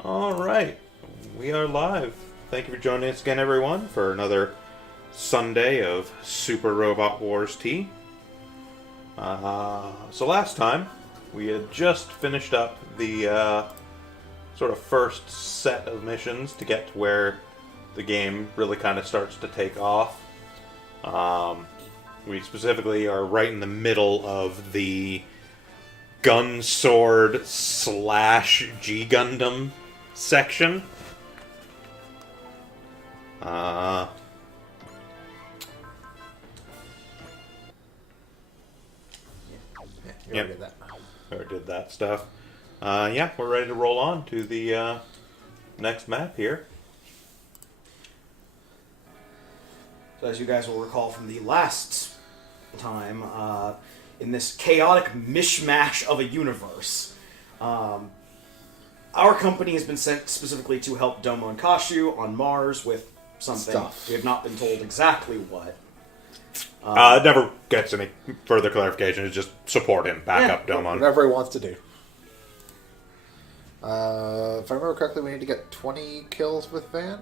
All right, we are live. Thank you for joining us again, everyone, for another Sunday of Super Robot Wars T. So last time, we had just finished up the sort of first set of missions to get to where the game really kind of starts to take off. We specifically are right in the middle of the Gun Sword slash G Gundam section. Yeah, you already did that. Or did that stuff. Yeah, we're ready to roll on to the next map here. So as you guys will recall from the last time, in this chaotic mishmash of a universe, our company has been sent specifically to help Domo and Kashu on Mars with something. Stuff. We have not been told exactly what. It never gets any further clarification. It's just support him, back Yeah, up Domon. Whatever he wants to do. If I remember correctly, we need to get 20 kills with Van.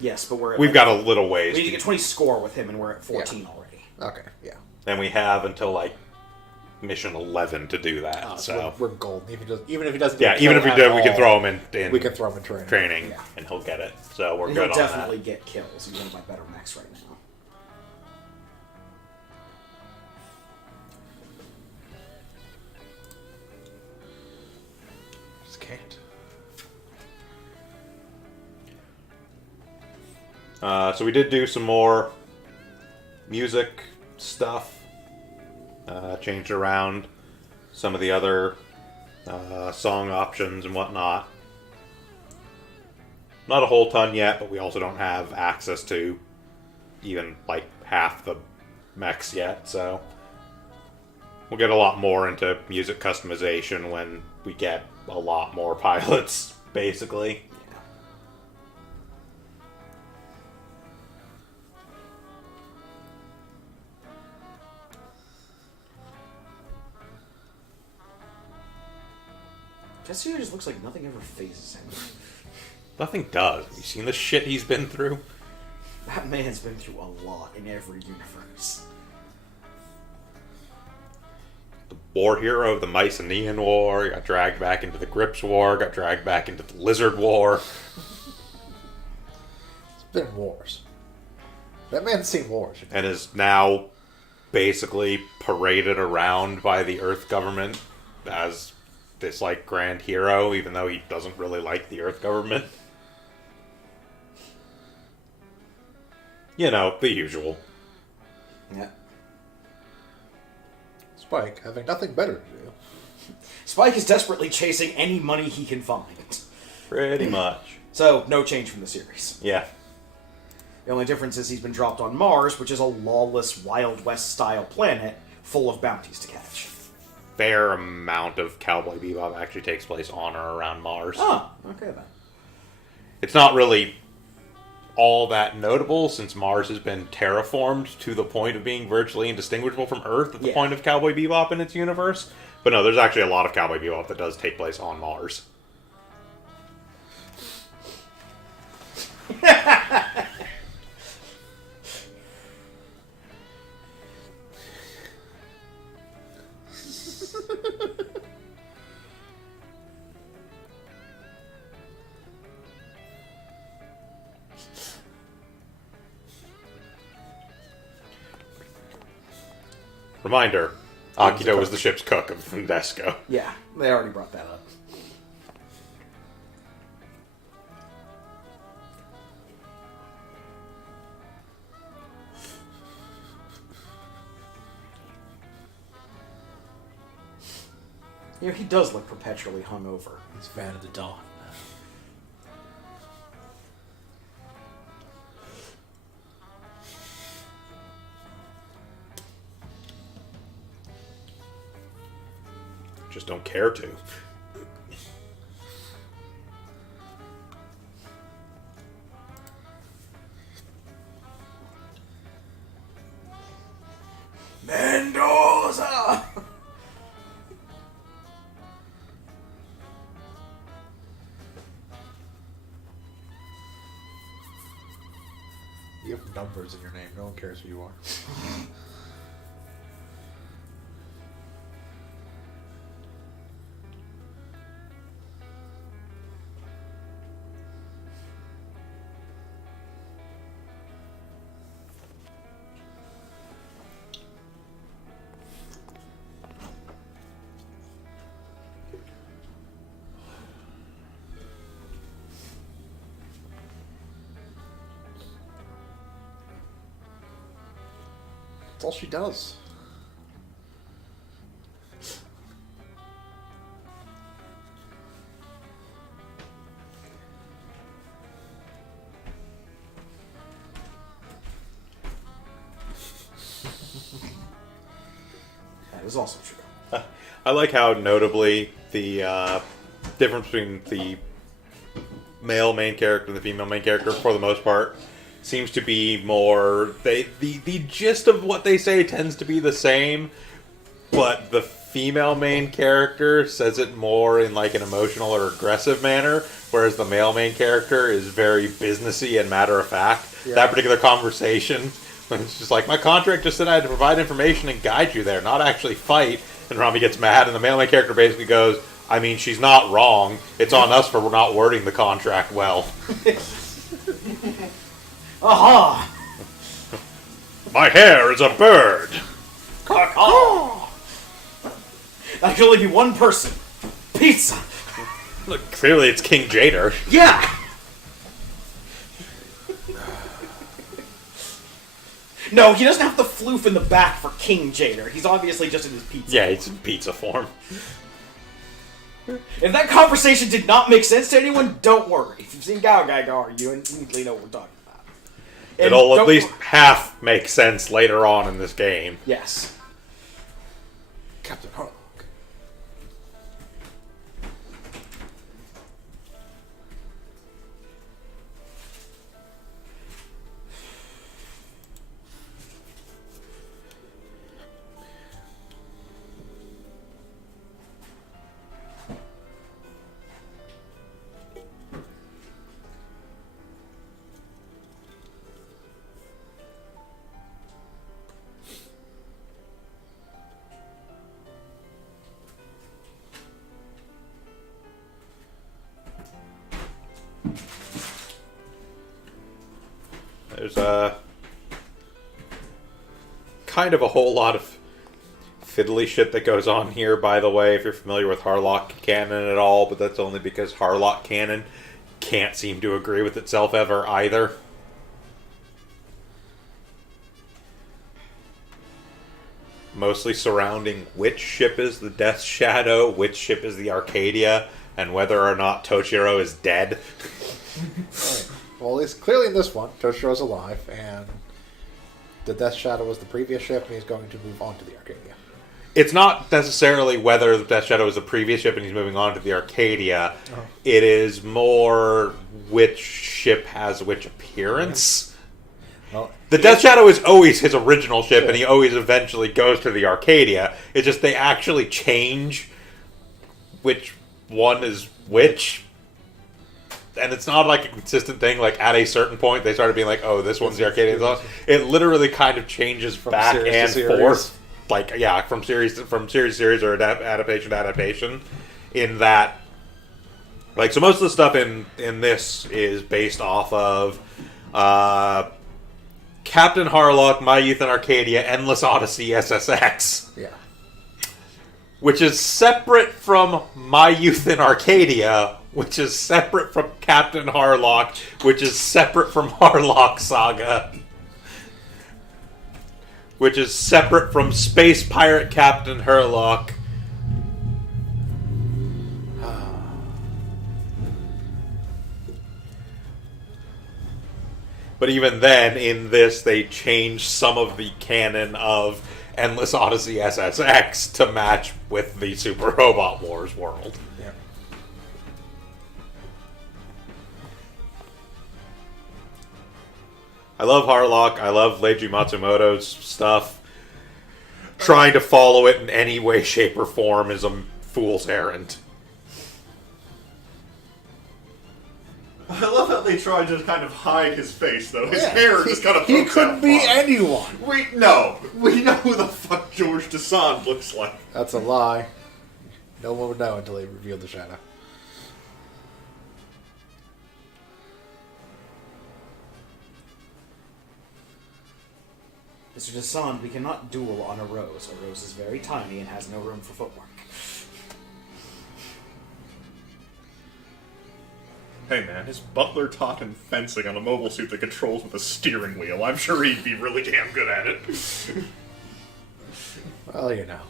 Yes, but we're at We've got a little ways. we need to get 20 score with him, and we're at 14 already. Okay, yeah. And we have until like mission 11 to do that. So So we're golden. Even if he doesn't. yeah, get even if we killed do, at we can all, throw him in We can throw him in training. training, Yeah. and he'll get it. So we're And good he'll on definitely that. get kills. He's one of my better mechs right now. Just can't. So we did do some more music stuff. Changed around some of the other song options and whatnot. Not a whole ton yet, but we also don't have access to even like half the mechs yet, so we'll get a lot more into music customization when we get a lot more pilots, basically. Jesse just looks like nothing ever phases him. Nothing does. Have you seen the shit he's been through? That man's been through a lot in every universe. The war hero of the Mycenaean War, got dragged back into the Grips War, got dragged back into the Lizard War. It's been wars. That man's seen wars. And is now basically paraded around by the Earth government as this like grand hero, even though he doesn't really like the Earth government. You know, the usual. Yeah. Spike having nothing better to do. Spike is desperately chasing any money he can find. Pretty much. So, no change from the series. Yeah. The only difference is he's been dropped on Mars, which is a lawless Wild West style planet full of bounties to catch. Fair amount of Cowboy Bebop actually takes place on or around Mars. Oh, okay then. It's not really all that notable since Mars has been terraformed to the point of being virtually indistinguishable from Earth at the Yeah. point of Cowboy Bebop in its universe. But no, there's actually a lot of Cowboy Bebop that does take place on Mars. Reminder, Akito was the ship's cook of Fundesco. Yeah, they already brought that up. You know, he does look perpetually hungover. He's Van of the Dawn. Just don't care to. Mendoza! You have numbers in your name. No one cares who you are. That's all she does. That is also true. I like how notably the difference between the male main character and the female main character, for the most part, seems to be more... The gist of what they say tends to be the same, but the female main character says it more in like an emotional or aggressive manner, whereas the male main character is very businessy and matter-of-fact. Yeah. That particular conversation, when it's just like, my contract just said I had to provide information and guide you there, not actually fight. And Rami gets mad, and the male main character basically goes, I mean, she's not wrong. It's on us for not wording the contract well. Aha! My hair is a bird. Caw-caw! That can only be one person. Pizza! Look, clearly it's King Jader. Yeah! No, he doesn't have the floof in the back for King Jader. He's obviously just in his pizza. Yeah, it's in pizza form. If that conversation did not make sense to anyone, don't worry. If you've seen Gao Gaigar, you instantly know what we're talking about. And It'll at don't- least half make sense later on in this game. Yes. Captain Harlock. There's kind of a whole lot of fiddly shit that goes on here, by the way, if you're familiar with Harlock canon at all, but that's only because Harlock canon can't seem to agree with itself ever either. Mostly surrounding which ship is the Death Shadow, which ship is the Arcadia, and whether or not Toshiro is dead. Right. Well, at least clearly in this one, Toshiro's alive, and the Death Shadow was the previous ship, and he's going to move on to the Arcadia. It's not necessarily whether the Death Shadow is the previous ship and he's moving on to the Arcadia. It is more which ship has which appearance. Well, The Death Shadow is always his original ship, and he always eventually goes to the Arcadia. It's just they actually change which one is which. And it's not like a consistent thing, like at a certain point they started being like, oh, this one's the Arcadia. It literally kind of changes From back series to and series. forth. Like, yeah, from series to series or adaptation to adaptation. In that, like, so most of the stuff in this is based off of Captain Harlock, My Youth in Arcadia, Endless Odyssey, SSX. yeah. Which is separate from My Youth in Arcadia, which is separate from Captain Harlock, which is separate from Harlock Saga, which is separate from Space Pirate Captain Harlock. But even then, in this, they changed some of the canon of Endless Odyssey SSX to match with the Super Robot Wars world. Yeah. I love Harlock. I love Leiji Matsumoto's stuff. Trying to follow it in any way, shape, or form is a fool's errand. I love how they tried to kind of hide his face, though. His Yeah, hair just kind of He pokes could out be far. anyone. We know who the fuck George Desand looks like. That's a lie. No one would know until they revealed the shadow. Mr. Descend, we cannot duel on a rose. A rose is very tiny and has no room for footwork. Hey man, his butler taught him fencing on a mobile suit that controls with a steering wheel. I'm sure he'd be really damn good at it. Well, you know.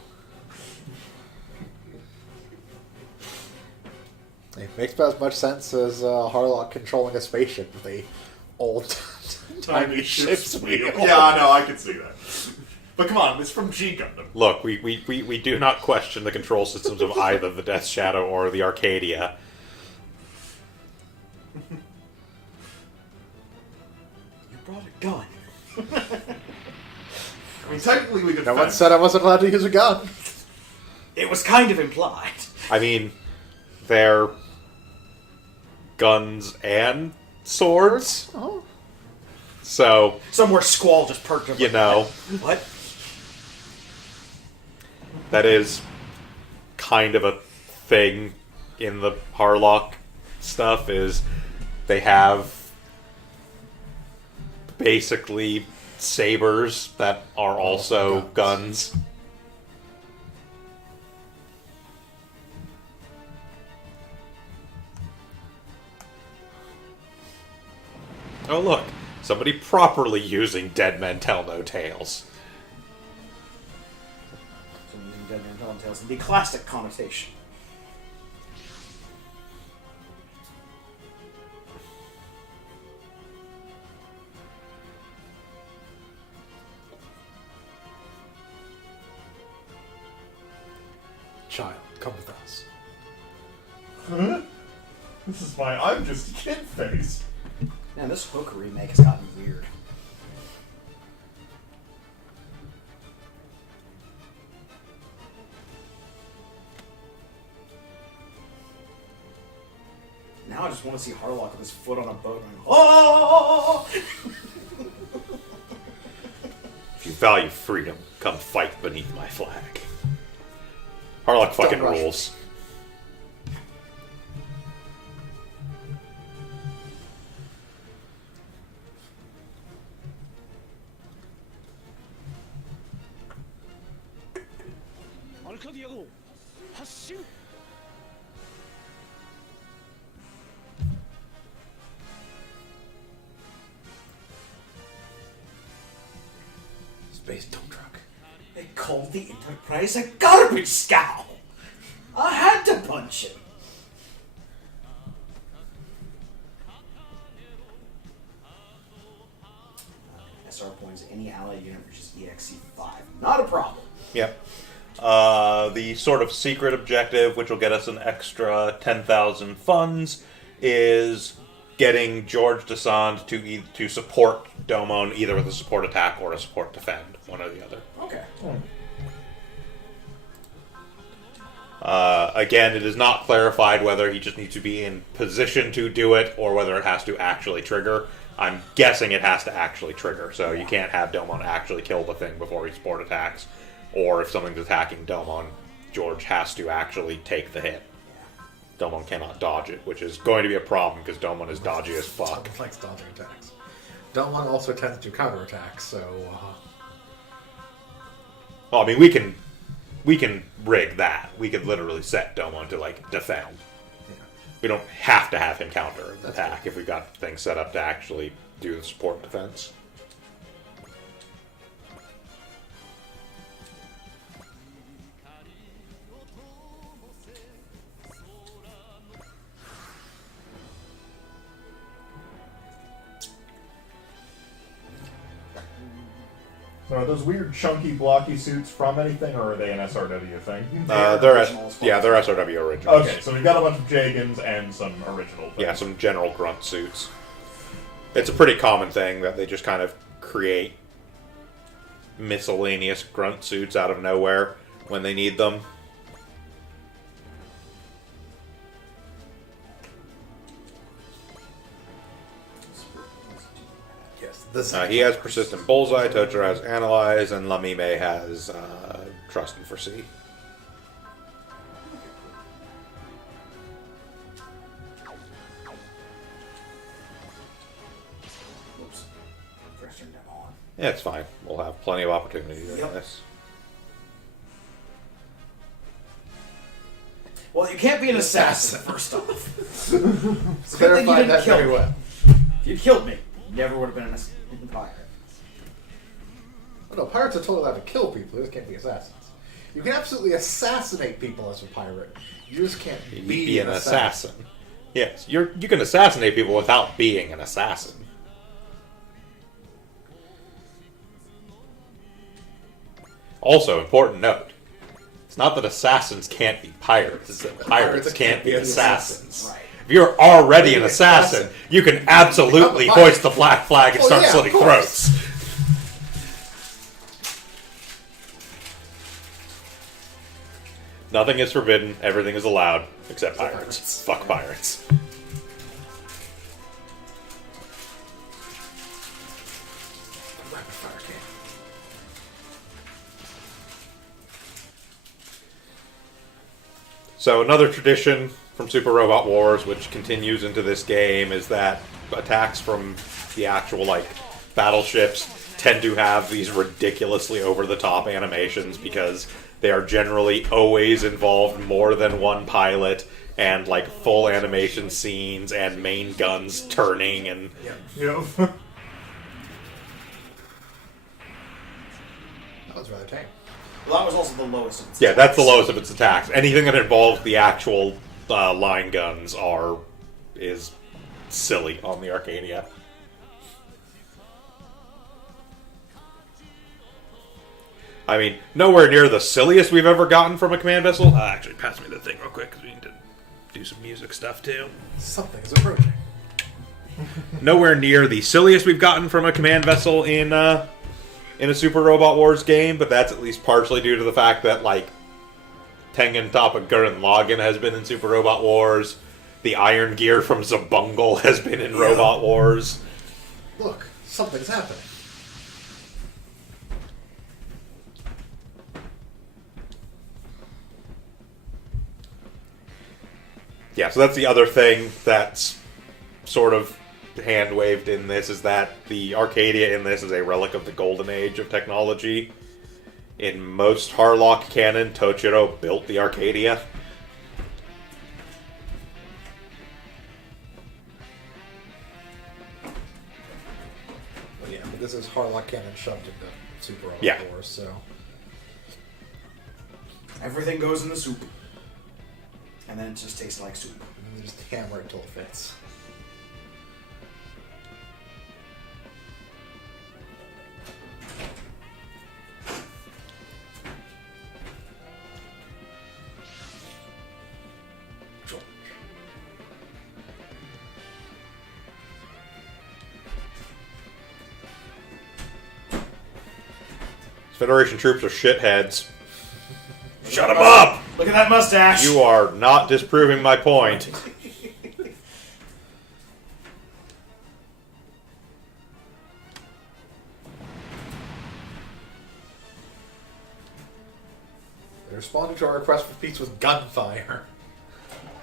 It makes about as much sense as Harlock controlling a spaceship with a old tiny ship's wheel. Yeah, no, I can see that. But come on, it's from G Gundam. Look, we do not question the control systems of either the Death Shadow or the Arcadia. You brought a gun. I mean, technically we could No one fence. said I wasn't allowed to use a gun. It was kind of implied. I mean, they're guns and swords, Oh. so, Somewhere Squall just perked up. you know, What? that is kind of a thing in the Harlock stuff, is they have basically sabers that are also guns. Oh look, somebody properly using Dead Men Tell No Tales. So using Dead Man Telling Tales in the classic connotation. Child, come with us. Huh? This is my I'm just a kid face. Man, this Hook remake has gotten weird. Now I just want to see Harlock with his foot on a boat and oh! If you value freedom, come fight beneath my flag. Harlock fucking rush me. rules. Space dump truck. They called the Enterprise a garbage scow! I had to punch him! SR points, any allied unit reaches EXC5. Not a problem. Yep. The sort of secret objective, which will get us an extra 10,000 funds, is getting George Desand to support Domon either with a support attack or a support defend, one or the other. Okay. Again, it is not clarified whether he just needs to be in position to do it or whether it has to actually trigger. I'm guessing it has to actually trigger, so you can't have Domon actually kill the thing before he support attacks. Or if something's attacking Domon, George has to actually take the hit. Domon cannot dodge it, which is going to be a problem because Domon is dodgy as fuck. Domon likes dodging attacks. Domon also tends to counter attacks, so Well, I mean, we can rig that. We could literally set Domon to like defend. yeah. We don't have to have him counter That's attack if we got things set up to actually do the support defense. So are those weird chunky blocky suits from anything, or are they an SRW thing? They're originals. SRW originals. Okay, so we've got a bunch of Jagans and some original things. Yeah, some general grunt suits. It's a pretty common thing that they just kind of create miscellaneous grunt suits out of nowhere when they need them. He has Persistent Bullseye, Tochiro has Analyze, and Lamime has Trust and Foresee. Oops. First turned them on. Yeah, it's fine. We'll have plenty of opportunity during Yep. this. Well, you can't be an assassin, first off. It's a good thing you Clarified didn't that kill very me. well. If you'd killed me, you never would have been an pirate. Oh, no, pirates are totally allowed to kill people. They just can't be assassins. You can absolutely assassinate people as a pirate. You just can't Be an assassin. Yes, you can assassinate people without being an assassin. Also, important note. It's not that assassins can't be pirates, it's that pirates can't be assassins. Right. If you're already an An assassin, assassin. you can absolutely Become a pirate. hoist the black flag and Oh, start yeah, of slitting course. throats. Nothing is forbidden, everything is allowed, except pirates. pirates. Fuck pirates. Rapid fire cannon. So another tradition from Super Robot Wars, which continues into this game, is that attacks from the actual battleships tend to have these ridiculously over-the-top animations because they are generally always involved more than one pilot and full animation scenes and main guns turning and Yep. That was rather tame. Well, that was also the lowest. Of its yeah, that's the attacks. lowest of its attacks. Anything that involves the actual line guns is silly on the Arcadia. I mean, nowhere near the silliest we've ever gotten from a command vessel. Actually, pass me the thing real quick because we need to do some music stuff too. Something is approaching. Nowhere near the silliest we've gotten from a command vessel in a Super Robot Wars game, but that's at least partially due to the fact that Tengen Toppa Gurren Lagann has been in Super Robot Wars. The Iron Gear from Zabungle has been in Robot Wars. Look, something's happening. Yeah, so that's the other thing that's sort of hand-waved in this, is that the Arcadia in this is a relic of the golden age of technology. In most Harlock canon, Tochiro built the Arcadia. But yeah, but this is Harlock Cannon shoved into Super Robot Yeah. Wars, so... Everything goes in the soup. And then it just tastes like soup. And you just hammer it until it fits. Federation troops are shitheads. Shut them up! Look at that mustache! You are not disproving my point. They responded to our request for peace with gunfire.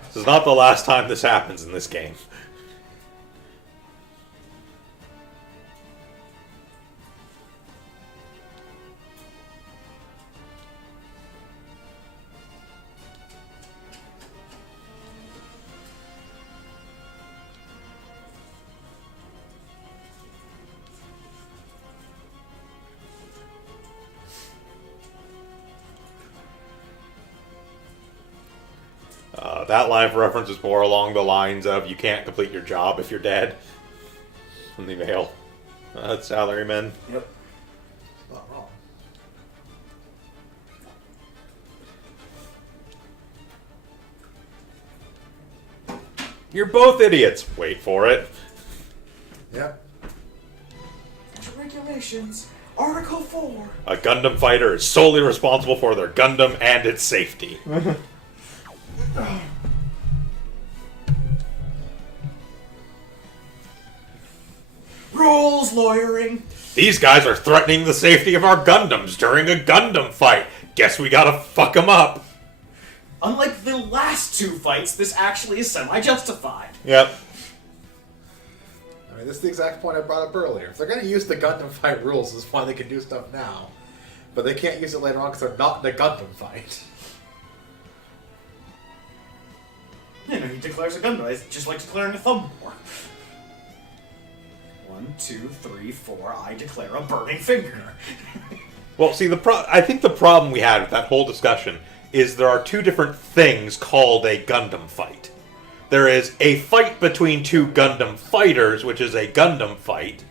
This is not the last time this happens in this game. That line of reference is more along the lines of, you can't complete your job if you're dead. From the mail. That's salarymen. Yep. Not wrong. You're both idiots. Wait for it. Yep. Regulations. Article 4. A Gundam fighter is solely responsible for their Gundam and its safety. Rules lawyering. These guys are threatening the safety of our Gundams during a Gundam fight. Guess we gotta fuck them up. Unlike the last two fights, this actually is semi-justified. Yep. I mean, this is the exact point I brought up earlier. If they're going to use the Gundam fight rules, this is why they can do stuff now. But they can't use it later on because they're not in a Gundam fight. You know, he declares a Gundam. It's just like declaring a thumb war. 1, 2, 3, 4. I declare a burning finger. Well, see, I think the problem we had with that whole discussion is there are two different things called a Gundam fight. There is a fight between two Gundam fighters, which is a Gundam fight,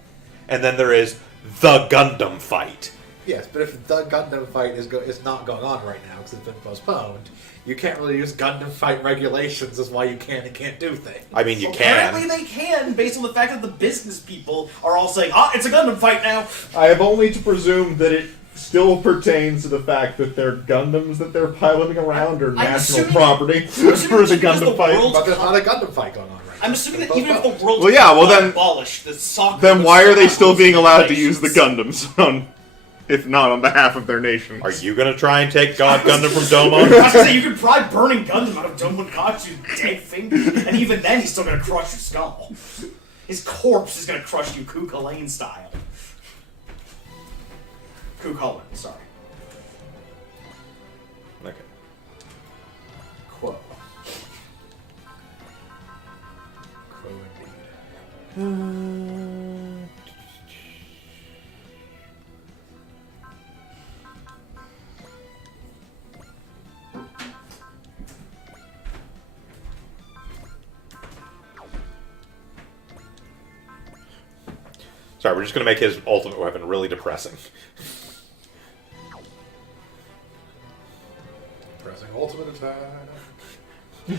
and then there is the Gundam fight. Yes, but if the Gundam fight is not going on right now because it's been postponed, you can't really use Gundam fight regulations as why you can and can't do things. I mean, you Apparently can. they can, based on the fact that the business people are all saying, it's a Gundam fight now. I have only to presume that it still pertains to the fact that their Gundams that they're piloting around are national assuming- property assuming for the because the Gundam fight. world- But there's not a Gundam fight going on right now. I'm assuming It's that even if postponed. the world Well, yeah, well, then- abolished, the soccer Then would why are they still still being allowed to regulations. use the Gundams on, if not on behalf of their nation? Are you gonna try and take God Gundam from I was Domon? gonna say, you could pry burning Gundam out of Domonkatsu's dead finger, and even then he's still gonna crush your skull. His corpse is gonna crush you Kuka Lane style. Kukulin, sorry. Okay. Quo. Sorry, we're just gonna make his ultimate weapon really depressing. Pressing ultimate attack.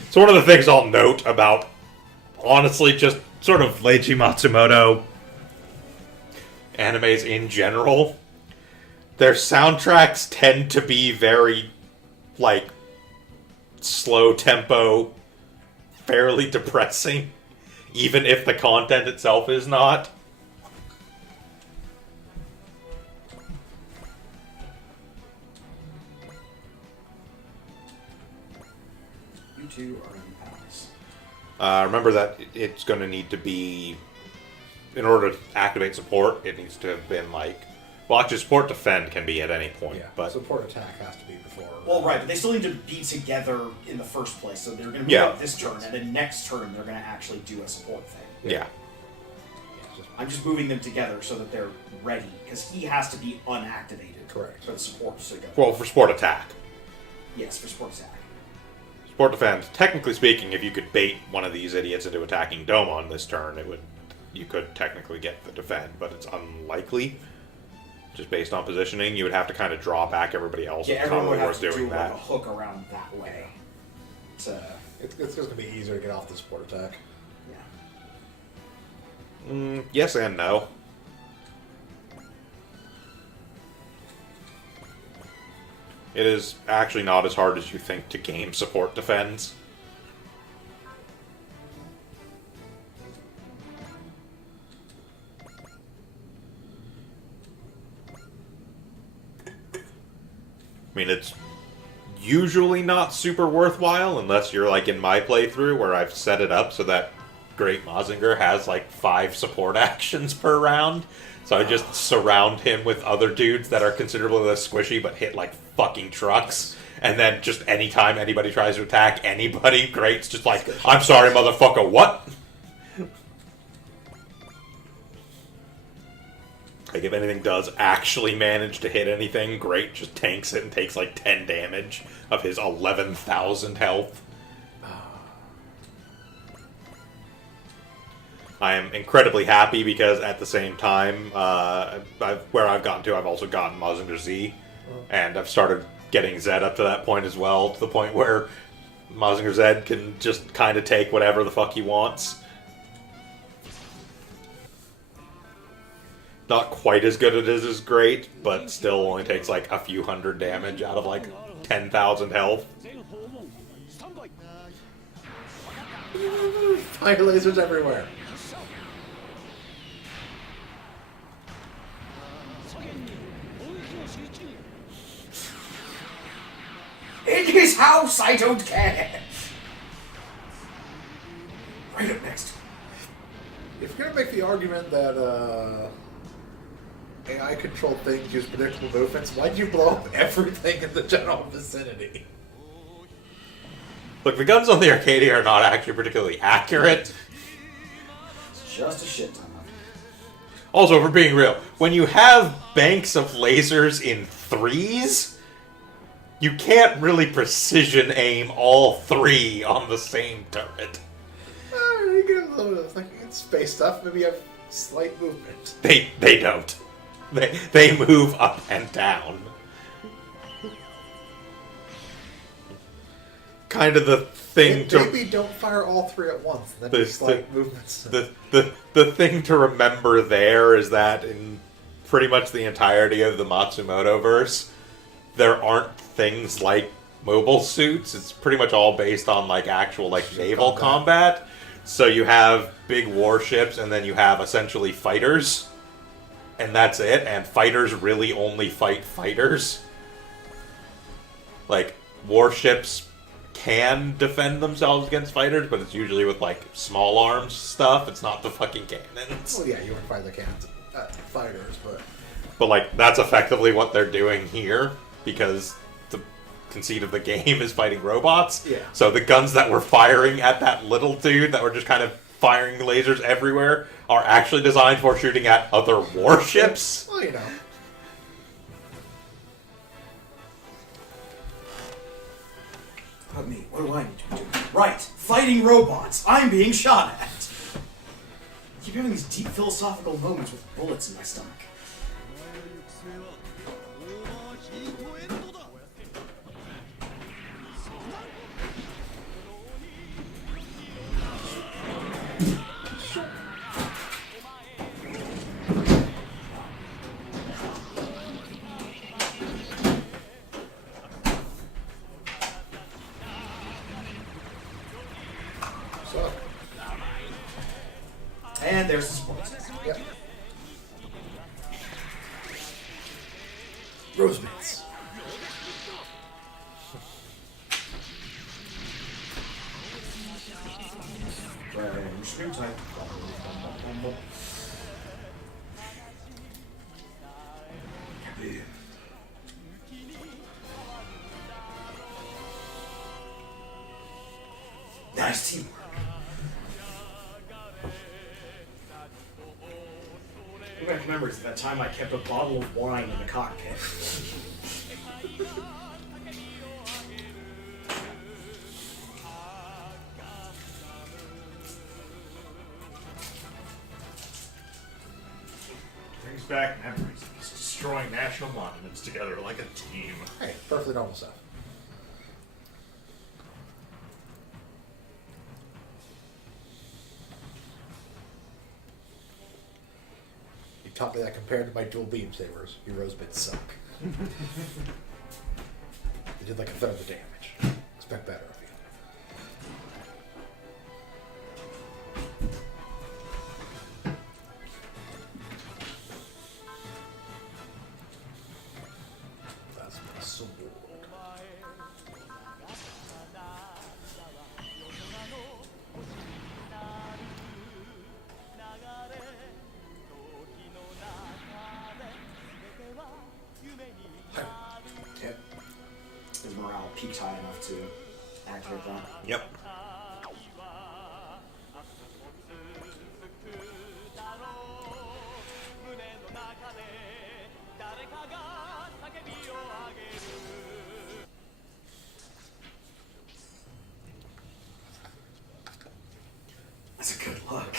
So one of the things I'll note about, honestly, just sort of Leiji Matsumoto animes in general, their soundtracks tend to be very, like, slow tempo, fairly depressing, even if the content itself is not. You two are in palace. Remember that it's going to need to be, in order to activate support, it needs to have been like, well, actually, support defend can be at any point, Yeah, but support attack has to be before. Well, right, but they still need to be together in the first place, so they're gonna move Yeah. up this turn, and then next turn they're gonna actually do a support thing. yeah. I'm just moving them together so that they're ready, because he has to be unactivated. Correct. For the support to go. Well, for support attack. Yes, for support attack. Support defend, technically speaking, if you could bait one of these idiots into attacking Domon this turn, you could technically get the defend, but it's unlikely. Just based on positioning, you would have to kind of draw back everybody else. Yeah, It's everyone not would really have worth to do doing like that. a hook around that way. It's just going to be easier to get off the support attack. Yeah. Yes and no. It is actually not as hard as you think to game support defends. I mean, it's usually not super worthwhile unless you're like in my playthrough where I've set it up so that Great Mazinger has like 5 support actions per round. So I just surround him with other dudes that are considerably less squishy but hit like fucking trucks. And then just anytime anybody tries to attack anybody, Great's just like, I'm sorry, motherfucker, what? Like, if anything does actually manage to hit anything, Great just tanks it and takes like 10 damage of his 11,000 health. I am incredibly happy because at the same time, where I've gotten to, I've also gotten Mazinger Z, and I've started getting Zed up to that point as well, to the point where Mazinger Zed can just kind of take whatever the fuck he wants. Not quite as good as it is as Great, but still only takes like a few hundred damage out of like 10,000 health. Fire lasers everywhere. house, I don't care. Right up next. If you're gonna make the argument that AI-controlled things use predictable movements, why'd you blow up everything in the general vicinity? Look, the guns on the Arcadia are not actually particularly accurate. It's just a shit ton. Also, for being real, when you have banks of lasers in threes, you can't really precision aim all three on the same turret. You get a little bit of like space stuff. Maybe you have slight movement. They don't. They move up and down. Kind of the thing to Maybe don't fire all three at once. Then do slight movements. the thing to remember there is that in pretty much the entirety of the Matsumoto verse, there aren't things like mobile suits. It's pretty much all based on like actual like naval combat. So you have big warships, and then you have essentially fighters, and that's it. And fighters really only fight fighters. Like warships can defend themselves against fighters, but it's usually with like small arms stuff. It's not the fucking cannons. Well, yeah, you would fire the cannons fighters, But like that's effectively what they're doing here, because the conceit of the game is fighting robots. Yeah. So the guns that were firing at that little dude that were just kind of firing lasers everywhere are actually designed for shooting at other warships. well, you know. But me, what do I need to be doing? Right, fighting robots. I'm being shot at. I keep having these deep philosophical moments with bullets in my stomach. So, And there's the sports. yep. Rosements. Screen time. Nice teamwork. Go back to memories of that time I kept a bottle of wine in the cockpit. Brings back memories of us destroying national monuments together like a team. Hey, perfectly normal stuff. You taught me that compared to my dual beam sabers, your rose bits suck. They did like a third of the damage. Expect better of you. That's my sword. Yep. His morale peaked high enough to activate that. Yep. That's a good look.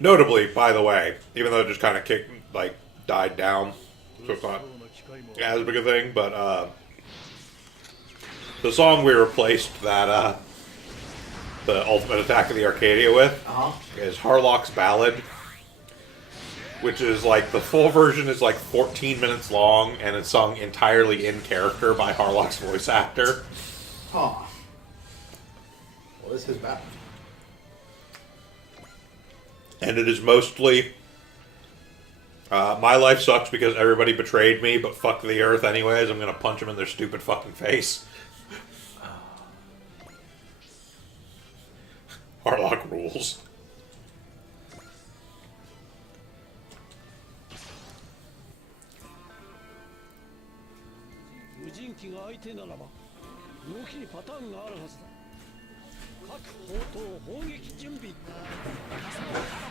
Notably, by the way, even though it just kind of died down, so it's not as big a thing, but the song we replaced that the Ultimate Attack of the Arcadia with is Harlock's Ballad, which is like the full version is like 14 minutes long, and it's sung entirely in character by Harlock's voice actor. Huh. What is his battle? And it is mostly my life sucks because everybody betrayed me, but fuck the earth anyways. I'm gonna punch them in their stupid fucking face. Harlock rules.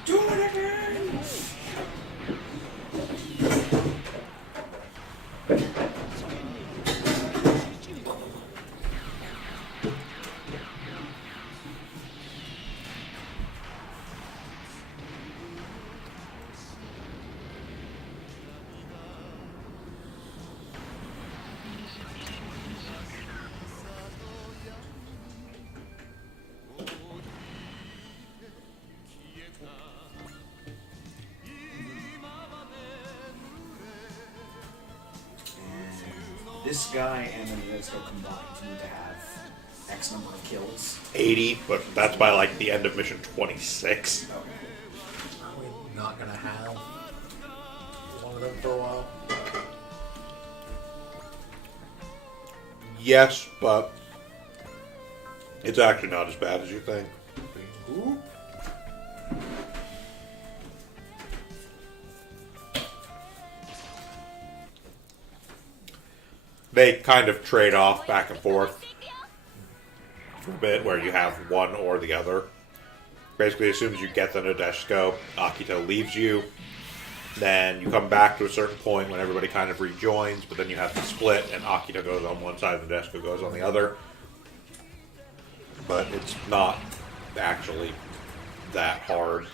Do it again! This guy and then Let's-Go combined need to have X number of kills. 80, but that's by like the end of mission 26. Okay. Are we not gonna have one of them for a while? Yes, but it's actually not as bad as you think. Oop. They kind of trade off back and forth for a bit, where you have one or the other. Basically, as soon as you get the Nadeshiko, Akito leaves you. Then you come back to a certain point when everybody kind of rejoins, but then you have to split, and Akito goes on one side, and Nadeshiko goes on the other. But it's not actually that hard.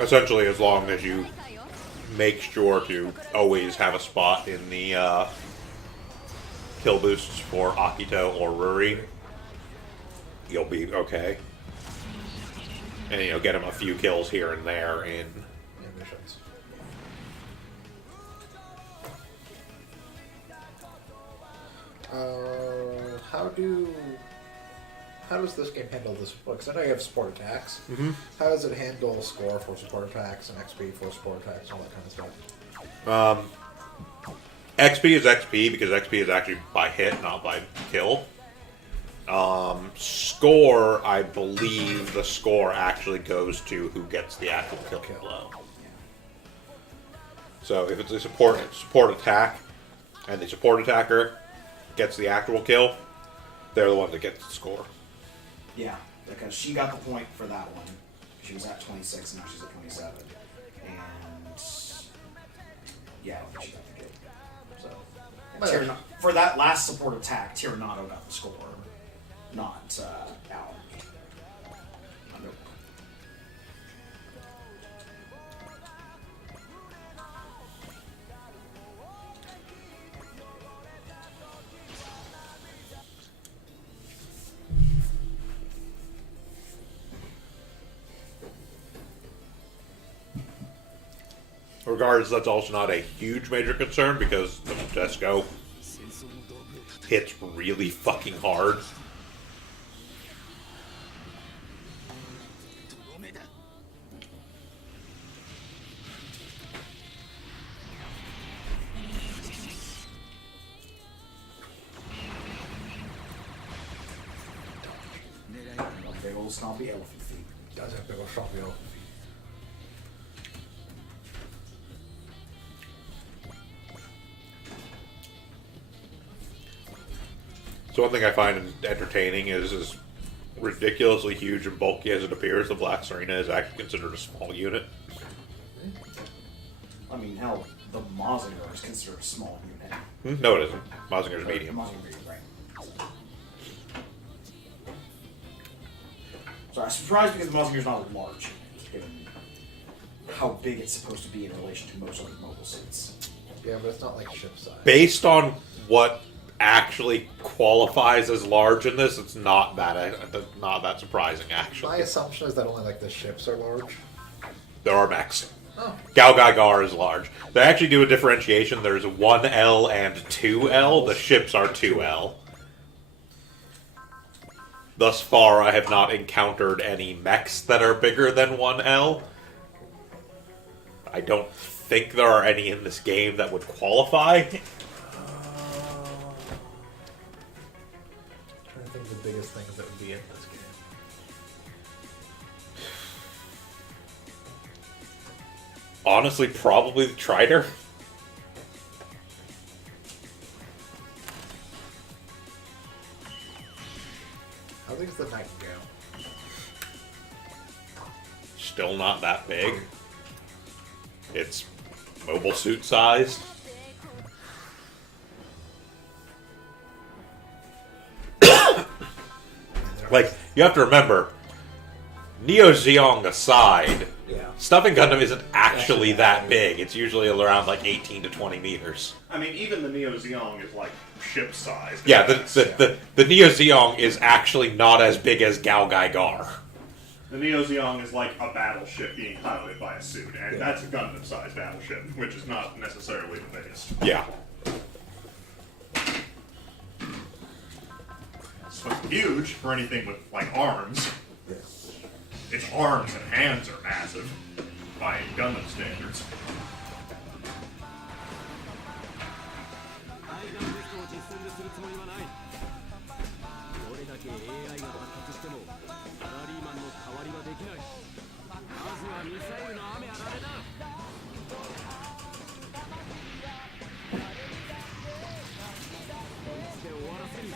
Essentially, as long as you make sure to always have a spot in the kill boosts for Akito or Ruri, you'll be okay. And you'll get him a few kills here and there in Missions. How does this game handle this? Because I know you have support attacks. Mm-hmm. How does it handle score for support attacks and XP for support attacks and all that kind of stuff? XP is XP because XP is actually by hit, not by kill. Score, I believe the score actually goes to who gets the actual kill blow. So if it's a support attack, and the support attacker gets the actual kill, they're the one that gets the score. Yeah, because she got the point for that one. She was at 26 and now she's at 27. And yeah, I don't think she got the kill. So and for that last support attack, Tyranato got the score, not Alan. Nope. Regardless, that's also not a huge major concern because the Nadeshiko hits really fucking hard. A big old stompy elephant feet. Does have big old shock wheel. So one thing I find entertaining is as ridiculously huge and bulky as it appears, the Black Serena is actually considered a small unit. I mean, hell, the Mazinger is considered a small unit. No, it isn't. Mazinger's medium. Mazinger medium, right. So I'm surprised because the Mazinger's not a large unit, given how big it's supposed to be in relation to most other mobile suits. Yeah, but it's not like ship size. Based on what actually qualifies as large in this, it's not that surprising, My actually. assumption is that only like the ships are large. There are mechs. Oh. Gao Gai Gar is large. They actually do a differentiation. There's 1L and 2L. The ships are 2L. Thus far, I have not encountered any mechs that are bigger than 1L. I don't think there are any in this game that would qualify. Trying to think of the biggest things that would be in this game. Honestly, probably the Trider. How big is the Nightingale? Still not that big. It's mobile suit sized. Like, you have to remember, Neo Zeong aside, Yeah. Stuffing Gundam isn't actually that big. It's usually around like 18 to 20 meters. I mean, even the Neo Zeong is like ship sized. Yeah, the Neo Zeong is actually not as big as Gao Gai Gar. The Neo Zeong is like a battleship being piloted by a suit, and that's a Gundam sized battleship, which is not necessarily the biggest. Yeah. So it's huge for anything with like arms. Yeah. Its arms and hands are massive by Gundam standards. アイガンベストを実戦でするつもりはない。どれだけ AI が発達してもサラリーマンの代わりはできない。まずはミサイルの雨あられだ。こいつで終わらせる。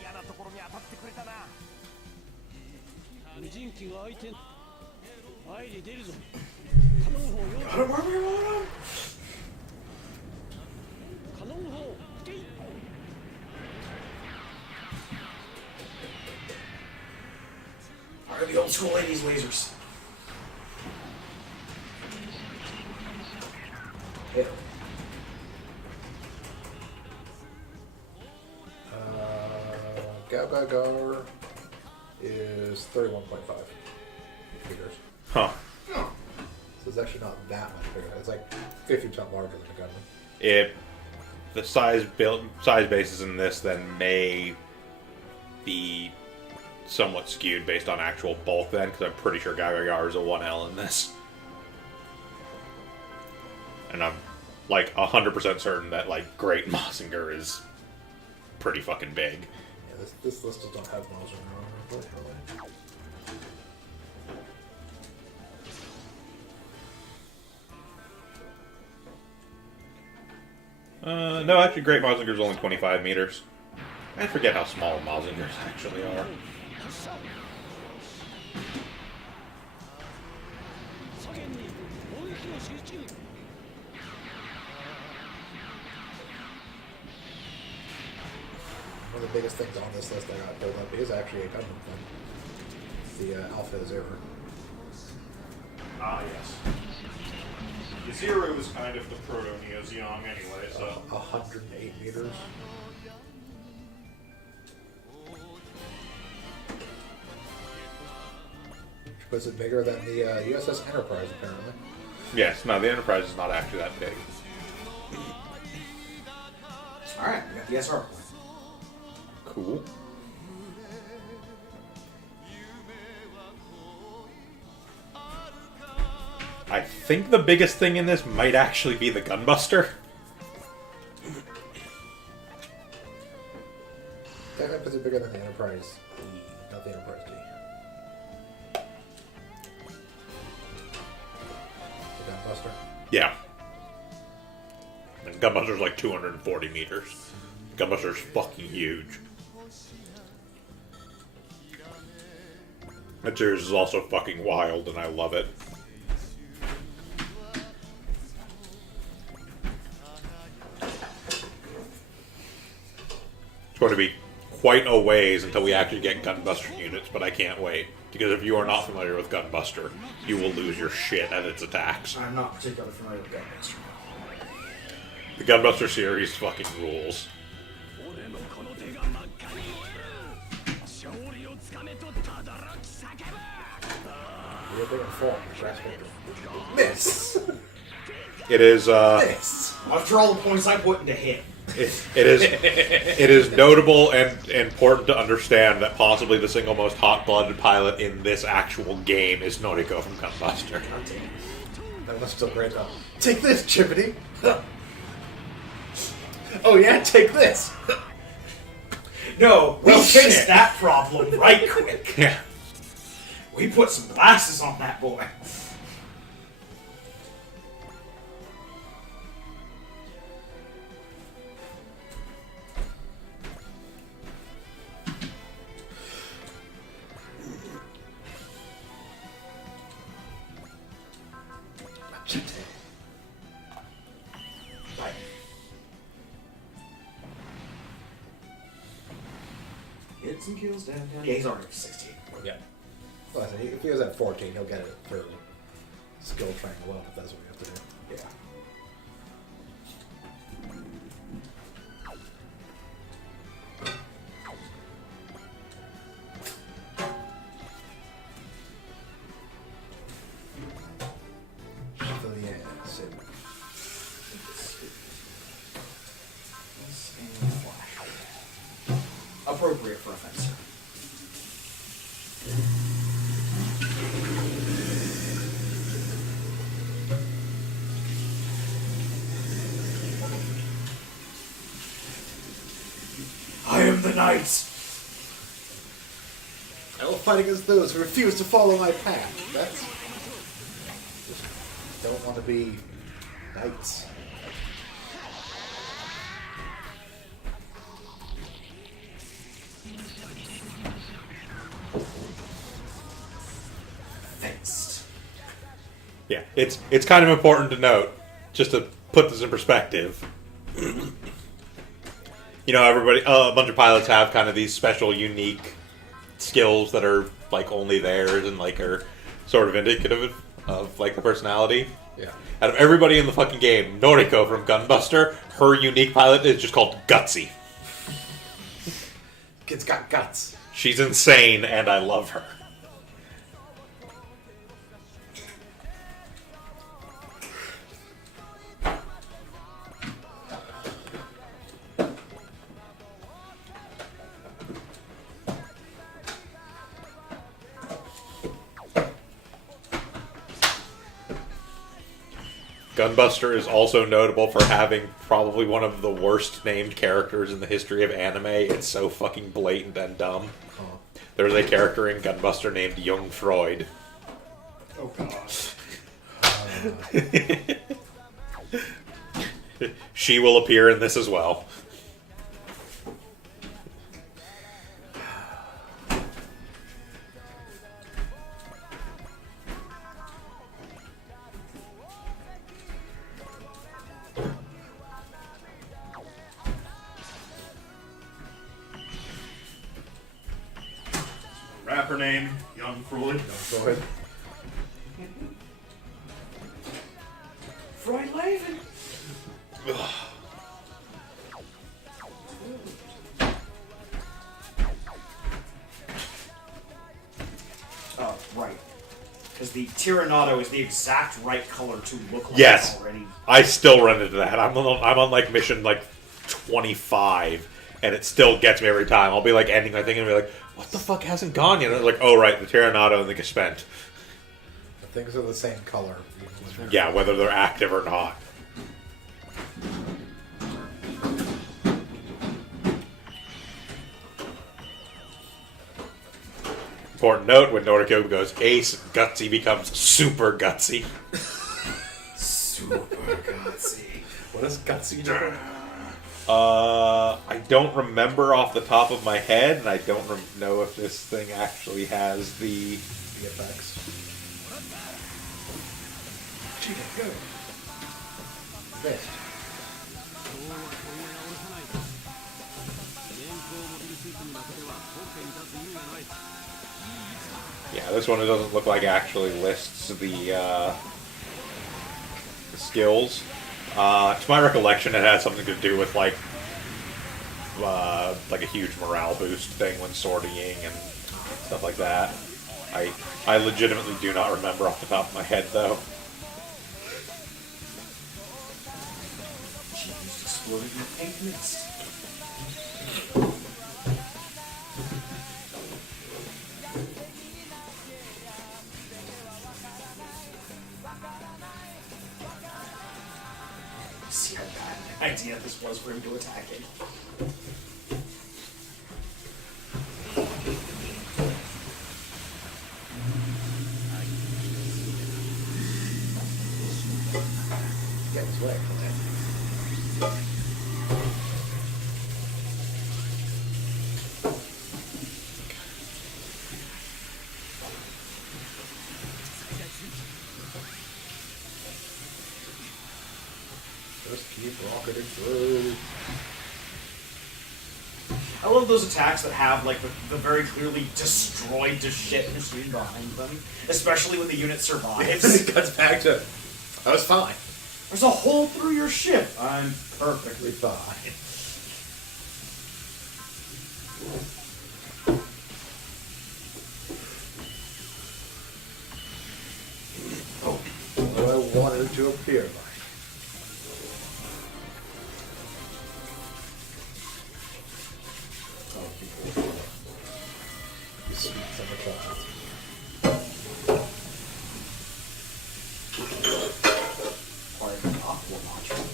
嫌なところに当たってくれたな。無人機が相手。前に出るぞ。カノン砲用意。カノン砲。てい。 Fire the old school ladies lasers. Hit her. Gao Gai Gar is 31.5 meters. Huh. So it's actually not that much bigger. It's like 50% larger than a Gundam. The size bases in this then may be somewhat skewed based on actual bulk then, because I'm pretty sure Gao Gai Gar is a 1L in this. And I'm like 100% certain that like Great Mazinger is pretty fucking big. Yeah, this list does not have Mazinger on it, unfortunately. No, actually, Great Mazinger's only 25 meters. I forget how small Mazingers actually are. 左舷に砲撃を集中。 One of the biggest things on this list I got pulled up is actually a Gundam thing. The Alpha Zero. Ah, yes. The Zero was kind of the proto Neo Zeong anyway, so. 108 meters. Which puts it bigger than the USS Enterprise, apparently. Yes, no, the Enterprise is not actually that big. Alright, we got the SR point. Cool. I think the biggest thing in this might actually be the Gunbuster. That puts it bigger than the Enterprise E, not the Enterprise D. The Gunbuster. Yeah. And Gunbuster's like 240 meters. Gunbuster's fucking huge. That series is also fucking wild, and I love it. It's going to be quite a ways until we actually get Gunbuster units, but I can't wait. Because if you are not familiar with Gunbuster, you will lose your shit at its attacks. I'm not particularly familiar with Gunbuster. The Gunbuster series fucking rules. 俺のこの手が真っ赤に勝利をつかめとただらく叫ぶ You're big and form. That's what Miss. It is, Miss. After all the points I put into hit. it is notable and important to understand that possibly the single most hot-blooded pilot in this actual game is Noriko from Gunbuster. That was still great though. Take this, Chippity. Oh yeah, take this. No, we Well, fixed shit. that problem right quick. Yeah. We put some glasses on that boy. Right. Get some kills downtown. Yeah, he's already 16. Yeah. Well, I said, if he was at 14, he'll get it for skill training well, if that's what we have to do. Yeah. Chevalier, so Appropriate for a fencer. I am the knight. I will fight against those who refuse to follow my path. That's just don't want to be knights. Fenced. Yeah, it's kind of important to note, just to put this in perspective. You know, everybody, a bunch of pilots have kind of these special, unique skills that are like only theirs and like are sort of indicative of like the personality. Yeah. Out of everybody in the fucking game, Noriko from Gunbuster, her unique pilot is just called Gutsy. Kid's got guts. She's insane, and I love her. Gunbuster is also notable for having probably one of the worst named characters in the history of anime. It's so fucking blatant and dumb. There's a character in Gunbuster named Young Freud. Oh god. She will appear in this as well. Rapper name, Young Freud. Go ahead. Freud Laven. Oh, right. Because the Tyrannado is the exact right color to look like Yes. it's already. I still run into that. I'm on like mission like 25, and it still gets me every time. I'll be like ending my thing and be like, "What the fuck hasn't gone yet?" And it's like, "Oh right, the Tyrannado and the Gespent." The things are the same color. Yeah, whether they're active or not. Important note: when Noriko goes ace, Gutsy becomes super Gutsy. Super gutsy. What does gutsy do? I don't remember off the top of my head, and I don't know if this thing actually has the... The effects. Gee, good. Missed. 今日は問屋が下ろさない電光モビルスーツに負けてはトップに立つ意味がない Yeah, this one doesn't look like it actually lists the skills. To my recollection, it had something to do with like a huge morale boost thing when sortying and stuff like that. I legitimately do not remember off the top of my head though. She just exploded in a pink mist. See how bad an idea this was for him to attack it. Get his way from it. Just keep rocketing through. I love those attacks that have like the very clearly destroyed to shit machine behind them, especially when the unit survives. It cuts back to, I was fine. There's a hole through your ship. I'm perfectly Fine. What I wanted to appear like. Oh, people. You sweet summer clouds. Acquired an aqua module.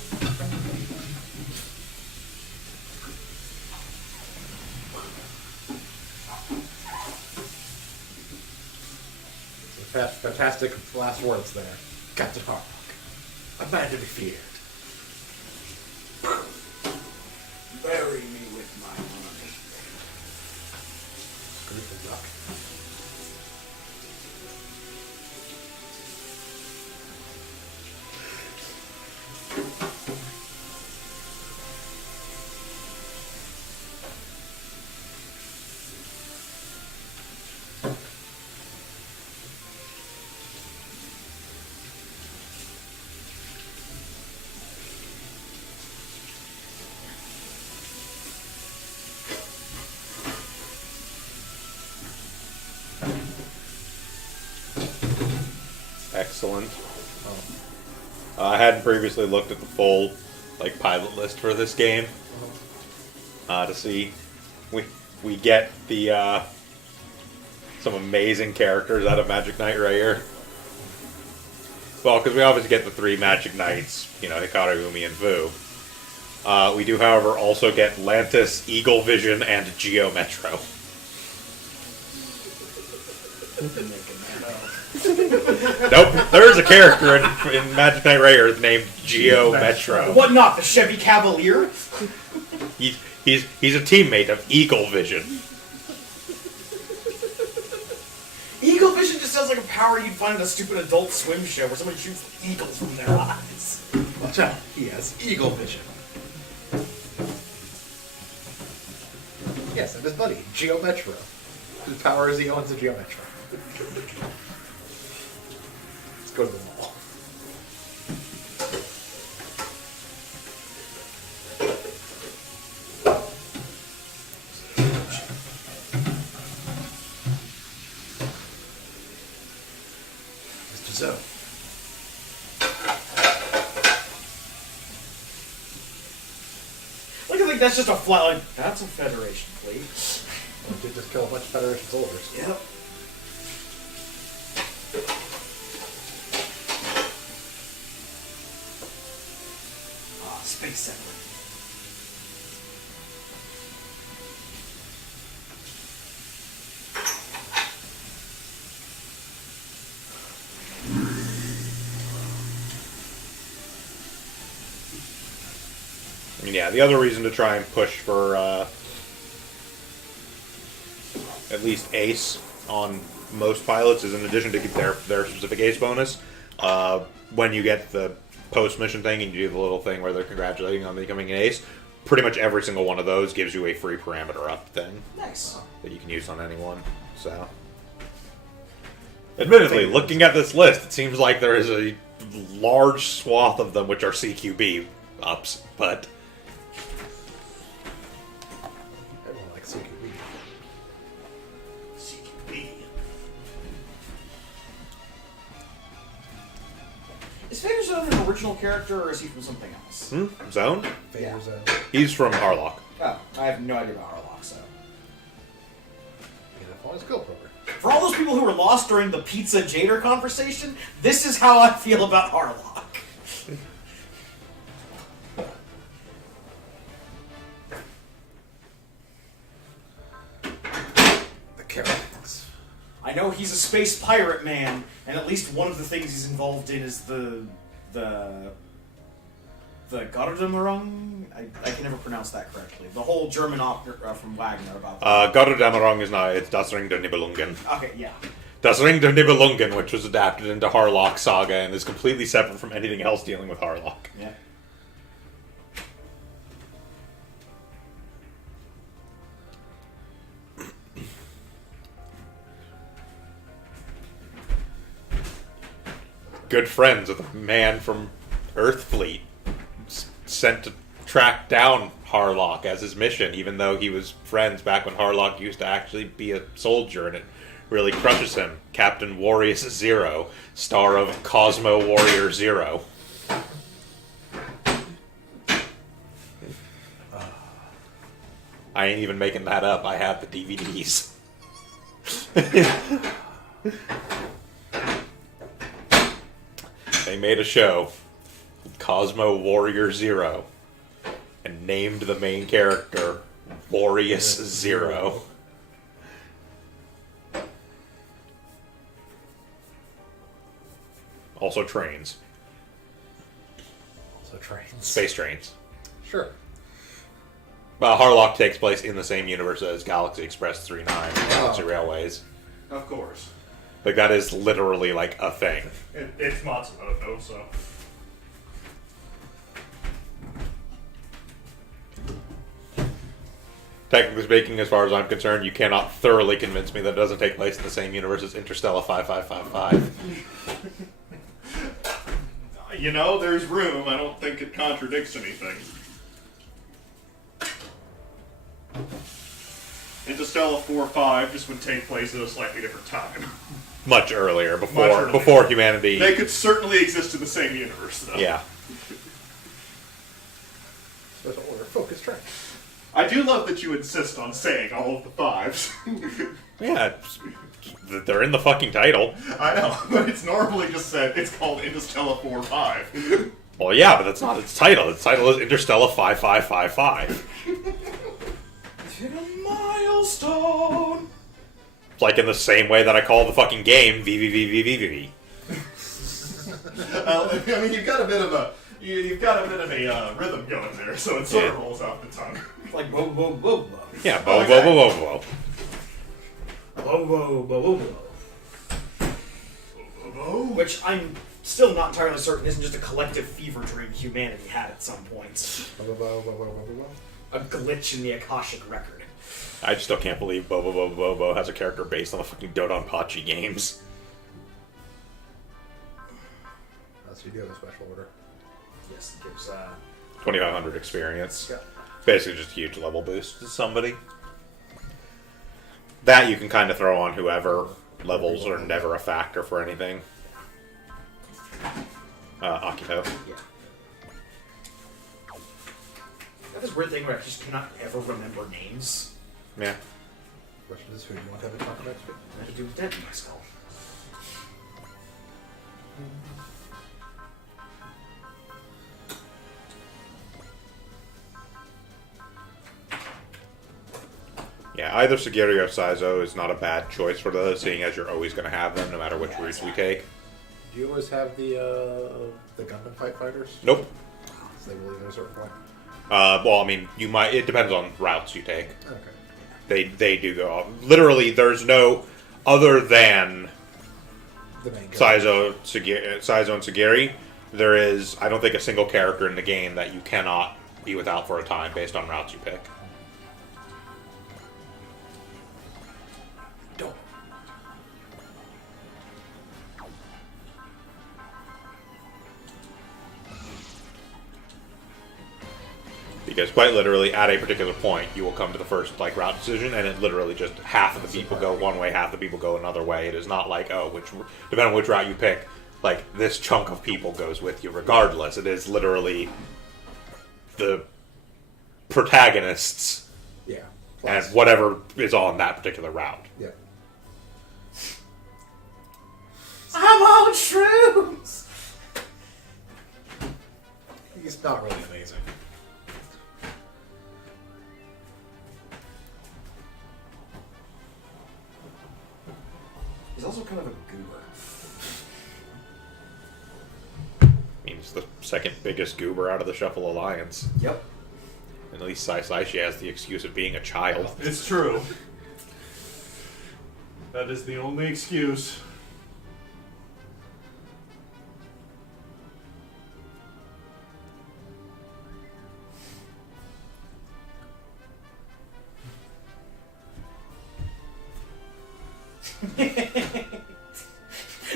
Fantastic last words there. Captain Harlock. A man to be feared. Bury me with my money. Screw the duck. Excellent. I hadn't previously looked at the full like pilot list for this game to see we get the some amazing characters out of Magic Knight right here. Well, because we obviously get the 3 Magic Knights, you know, Hikaru, Umi, and Vu. We do, however, also get Lantis, Eagle Vision, and Geo Metro. Nope, there is a character in Magic Knight Rare named Geo Metro. What not? The Chevy Cavalier? He's a teammate of Eagle Vision. Eagle Vision just sounds like a power you'd find in a stupid Adult Swim show where someone shoots eagles from their eyes. Watch out. He has eagle vision. Yes, and his buddy, Geo Metro. Whose power is he owns a Geo Metro. Let's go to the mall. Mr. Zoe. Like, I think that's just a flat, like, that's a Federation fleet. Well, did just kill a bunch of Federation soldiers. Yep. Space settler. I mean, yeah, the other reason to try and push for at least ace on most pilots is in addition to get their specific ace bonus, when you get the post-mission thing and you do the little thing where they're congratulating on becoming an ace, pretty much every single one of those gives you a free parameter up thing Nice. that you can use on anyone. So, admittedly, looking at this list, it seems like there is a large swath of them which are CQB ups, but Everyone likes CQB. CQB. Is Vader Zone an original character, or is he from something else? Zone? Vader Yeah. Zone. He's from Harlock. Oh, I have no idea about Harlock, so. Enough on his skill program. For all those people who were lost during the Pizza Jader conversation, this is how I feel about Harlock. The characters. I know he's a space pirate man, and at least one of the things he's involved in is the Gardenerung? I can never pronounce that correctly. The whole German opera from Wagner about that. Gotterdammerung is not, it's Das Ring der Nibelungen. Okay, yeah. Das Ring der Nibelungen, which was adapted into Harlock Saga and is completely separate from anything else dealing with Harlock. Yeah. Good friends with a man from Earthfleet sent to track down Harlock as his mission, even though he was friends back when Harlock used to actually be a soldier, and it really crushes him. Captain Warriors Zero, star of Cosmo Warrior Zero. I ain't even making that up. I have the DVDs. They made a show, Cosmo Warrior Zero, and named the main character Warriors Zero. Also trains. Also trains. Space trains. Sure. Harlock takes place in the same universe as Galaxy Express 39 and Galaxy Railways. Of course. Like, that is literally, like, a thing. It's Matsumoto, so. Technically speaking, as far as I'm concerned, you cannot thoroughly convince me that it doesn't take place in the same universe as Interstellar 5555. You know, there's room. I don't think it contradicts anything. Interstellar 4-5 just would take place at a slightly different time. Much earlier, Much earlier. before humanity. They could certainly exist in the same universe, though. Yeah. Special order. Focus train. I do love that you insist on saying all of the fives. Yeah, they're in the fucking title. I know, but it's normally just said it's called Interstellar 4-5. Well, yeah, but that's not its title. Its title is Interstellar 5555. Hit a milestone. It's like in the same way that I call the fucking game VVVVVV. I mean, you've got a bit of a rhythm going there, so it sort of Yeah. rolls off the tongue. It's like whoa, whoa, whoa, whoa. Yeah, whoa, whoa, whoa, whoa, whoa. Whoa, whoa, whoa, whoa. Which I'm still not entirely certain isn't just a collective fever dream humanity had at some point. A glitch in the Akashic record. I still can't believe Bobo Bobo Bobo has a character based on the fucking Dodonpachi games. So you do have a special order. Yes, it gives 2500 experience. yeah. Basically just a huge level boost to somebody. That you can kind of throw on whoever. Levels are never a factor for anything. Akito. Yeah. I have this weird thing where I just cannot ever remember names. Yeah. Question is, who do you want to have a talk next week? I have to do with dead in my skull. Yeah, either Sagiri or Saizo is not a bad choice for those, seeing as you're always going to have them no matter which routes we take. Do you always have the Gundam fight fighters? Nope. So they will leave at a certain point. Well, I mean, you might. It depends on routes you take. Okay. They do go off. Literally, there's no other than The main character. Saizo and Sagiri. There is, I don't think, a single character in the game that you cannot be without for a time based on routes you pick. Don't. Because quite literally, at a particular point, you will come to the first route decision, and it literally just half of the people go one way, half the people go another way. It is not like, oh, depending on which route you pick, this chunk of people goes with you regardless. It is literally the protagonists Yeah. and Plus- whatever is on that particular route. Yeah. I'm on shrooms! He's not really amazing. He's also kind of a goober. I mean, he's the second biggest goober out of the Shuffle Alliance. Yep. And at least Sai Saishi has the excuse of being a child. It's true. That is the only excuse.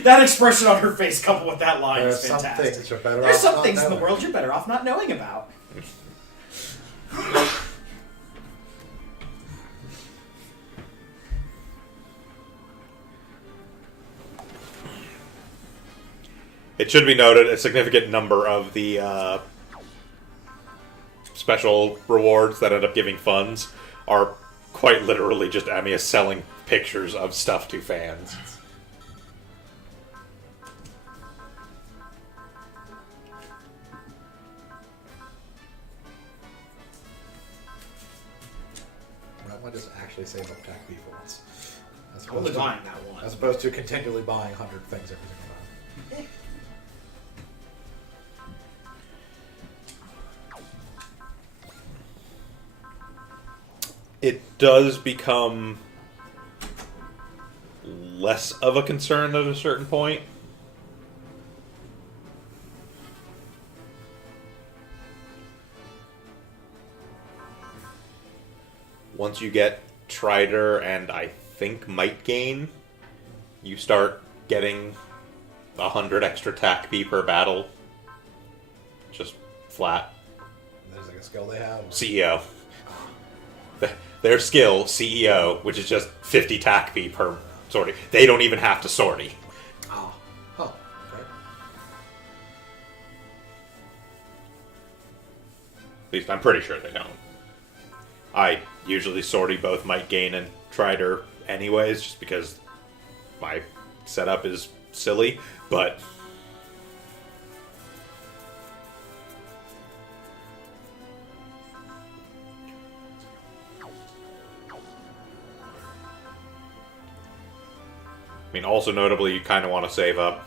That expression on her face coupled with that line There's is some fantastic. things you're better There's off some not things in the knowing. world you're better off not knowing about. It should be noted, a significant number of the special rewards that end up giving funds are quite literally just Amiya selling pictures of stuff to fans. I might just actually save up TAC B for once. As I'm only opposed to- buying that one. As opposed to continually buying 100 things every single time. It does become less of a concern at a certain point. Once you get Trider and I think Might Gain, you start getting 100 extra TAC P per battle. Just flat. There's a skill they have. CEO. Their skill, CEO, which is just 50 TAC P per sortie. They don't even have to sortie. Ah. Huh. Okay. At least I'm pretty sure they don't. I usually sortie both Might Gain and Trider anyways, just because my setup is silly, but I mean, also notably, you kind of want to save up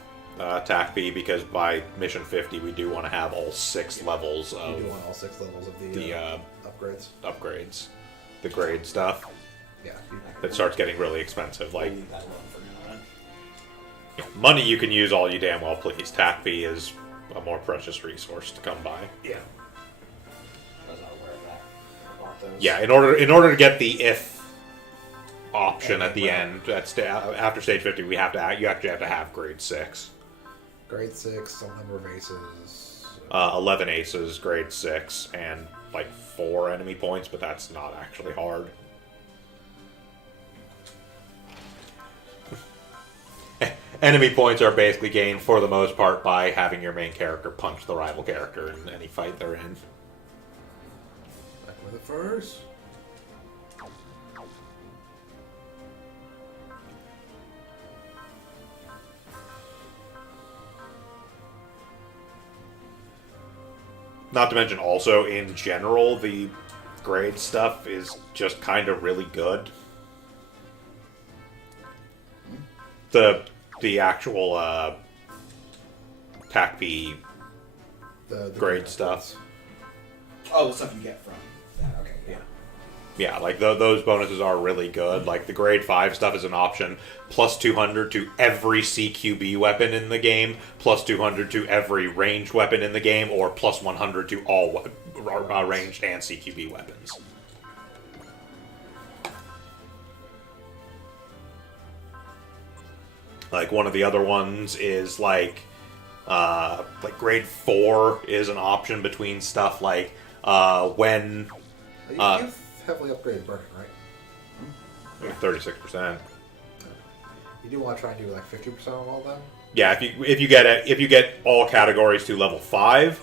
TAC B because by mission 50, we do want to have all 6 levels You of do want all 6 levels of the the upgrades. upgrades, the grade stuff. Yeah. That starts getting really expensive. Like, Leave that alone for now, then. money you can use all you damn well please. TAC B is a more precious resource to come by. Yeah. I was not aware of that. I bought those. Yeah, in order to get the if option at the end, after stage 50, you actually have to have grade 6. Grade 6, some number of aces. 11 aces, grade 6, and 4 enemy points, but that's not actually hard. Enemy points are basically gained for the most part by having your main character punch the rival character in any fight they're in. Back with it first. Not to mention also, in general, the grade stuff is just kind of really good. The actual TAC B The grade stuff. Oh, the stuff you get from that. Okay, yeah. Yeah, like those bonuses are really good. Like the grade 5 stuff is an option. Plus 200 to every CQB weapon in the game. Plus 200 to every ranged weapon in the game. Or plus 100 to all ranged and CQB weapons. Like one of the other ones is like grade 4 is an option between stuff like when You've heavily upgraded Burning, right? 36%. You do want to try and do like 50% on all of them? Yeah, if you get all categories to level 5,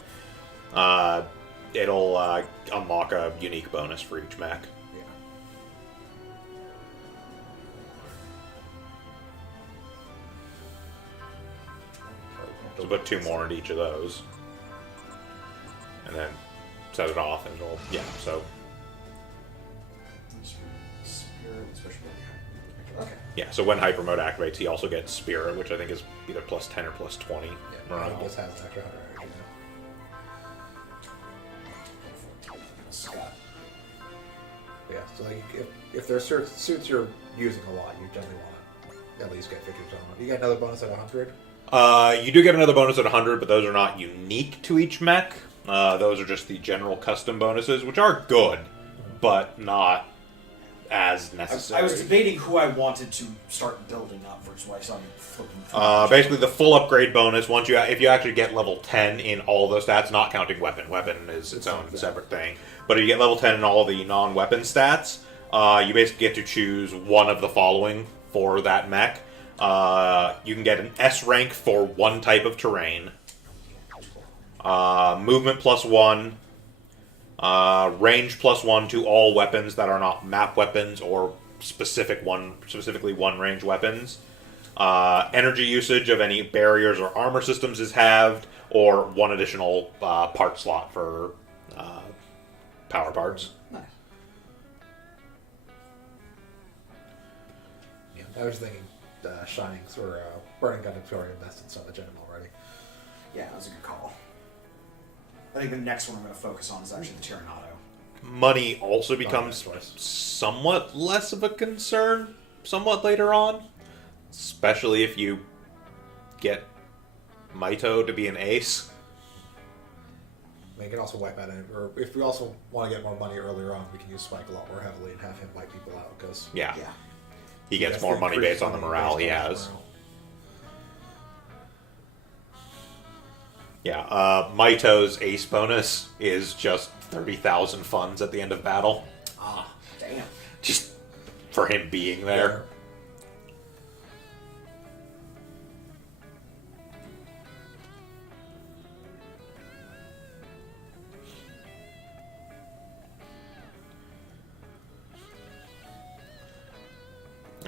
it'll unlock a unique bonus for each mech. Yeah. So put 2 more into each of those, and then set it off, and it'll So Spirit, special ability. Okay. yeah, so when hyper mode activates, he also gets Spirit, which I think is either plus 10 or plus 20. Yeah, morale. he just has an extra 100 energy now. Scott. Yeah, so like if there's suits you're using a lot, you generally want to at least get 50% on. You get another bonus at 100? You do get another bonus at 100, but those are not unique to each mech. Those are just the general custom bonuses, which are good, but not as necessary. I was debating who I wanted to start building up versus why I started flipping. Basically, the full upgrade bonus, if you actually get level 10 in all those stats, not counting weapon. Weapon is its own separate thing. But if you get level 10 in all the non-weapon stats, you basically get to choose one of the following for that mech. You can get an S rank for one type of terrain. Movement +1. Range +1 to all weapons that are not map weapons or specifically one range weapons. Energy usage of any barriers or armor systems is halved, or one additional part slot for power parts. Nice. Yeah, I was thinking Shinings or Burning Gundam's already invested so much in them already. Yeah, that was a good call. I think the next one I'm going to focus on is actually the Tyranado. Money also becomes nice choice. somewhat less of a concern somewhat later on, especially if you get Maito to be an ace. We can also wipe out any, or if we also want to get more money earlier on, we can use Spike a lot more heavily and have him wipe people out because Yeah, Yeah. he gets more money based on the morale he has. Yeah, Maito's ace bonus is just 30,000 funds at the end of battle, Ah, damn. just for him being there.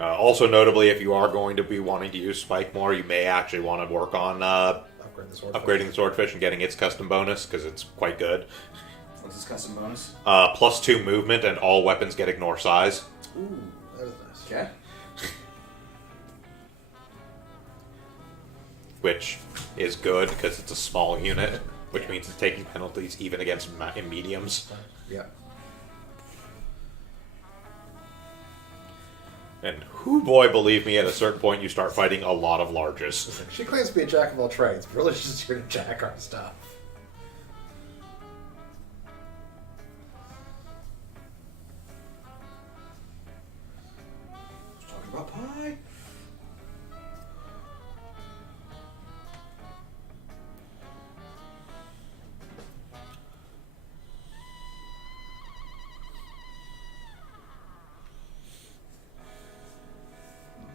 Also notably, if you are going to be wanting to use Spike more, you may actually want to work on upgrading the Swordfish and getting its custom bonus, because it's quite good. What's his custom bonus? +2 movement, and all weapons get ignore size. Ooh, that is nice. Okay. Which is good, because it's a small unit, which means it's taking penalties even against mediums. Yeah. And whoo boy, believe me, at a certain point you start fighting a lot of larges. She claims to be a jack of all trades, but really she's just here to jack our stuff. Talking about pie.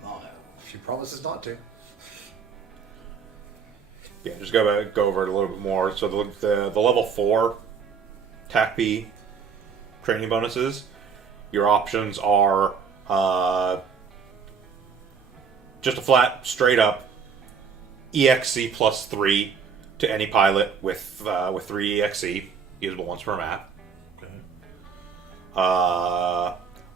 Mono. She promises not to. Yeah, just go over it a little bit more. So the level 4 TACP training bonuses, your options are just a flat, straight up EXC +3 to any pilot with 3 EXC, usable once per map.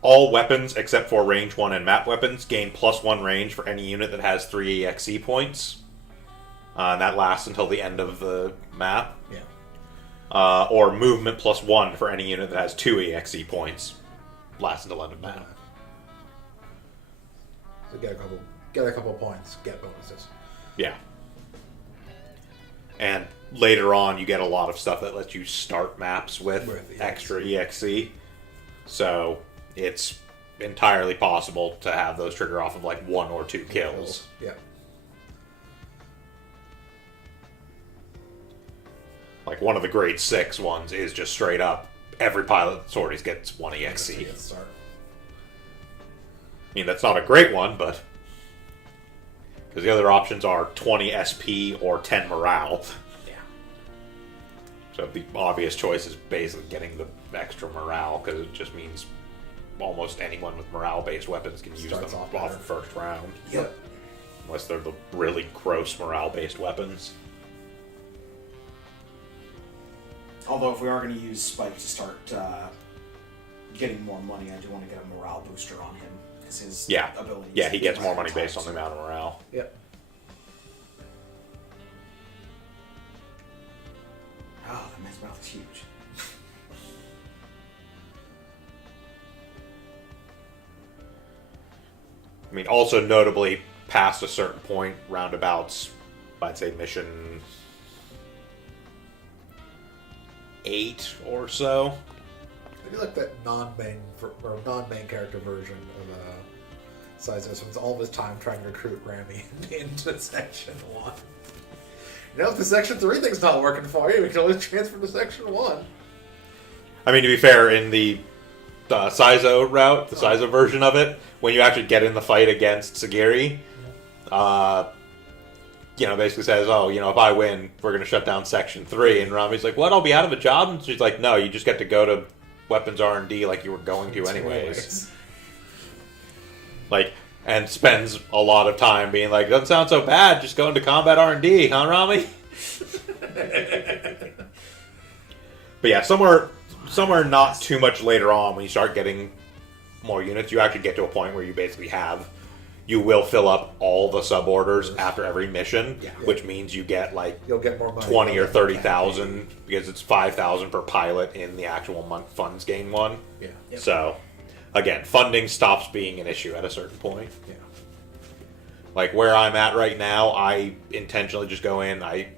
All weapons except for range 1 and map weapons gain +1 range for any unit that has 3 EXC points. And that lasts until the end of the map. Yeah. or movement +1 for any unit that has 2 EXE points. Lasts until end of battle. So get a couple points, get bonuses. Yeah. And later on, you get a lot of stuff that lets you start maps with With extra EXE. So it's entirely possible to have those trigger off of like 1 or 2 kills. Yeah. Like one of the grade 6 ones is just straight up every pilot that sorties gets 1 EXE. So you get the start. I mean, that's not a great one, but because the other options are 20 SP or 10 morale. Yeah. So the obvious choice is basically getting the extra morale, because it just means almost anyone with morale-based weapons can use Starts them off off better. the first round. Yep. Unless they're the really gross morale-based weapons. Although if we are going to use Spike to start getting more money, I do want to get a morale booster on him. Because his Yeah. abilities... Yeah, he gets more money based on the amount of morale. Yep. Oh, that man's mouth is huge. I mean, also notably, past a certain point, roundabouts, I'd say mission 8 or so. I do like that non-main character version of Sizo spends all of his time trying to recruit Rami into Section 1. You know, if the Section 3 thing's not working for you, we can always transfer to Section 1. I mean, to be fair, in the Sizo route, the Sizo version of it, when you actually get in the fight against Sagiri, basically says, oh, if I win, we're going to shut down Section 3. And Rami's like, what, I'll be out of a job? And she's like, no, you just get to go to weapons R&D like you were going to anyways. Like, and spends a lot of time being like, doesn't sound so bad, just go into combat R&D, huh, Rami? But yeah, somewhere not too much later on, when you start getting more units, you actually get to a point where you basically you will fill up all the suborders after every mission, which means you get like You'll get more money. 20 or 30,000, because it's 5,000 per pilot in the actual month funds game one. Yeah. Yep. So, again, funding stops being an issue at a certain point. Yeah. Like where I'm at right now, I intentionally just go in, I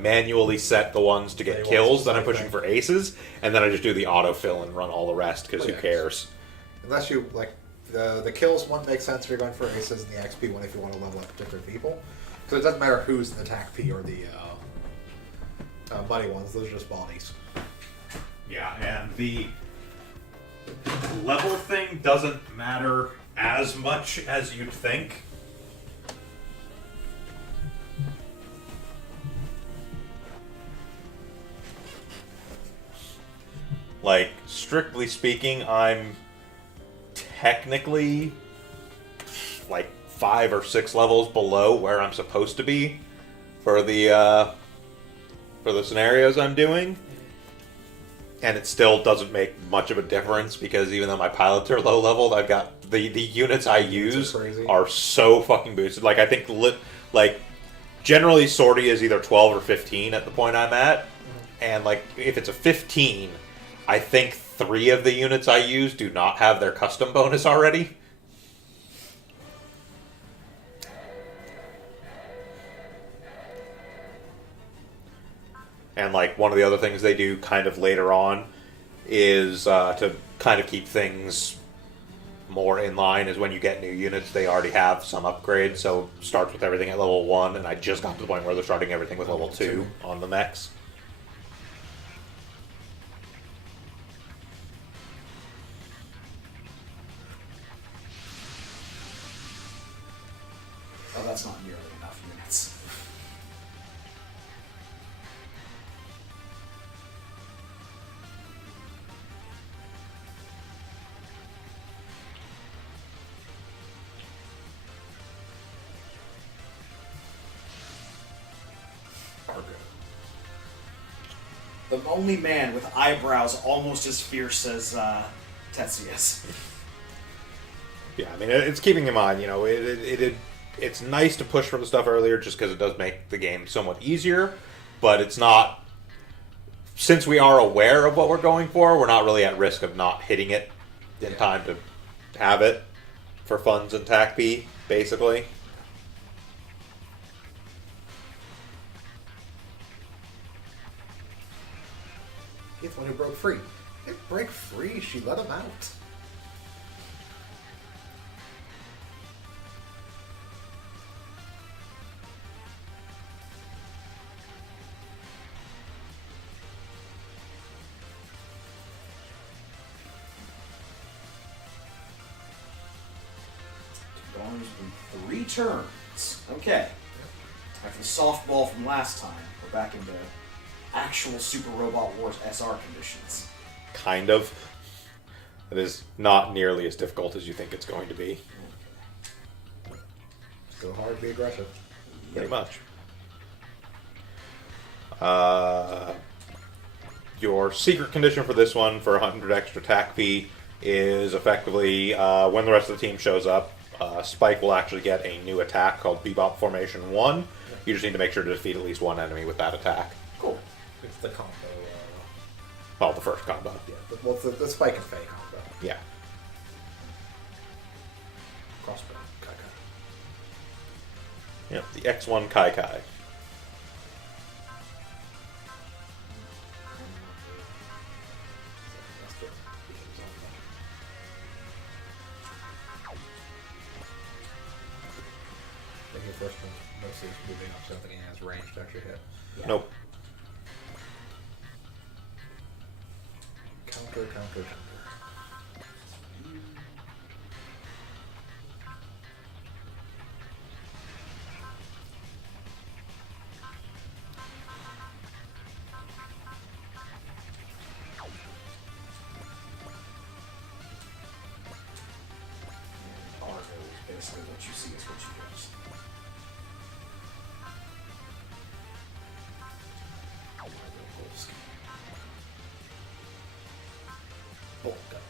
manually set the ones to get They kills, want then I'm something. pushing for aces, and then I just do the autofill and run all the rest, because who Yeah. cares? Unless you, like, the kills one makes sense if you're going for aces, and the XP one if you want to level up different people. Because it doesn't matter who's in the attack P or the money ones, those are just bodies. Yeah, and the level thing doesn't matter as much as you'd think. Like, strictly speaking, I'm technically like 5 or 6 levels below where I'm supposed to be for the scenarios I'm doing. And it still doesn't make much of a difference, because even though my pilots are low leveled, I've got the units I use crazy. are so fucking boosted. Like, I think generally sortie is either 12 or 15 at the point I'm at. And like, if it's a 15, I think 3 of the units I use do not have their custom bonus already. And like, one of the other things they do kind of later on is to kind of keep things more in line, is when you get new units, they already have some upgrades. So it starts with everything at level 1, and I just got to the point where they're starting everything with level 2 on the mechs. Oh, that's not nearly enough units. The only man with eyebrows almost as fierce as Tetsuya's. Yeah, I mean, it's keeping in mind, it's nice to push for the stuff earlier just because it does make the game somewhat easier, but it's not since we are aware of what we're going for, we're not really at risk of not hitting it in time to have it for funds and TAC-P, basically. He's the one who broke free. He didn't break free. She let him out. $2 in 3 turns. Okay. After the softball from last time, we're back into actual Super Robot Wars SR conditions. Kind of. It is not nearly as difficult as you think it's going to be. Go hard, be aggressive. Pretty much. Your secret condition for this one, for 100 extra TAC-P, is effectively when the rest of the team shows up, Spike will actually get a new attack called Bebop Formation 1. You just need to make sure to defeat at least one enemy with that attack. Cool. It's the combo. Well, the first combo. Yeah, well, it's the Spike and Faye combo. Yeah. Crossbow. Kai-Kai. Yep, the X1 Kai Kai. That's good. I think the first one mostly is moving up something he has range to actually hit. Nope. Counter, counter, counter. Argo is basically what you see is what you get. Bolt gun.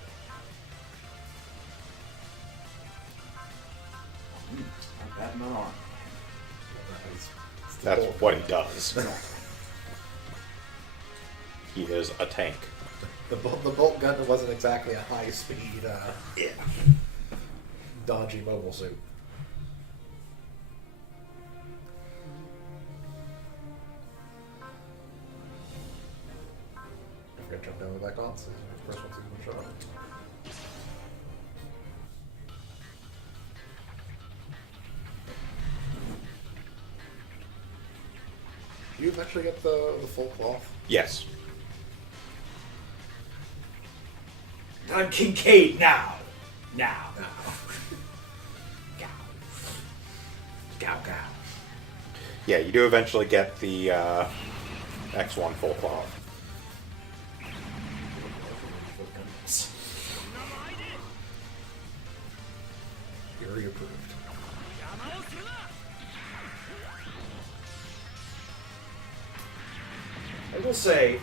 Not bad enough arm. It's the That's bolt what gun. he does. He is a tank. The bolt gun wasn't exactly a high speed, dodgy mobile suit. I forgot to jump down with that Gauntz. First one's even show up. Do you eventually get the full cloth? Yes. I'm Kincaid now. Now. No. Gow. Gow gow. Yeah, you do eventually get the X1 full cloth. Fury approved. I will say,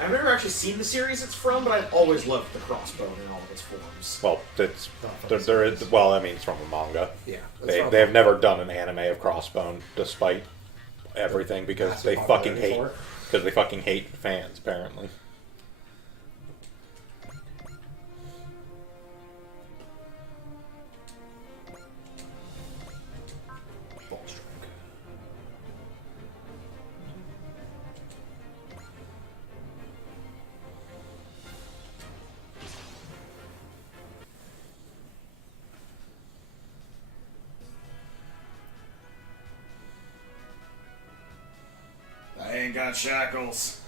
I've never actually seen the series it's from, but I've always loved the crossbow in all of its forms. Well, it's Not from there the is. Well, I mean, it's from a manga. Yeah. They have never done an anime of Crossbone, despite everything, because Massive they fucking popularity hate for it. because they fucking hate fans apparently. Bolt strike. I ain't got shackles.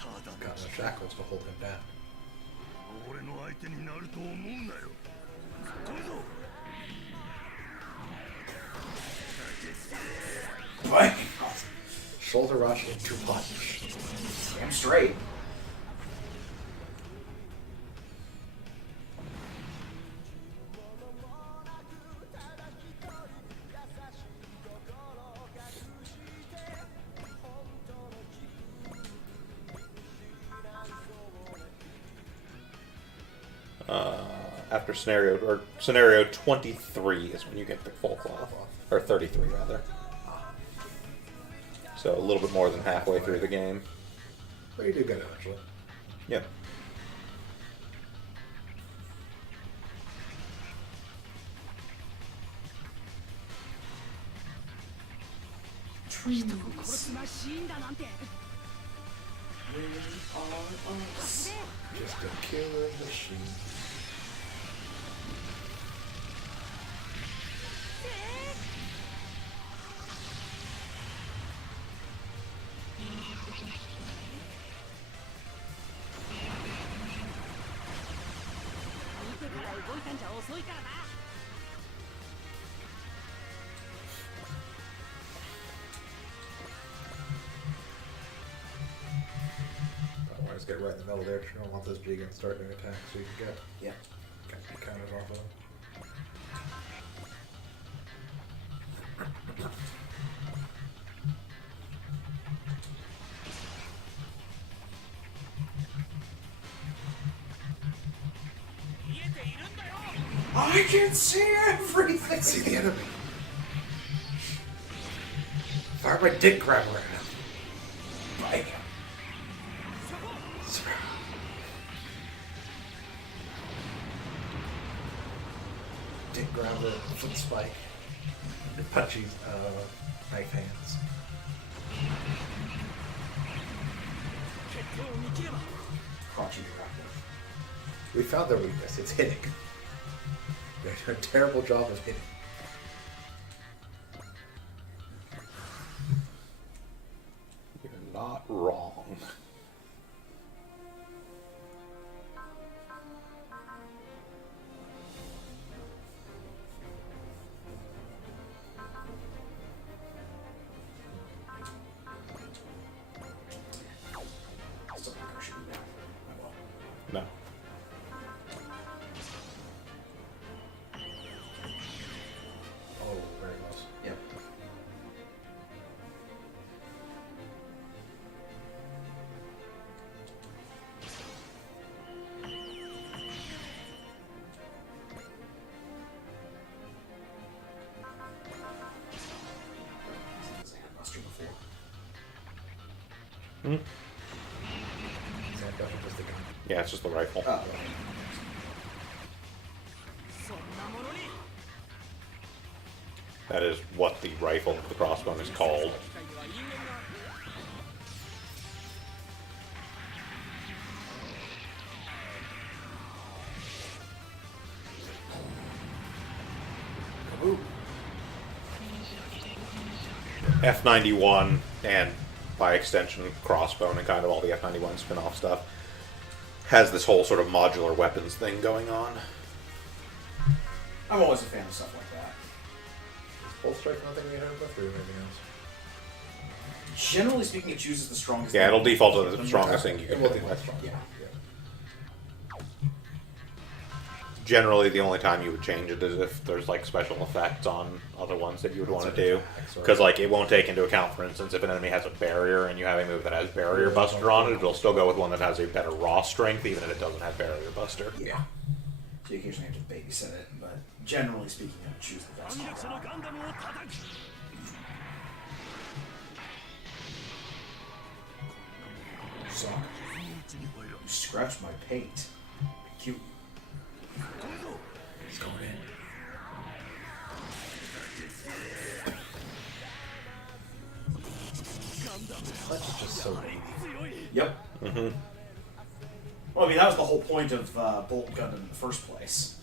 Got no shackles to hold him down. 俺の相手になると思うなよ。どうぞ。 Bang! Shoulder rush into punch. Damn straight. After scenario 23 is when you get the full cloth, or 33 rather. So a little bit more than halfway through the game. But you do get it eventually. Yeah. Trees. 殺すまシーンだなんて Where are us? Just a killing machine. Otherwise, get right in the middle there. You don't want this Jigen starting to attack, so you can Yeah. get counters off of them. I can see everything. See the enemy. Fire my dick grabber right now. Like, Dick grabber, foot spike, and punchy knife hands. 決定を見切れば crouching to grapple. We found their weakness. It's hitting. They're doing a terrible job of hitting. You're not wrong. Still think I should be down. I will. No. Oh, very close. Yep. This is a handbuster before. Is that definitely just the gun? Yeah, it's just the rifle. Oh, right. そんなものに That is what the rifle of the crossbow is called. 機械には因縁がある Ooh. F91 and by extension Crossbone and kind of all the F91 spin-off stuff has this whole sort of modular weapons thing going on. I'm always a fan of stuff like that. Is Pulse Strike nothing we heard with, or anything else? Generally speaking, it chooses the strongest. Yeah, it'll thing. default to the strongest thing you It can will hit be with. strong. Yeah. Generally, the only time you would change it is if there's like special effects on other ones that you would want to do. Because like it won't take into account, for instance, if an enemy has a barrier and you have a move that has Barrier Buster on it, it'll still go with one that has a better raw strength, even if it doesn't have Barrier Buster. Yeah. So you occasionally have to babysit it, but generally speaking, I would choose the best. 反逆者のガンダムを叩く Sock. You scratch my paint. Cute. He's going in. Punch is just so weak. Yep. Mm-hmm. Well, I mean, that was the whole point of Bolt Gun in the first place.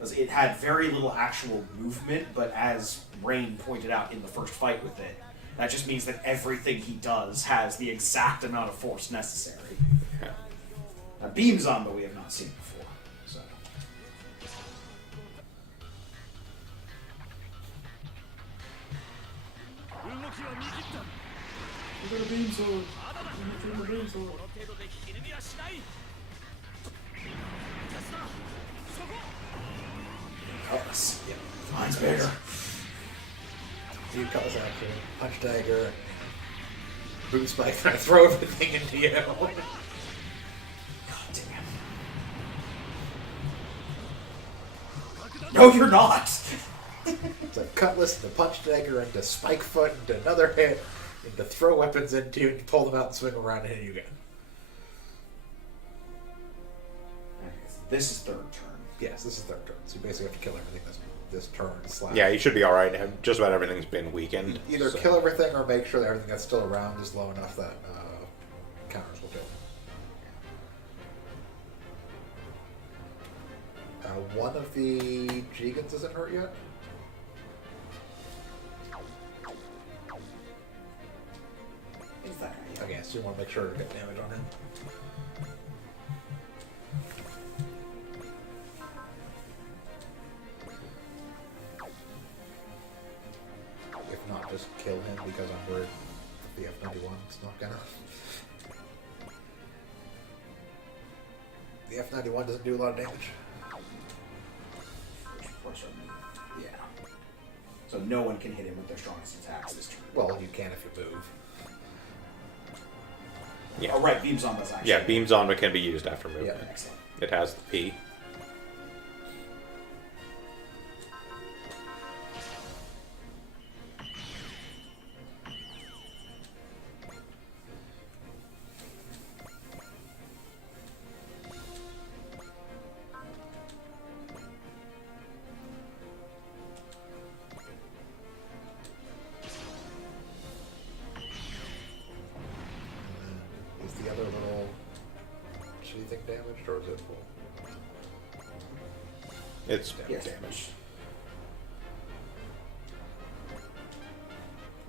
Was it had very little actual movement, but as Rain pointed out in the first fight with it, that just means that everything he does has the exact amount of force necessary. Yeah. Beam Zombo we have not seen before, so. We're gonna beam sword. この程度で引き抜きはしない雑だそこ Cutlass. Yeah. Mine's bigger. You cutlass action, punch dagger, boot spike, trying to throw everything into you. God damn. No, you're not. It's like cutlass into punch dagger into spike foot into another hit. And to throw weapons into you, and pull them out and swing them around and hit you again. Okay, so this is third turn. Yes, this is third turn. So you basically have to kill everything this turn. Slash. Yeah, you should be alright. Just about everything's been weakened. Either so- kill everything or make sure that everything that's still around is low enough that counters will kill. One of the Jigans isn't hurt yet. Is that guy? Okay, so you want to make sure to get damage on him. If not, just kill him because I'm worried the F-91 is not gonna. The F-91 doesn't do a lot of damage. Of course, yeah. So no one can hit him with their strongest attacks this turn. Well, you can if you move. Yeah. Oh, right, Beam Zomba's actually. Yeah, Beam Zomba can be used after movement. Yeah. Excellent. It has the P. Is the other little shitty thing damaged, or is it full? It's Yes. damaged.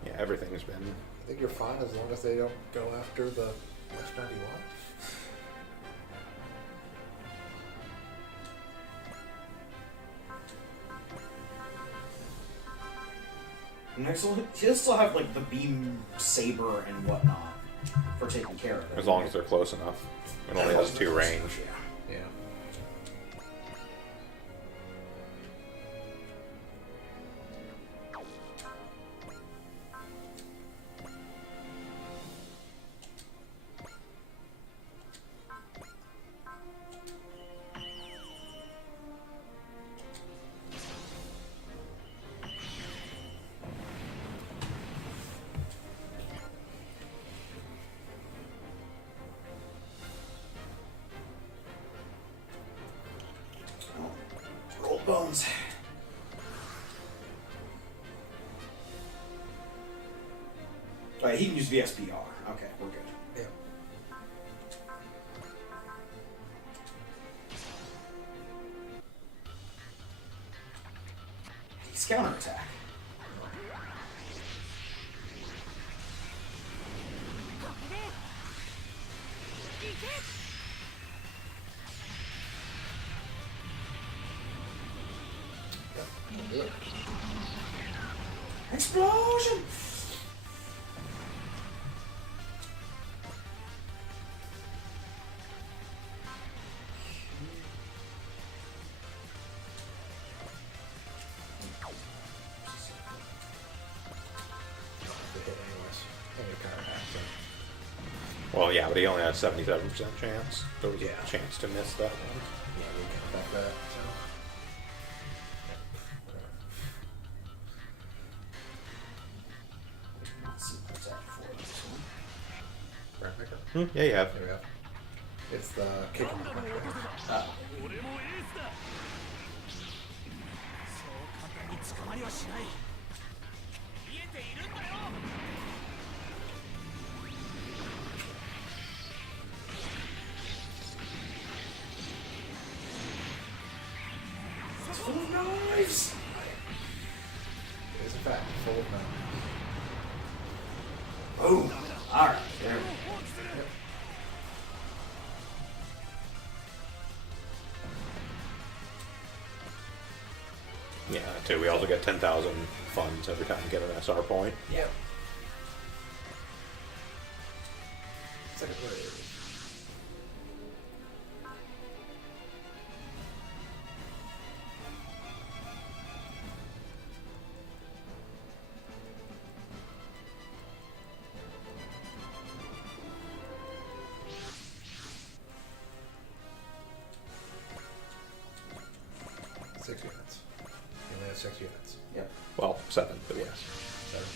Yeah, everything's been. I think you're fine as long as they don't go after the F-91. And he'll still have like the Beam Saber and whatnot for taking care of it. As long as they're close enough. It only has 2 range. Yeah. Yeah. Roll bones. Alright, he can use VSBR. Okay, we're good. Yeah. He's counterattack. That'll do it. Explosion! To hit anyways. And your counterattack, so. Well, yeah, but he only had 77% chance. There was Yeah. a chance to miss that one. Yeah, we can affect that. So. Let's see what's that for this one. Grandmaker. Yeah, you have. There we go. It's the kicking. Ah, 俺もエースだそう簡単に捕まりはしない見えているんだよ it's full of knives! It is in fact full of men. Boom! Alright, there we go. Yeah, too. We also get 10,000 funds every time we get an SR point. Yeah. Second wave. Six units. You only have 6 units. Yep. Well, 7, but yes. Seven.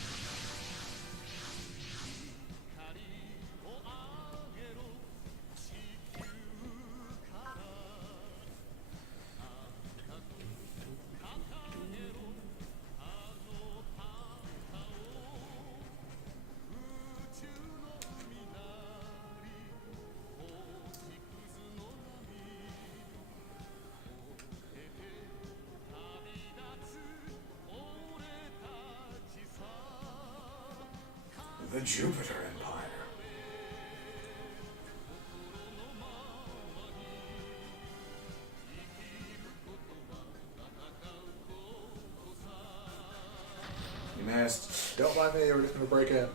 The Jupiter Empire. You missed. Don't mind me, we're just gonna break in.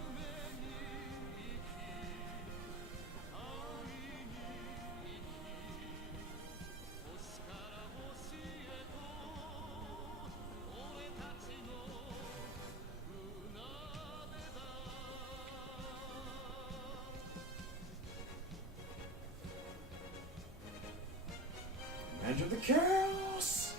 Edge of the Chaos.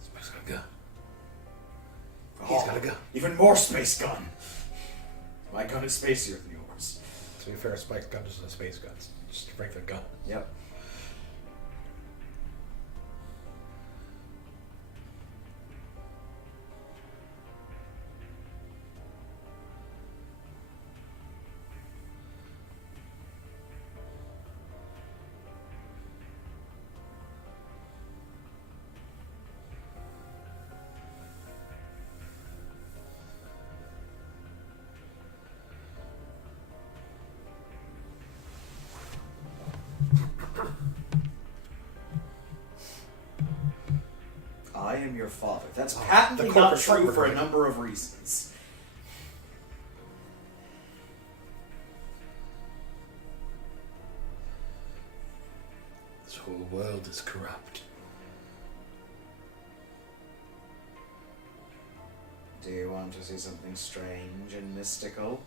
Space got a gun. Oh, He's got a gun. Even more space gun. My gun is spacier than yours. To be fair, Spike's gun isn't a space gun. It's just a regular gun. Yep. I am your father. That's patently the not corporate true for a secretary. number of reasons. This whole world is corrupt. Do you want to see something strange and mystical?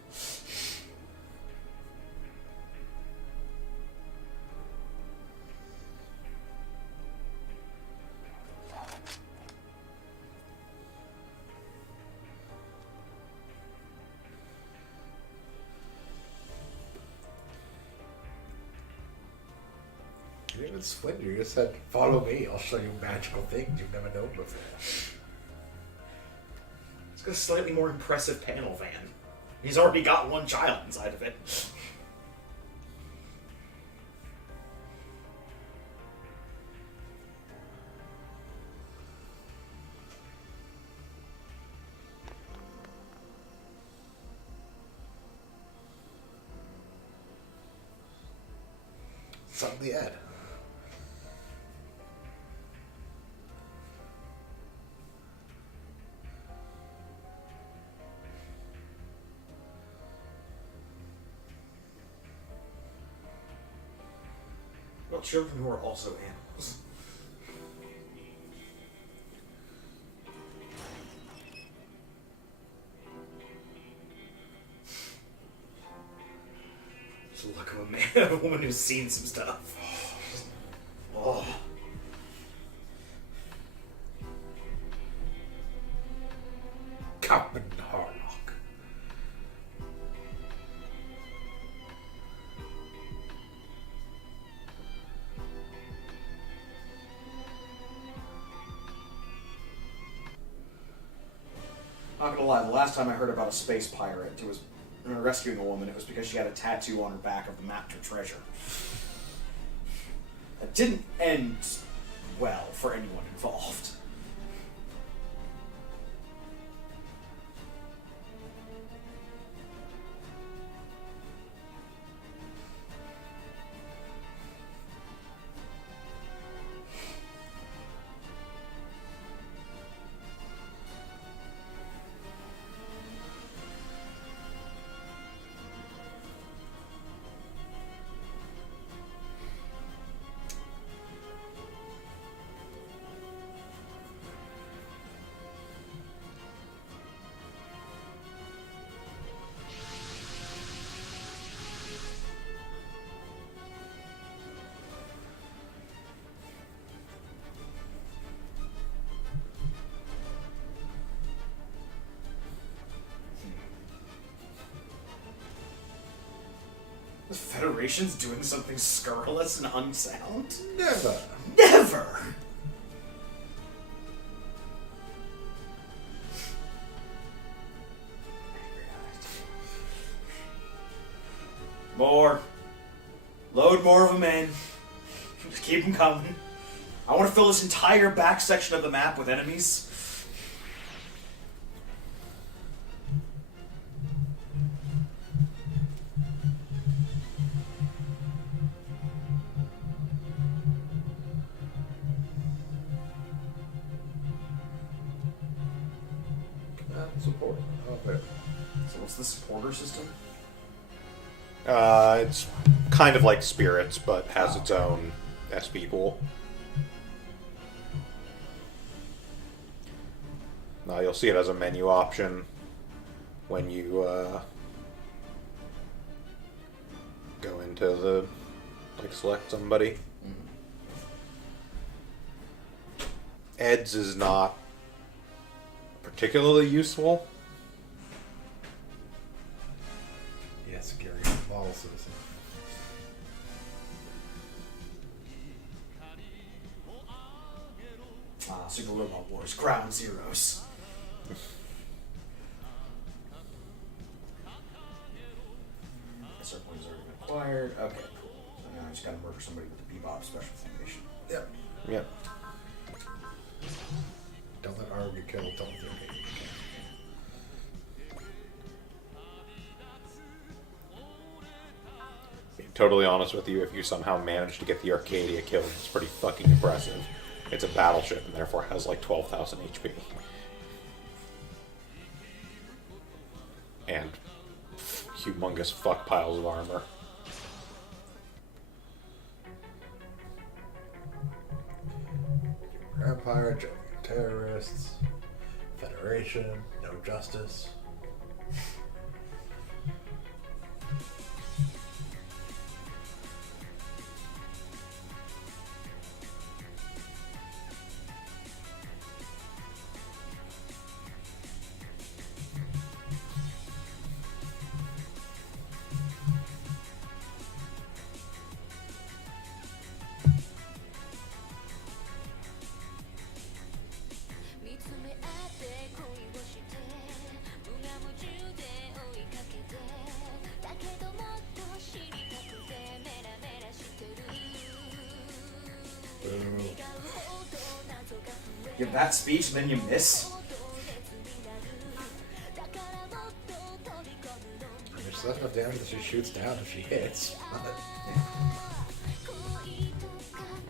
You didn't even split. You just said, "Follow me. I'll show you magical things you've never known before." It's got a slightly more impressive panel van. He's already got one child inside of it. Something to add. Well, children who are also animals. Just the look of a man, of a woman who's seen some stuff. Oh. Captain Harlock. Not gonna lie, the last time I heard about a space pirate who was rescuing a woman, it was because she had a tattoo on her back of the map to treasure. That didn't end well for anyone involved. The Federation's doing something scurrilous and unsound? Never. Never! More. Load more of them in. Just keep them coming. I want to fill this entire back section of the map with enemies. Support. Oh, there. So what's the supporter system? It's kind of like Spirits, but has its own SP pool. You'll see it as a menu option when you go into the select somebody. Eds is not particularly useful. Yes, Gary. Model citizen. Super Robot Wars. Ground Zeroes. Circle has already been acquired. Okay, cool. So now I just gotta murder somebody with the Bebop special formation. Yep. Yep. Don't let Arrow get killed. Don't get killed. Being totally honest with you, if you somehow manage to get the Arcadia killed, it's pretty fucking impressive. It's a battleship and therefore has like 12,000 HP. And humongous fuck piles of armor. Empire, joking terrorists, Federation, no justice. Give that speech, then you miss. There's not enough damage that she shoots down if she hits.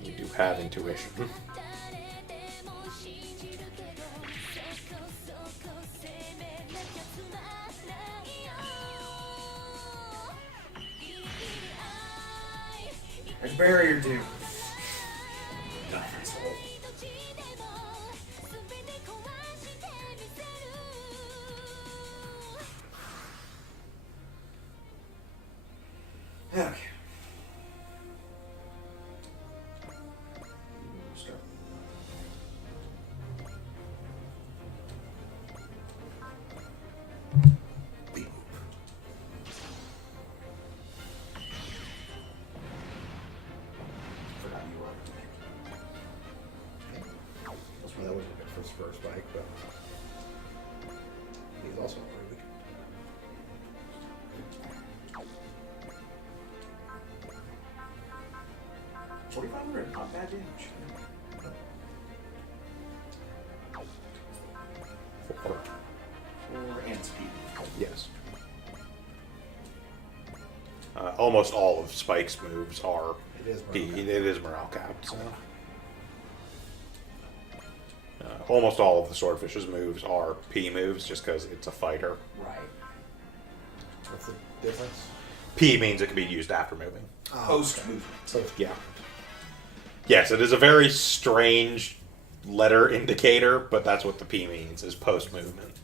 You do have intuition. There's barrier dude. Okay. Start. Forgot you were. That's why that wasn't good for Spur Spike, but he's also very weak. $4,500, not bad damage. Four. For and speed. Yes. Almost all of Spike's moves are It is P. morale It capped. is morale capped. So. Almost all of the Swordfish's moves are P moves, just because it's a fighter. Right. What's the difference? P means it can be used after moving. Post movement. Post Yeah. Yes, it is a very strange letter indicator, but that's what the P means, is post movement.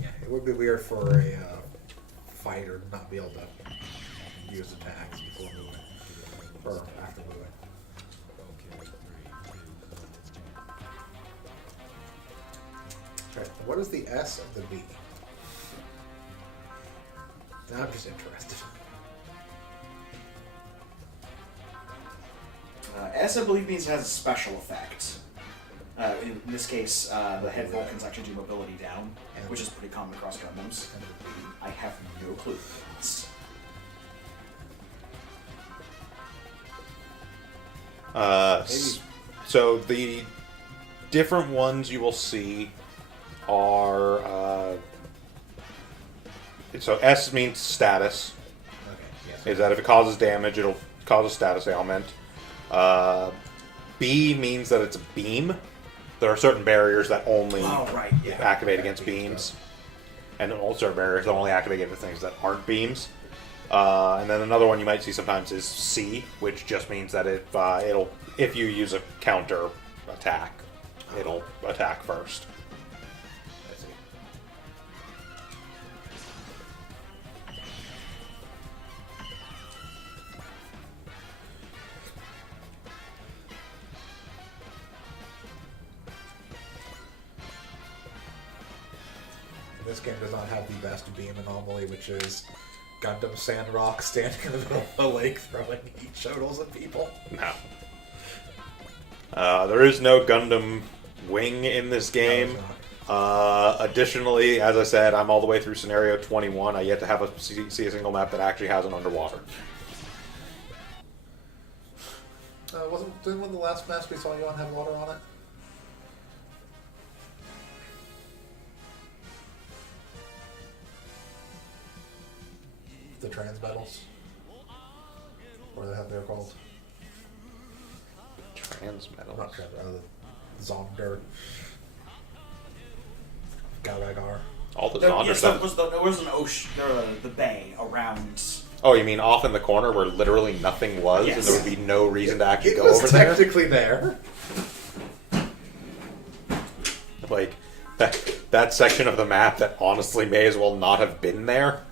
Yeah, it would be weird for a fighter to not be able to use attacks before moving or after moving. Okay, what is the S of the B? Now I'm just interested. S, I believe, means it has a special effect. In this case, the head Vulcans actually do mobility down, which is pretty common across Gundams. I have no clue. So the different ones you will see are so S means status. Okay, yes. Is that if it causes damage, it'll cause a status ailment. B means that it's a beam. There are certain barriers that only activate against beams, and also barriers that only activate against things that aren't beams. And then another one you might see sometimes is C, which just means that if you use a counter attack, it'll attack first. I see. This game does not have the best beam anomaly, which is Gundam Sandrock standing in the middle of the lake throwing heat shuttles at people. No. There is no Gundam wing in this game. Additionally, as I said, I'm all the way through scenario 21. I yet to see a single map that actually has an underwater. Didn't one of the last maps we saw you on have water on it? The trans battles? Or they're called? Transmetal. Not trans, Zonder. Galagar. All the There Zonder was an ocean, the bay around. Oh, you mean off in the corner where literally nothing was, Yes. and there would be no reason to actually It go was over there? technically there. Like, that section of the map that honestly may as well not have been there.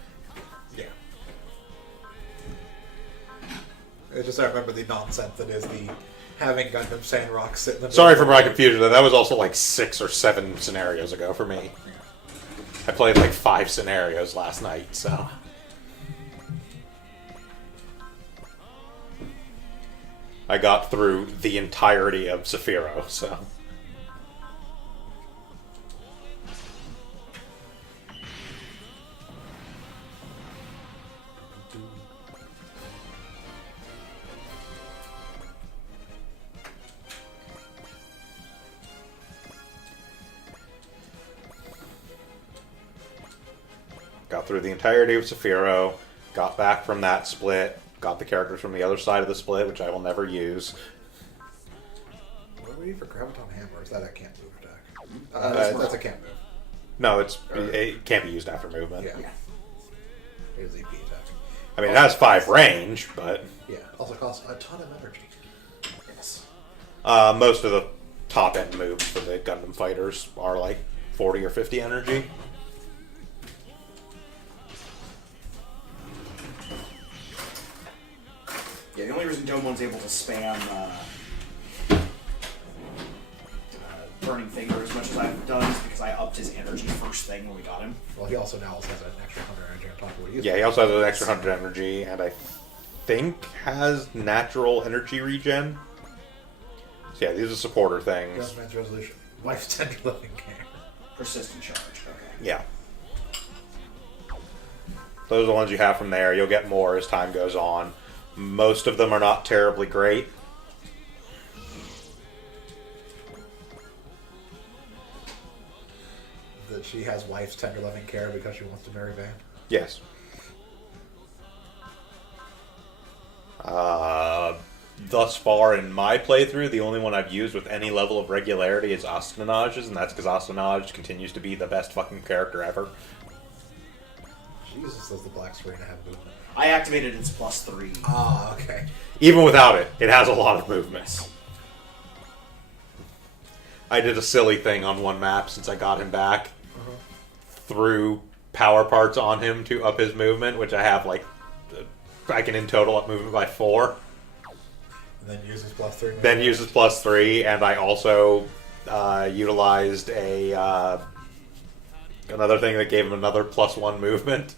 Yeah. It's just I remember the nonsense that is the having Gundam Sandrock sit in the Sorry middle for of my the- confusion. That was also like 6 or 7 scenarios ago for me. I played like 5 scenarios last night, so. I got through the entirety of Sephiroth, so. Got through the entirety of Sephiroth, got back from that split, got the characters from the other side of the split, which I will never use. What were you for Graviton Hammer? Is that a can't move attack? That's a can't move. No, it can't be used after movement. Yeah. It is EP attack. I mean, it has 5 range, but Yeah. Also costs a ton of energy. Yes. most of the top end moves for the Gundam fighters are like 40 or 50 energy. Yeah, the only reason Domon's able to spam Burning Finger as much as I've done is because I upped his energy first thing when we got him. Well, he also now has an extra 100 energy on top of what he used. Yeah, he also has an extra 100 energy, and I think has natural energy regen. So yeah, these are supporter things. Gunsman's Resolution. Wife's Tender Living Care. Persistent charge, okay. Yeah. Those are the ones you have from there. You'll get more as time goes on. Most of them are not terribly great. That she has wife's tender loving care because she wants to marry Van. Yes. Thus far in my playthrough, the only one I've used with any level of regularity is Astronauts, and that's because Astronauts continues to be the best fucking character ever. Jesus, does the Black Serena have movement? I activated its +3. Ah, okay. Even without it, it has a lot of movements. I did a silly thing on one map since I got him back. Threw power parts on him to up his movement, which I have like, I can in total up movement by 4. And then uses +3. Then uses +3, and I also utilized a another thing that gave him another +1 movement.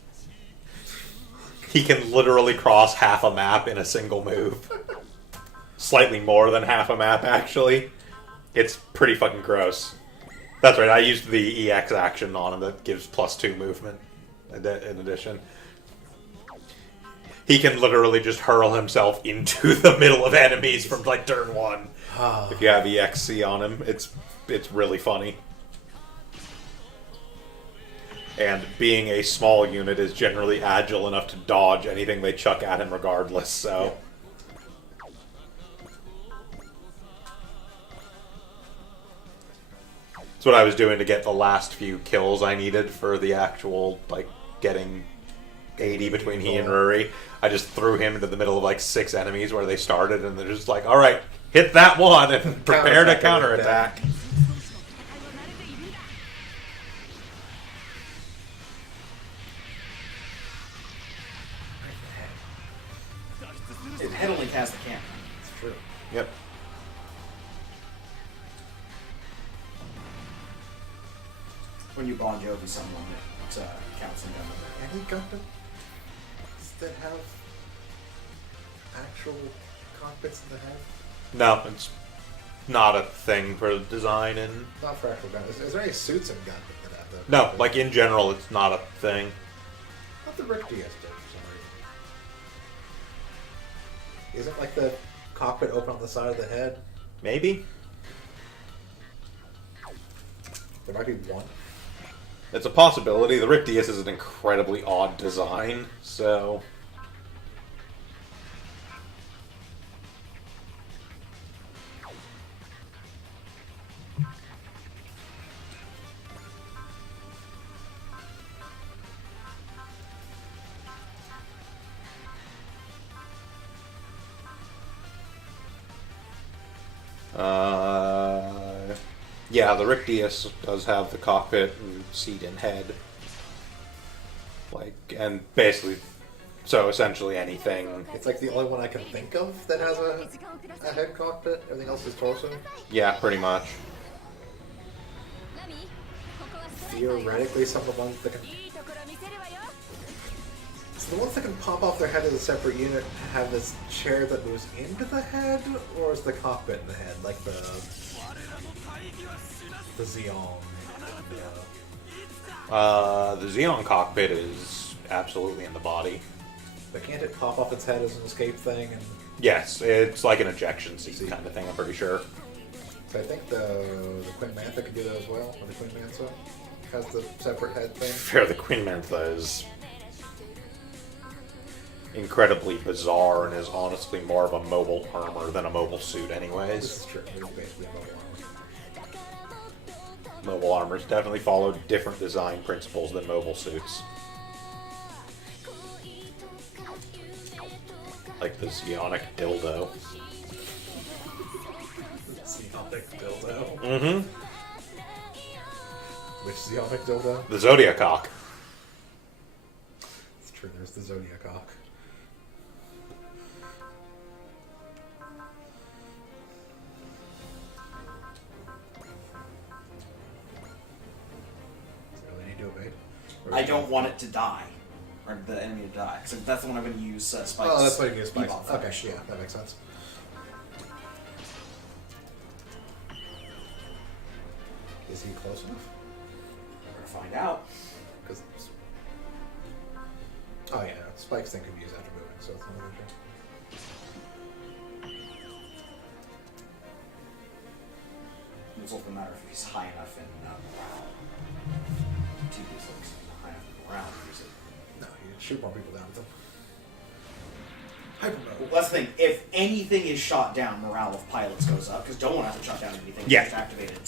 He can literally cross half a map in a single move. Slightly more than half a map, actually. It's pretty fucking gross. That's right, I used the EX action on him that gives +2 movement in addition. He can literally just hurl himself into the middle of enemies from like turn 1. If you have EXC on him, it's really funny. And being a small unit is generally agile enough to dodge anything they chuck at him regardless, so... That's what I was doing to get the last few kills I needed for the actual, like, getting 80 between he and Ruri. I just threw him into the middle of, like, 6 enemies where they started, and they're just like, alright, hit that one and prepare to counterattack. The head only has the camera. It's true. Yep. When you Bon Jovi someone, it counts them down. Any Gundams that have actual cockpits in the head? No, it's not a thing for design and... Not for actual Gundams. Is there any suits in Gundam that have that? No, like in general, it's not a thing. Not the Rick Diaz did for some reason. Isn't like the cockpit open on the side of the head? Maybe? There might be one. It's a possibility. The Rick DS is an incredibly odd design, so... Yeah, the Rick DS does have the cockpit and seat and head. Like, and basically, so essentially anything. It's like the only one I can think of that has a head cockpit. Everything else is torso. Yeah, pretty much. Theoretically, some of the ones that can... So the ones that can pop off their head as a separate unit have this chair that moves into the head, or is the cockpit in the head, like the Xeon? The Xenon cockpit is absolutely in the body. But can't it pop off its head as an escape thing? And Yes, it's like an ejection seat kind of thing, I'm pretty sure. so I think the Queen Mantha can do that as well. Or the Queen Mantha has the separate head thing. Fair, the Queen Mantha is incredibly bizarre and is honestly more of a mobile armor than a mobile suit anyways. This is true. It's basically a mobile armor. Mobile armors definitely follow different design principles than mobile suits. Like the Xeonic dildo. Xeonic dildo. Mm-hmm. Which Xeonic dildo? The Zodiac cock. It's true, there's the Zodiac Hawk. Is there really need to evade? Or I is don't it- want it to die. Or the enemy to die. Because that's the one I'm going to use Spike's. Oh, that's why you use spikes. Bebop Okay, finish. yeah, that makes sense. Is he close enough? We're going to find out. Because oh yeah, spikes thing can be used after moving, so it's not an issue. It's also a matter if he's high enough in morale to use it. He's not high enough in morale to use it. No, you shoot more people down with them. Hyper Well, mode. that's the thing. If anything is shot down, morale of pilots goes up because don't want to have to shot down anything. Yeah. Just activated.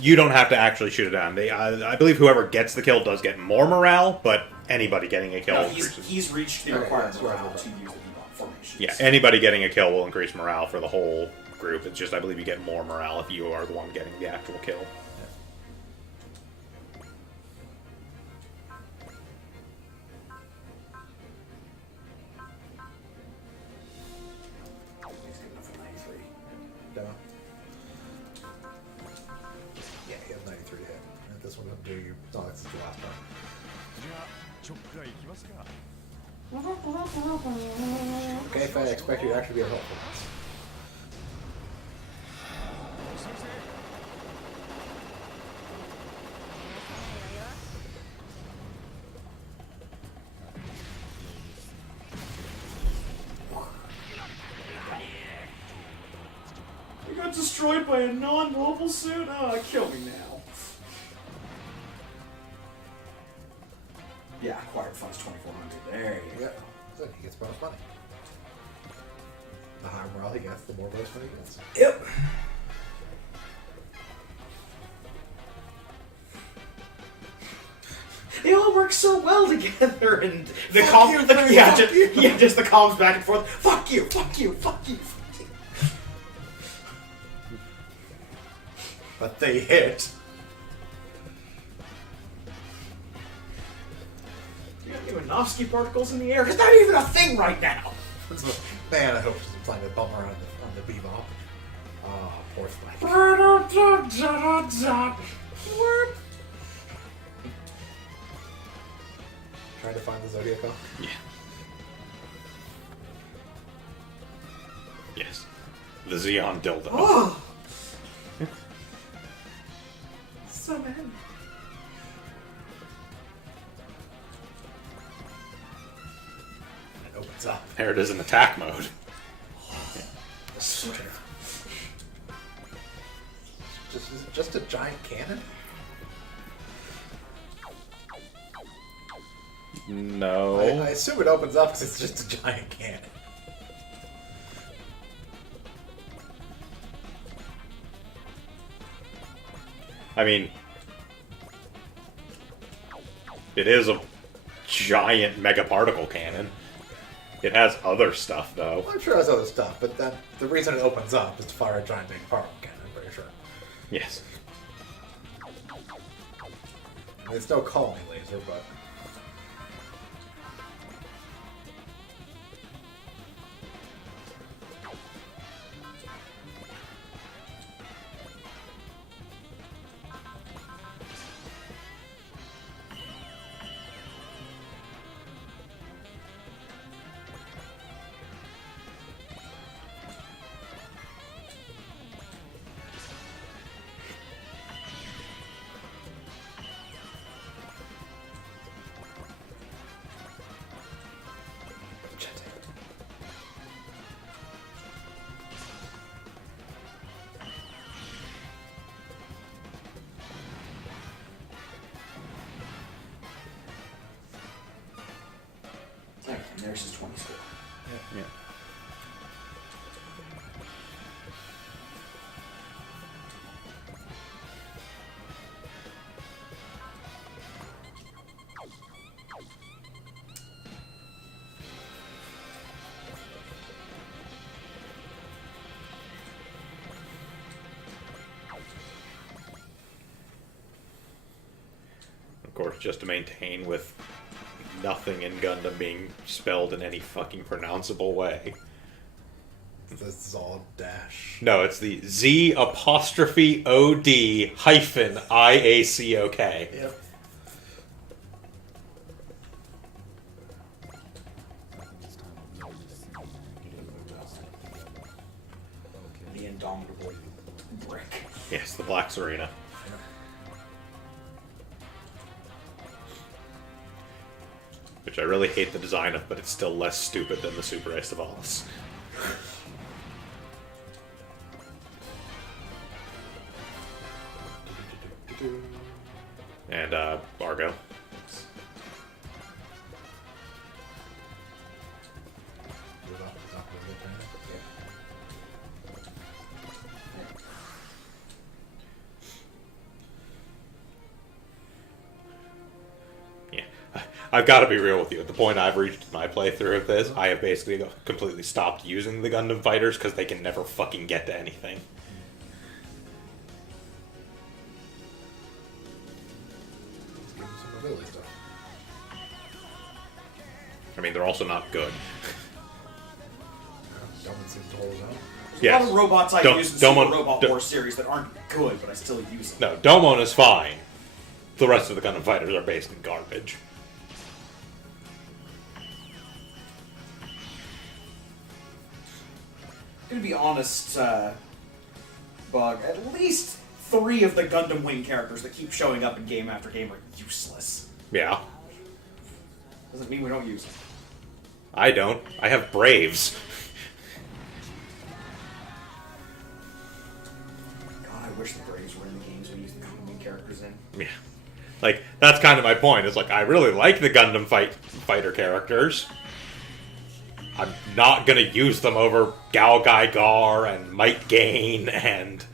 You don't have to actually shoot it down. I believe whoever gets the kill does get more morale, but anybody getting a kill No, increases. he's reached the Okay, required that's morale right. to use the Bebop formation. Yeah, anybody getting a kill will increase morale for the whole group. It's just I believe you get more morale if you are the one getting the actual kill. He's good enough for 93. Demo. Yeah, he has 93 hit. And if this one doesn't do you. No, this is the last part. じゃあちょっくらいきますか Okay, if I expect you to actually be helpful. destroyed by a non-mobile suit? Kill me now. Yeah, acquired funds 2,400. There you go. Yeah. So he gets bonus money. The higher morale he gets, the more bonus money he gets. Yep. They all work so well together, and the Fuck you, Barry, yeah, fuck just, you. yeah, just the comms back and forth. Fuck you, fuck you, fuck you, fuck you. But they hit. You got Ivanovsky particles in the air? It's not even a thing right now. Man, I hope she's playing a bummer on the bebop. Oh, poor Fleck. Trying to find the Zodiac Elf. Yeah. Yes. The Xeon dildo. Oh! So mad. It opens up. There it is in attack mode. Is it just a giant cannon? No. I assume it opens up because it's just a giant cannon. I mean, it is a giant mega particle cannon. It has other stuff, though. I'm sure it has other stuff, but the reason it opens up is to fire a giant big particle cannon, I'm pretty sure. Yes. I mean, it's no colony laser, but... Okay, and there's his 20 score. Yeah. Of course, just to maintain with nothing in Gundam being spelled in any fucking pronounceable way. This is all dash. No, it's the Z apostrophe OD hyphen IACOK. Yep. The indomitable brick. Yes, the Black Serena. Which I really hate the design of, but it's still less stupid than the Super Estavalis. And, Argo. Yeah. I've got to be real with you. At the point I've reached in my playthrough of this, I have basically completely stopped using the Gundam fighters because they can never fucking get to anything. Let's give him some mobility stuff. I mean, they're also not good. Doman seems to hold his own. There's Yes. a lot of robots I Don't- use in don't Super want- Robot don't- War series that aren't good, but I still use them. No, Domon is fine. The rest of the Gundam fighters are basically garbage. I'm gonna be honest, Bug, at least 3 of the Gundam Wing characters that keep showing up in game after game are useless. Yeah. Doesn't mean we don't use them. I don't. I have Braves. wish the Braves were in the games we use the Gundam characters in. Yeah. Like, that's kind of my point. It's like, I really like the Gundam fighter characters. I'm not gonna use them over Gal Gar and Might Gain and,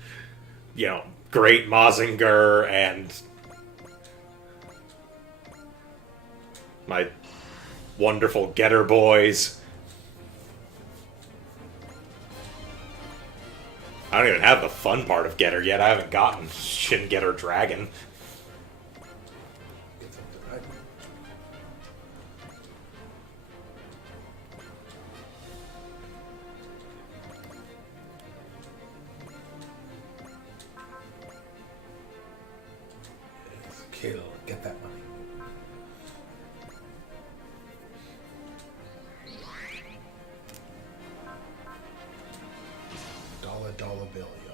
Great Mazinger and my wonderful Getter boys. I don't even have the fun part of Getter yet. I haven't gotten Shin Getter Dragon. Get something right. Yes, kill. Get that money. Dollar bill, yo.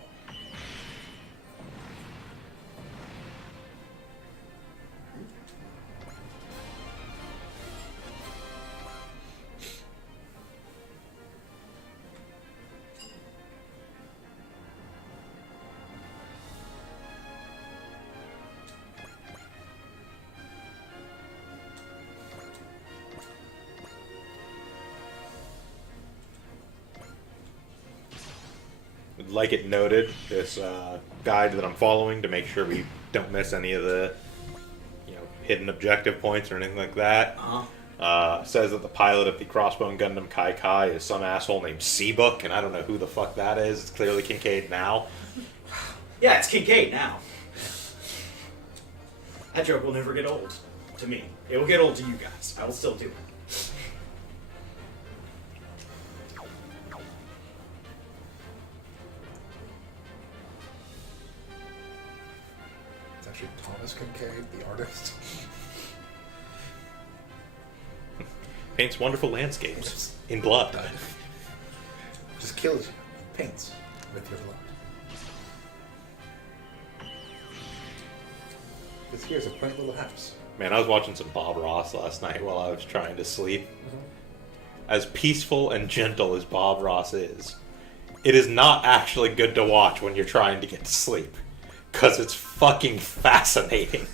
Would like it noted, this guide that I'm following, to make sure we don't miss any of the hidden objective points or anything like that. Says that the pilot of the Crossbone Gundam Kai Kai is some asshole named Seabook, and I don't know who the fuck that is. It's clearly Kincaid now. Yeah, it's Kincaid now. That joke will never get old. To me. It will get old to you guys. I will still do it. It's actually Thomas Kincaid, the artist. Paints wonderful landscapes Yes. in blood. Just kills you. Paints with your blood. This here's a quaint little house. Man, I was watching some Bob Ross last night while I was trying to sleep. As peaceful and gentle as Bob Ross is, it is not actually good to watch when you're trying to get to sleep. Because it's fucking fascinating.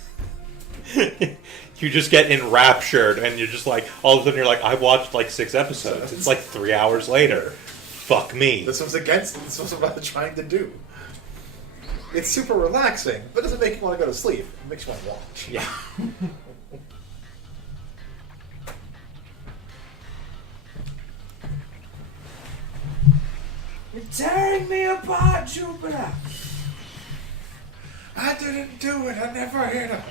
You just get enraptured and you're just like, all of a sudden you're like, I watched like 6 episodes. It's like 3 hours later. Fuck me. This was what I'm trying to do. It's super relaxing, but it doesn't make you want to go to sleep. It makes you want to watch. Yeah. You're tearing me apart, Jupiter! I didn't do it. I never hit her.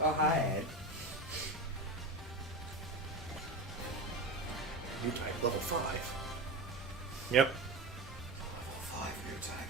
Oh, hi, Ed. New type, level 5. Yep. Level 5 new type.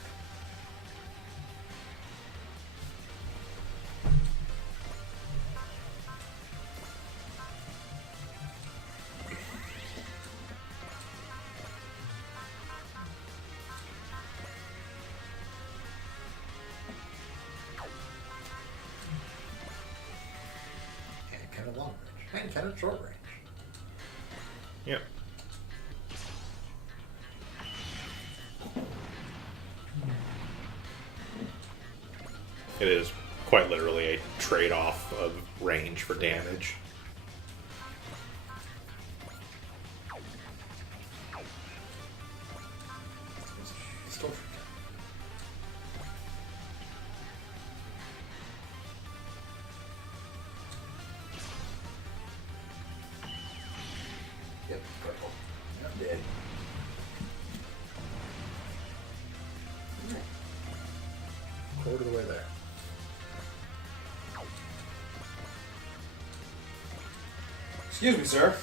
And cannon long range. And cannon short range. Yep. It is quite literally a trade-off of range for damage. Stormtrooper. Yep, purple. I'm dead. Quarter of the way there. Excuse me, sir.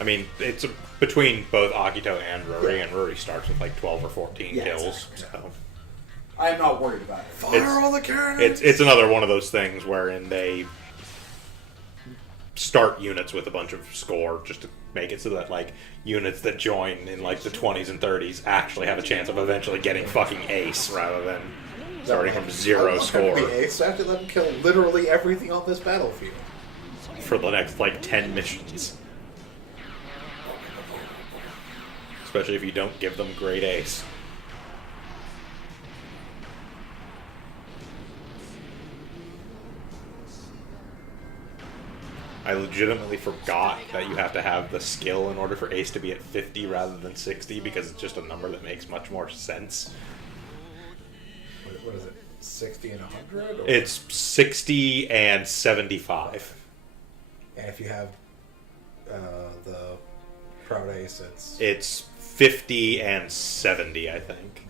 I mean, it's between both Akito and Rory, and Rory starts with like 12 or 14 Yeah, kills. exactly. So I am not worried about it. Fire It's- all the cannons! it's another one of those things wherein they start units with a bunch of score just to make it so that like units that join in like the 20s and 30s actually have a chance of eventually getting fucking ace rather than starting from I zero want them to score be ace, so I have to let them kill literally everything on this battlefield. for the next like 10 missions. Especially if you don't give them great ace. I legitimately forgot that you have to have the skill in order for Ace to be at 50 rather than 60 because it's just a number that makes much more sense. What is it? 60 and 100? Or? It's 60 and 75. And if you have the Proud Ace, It's 50 and 70, I think.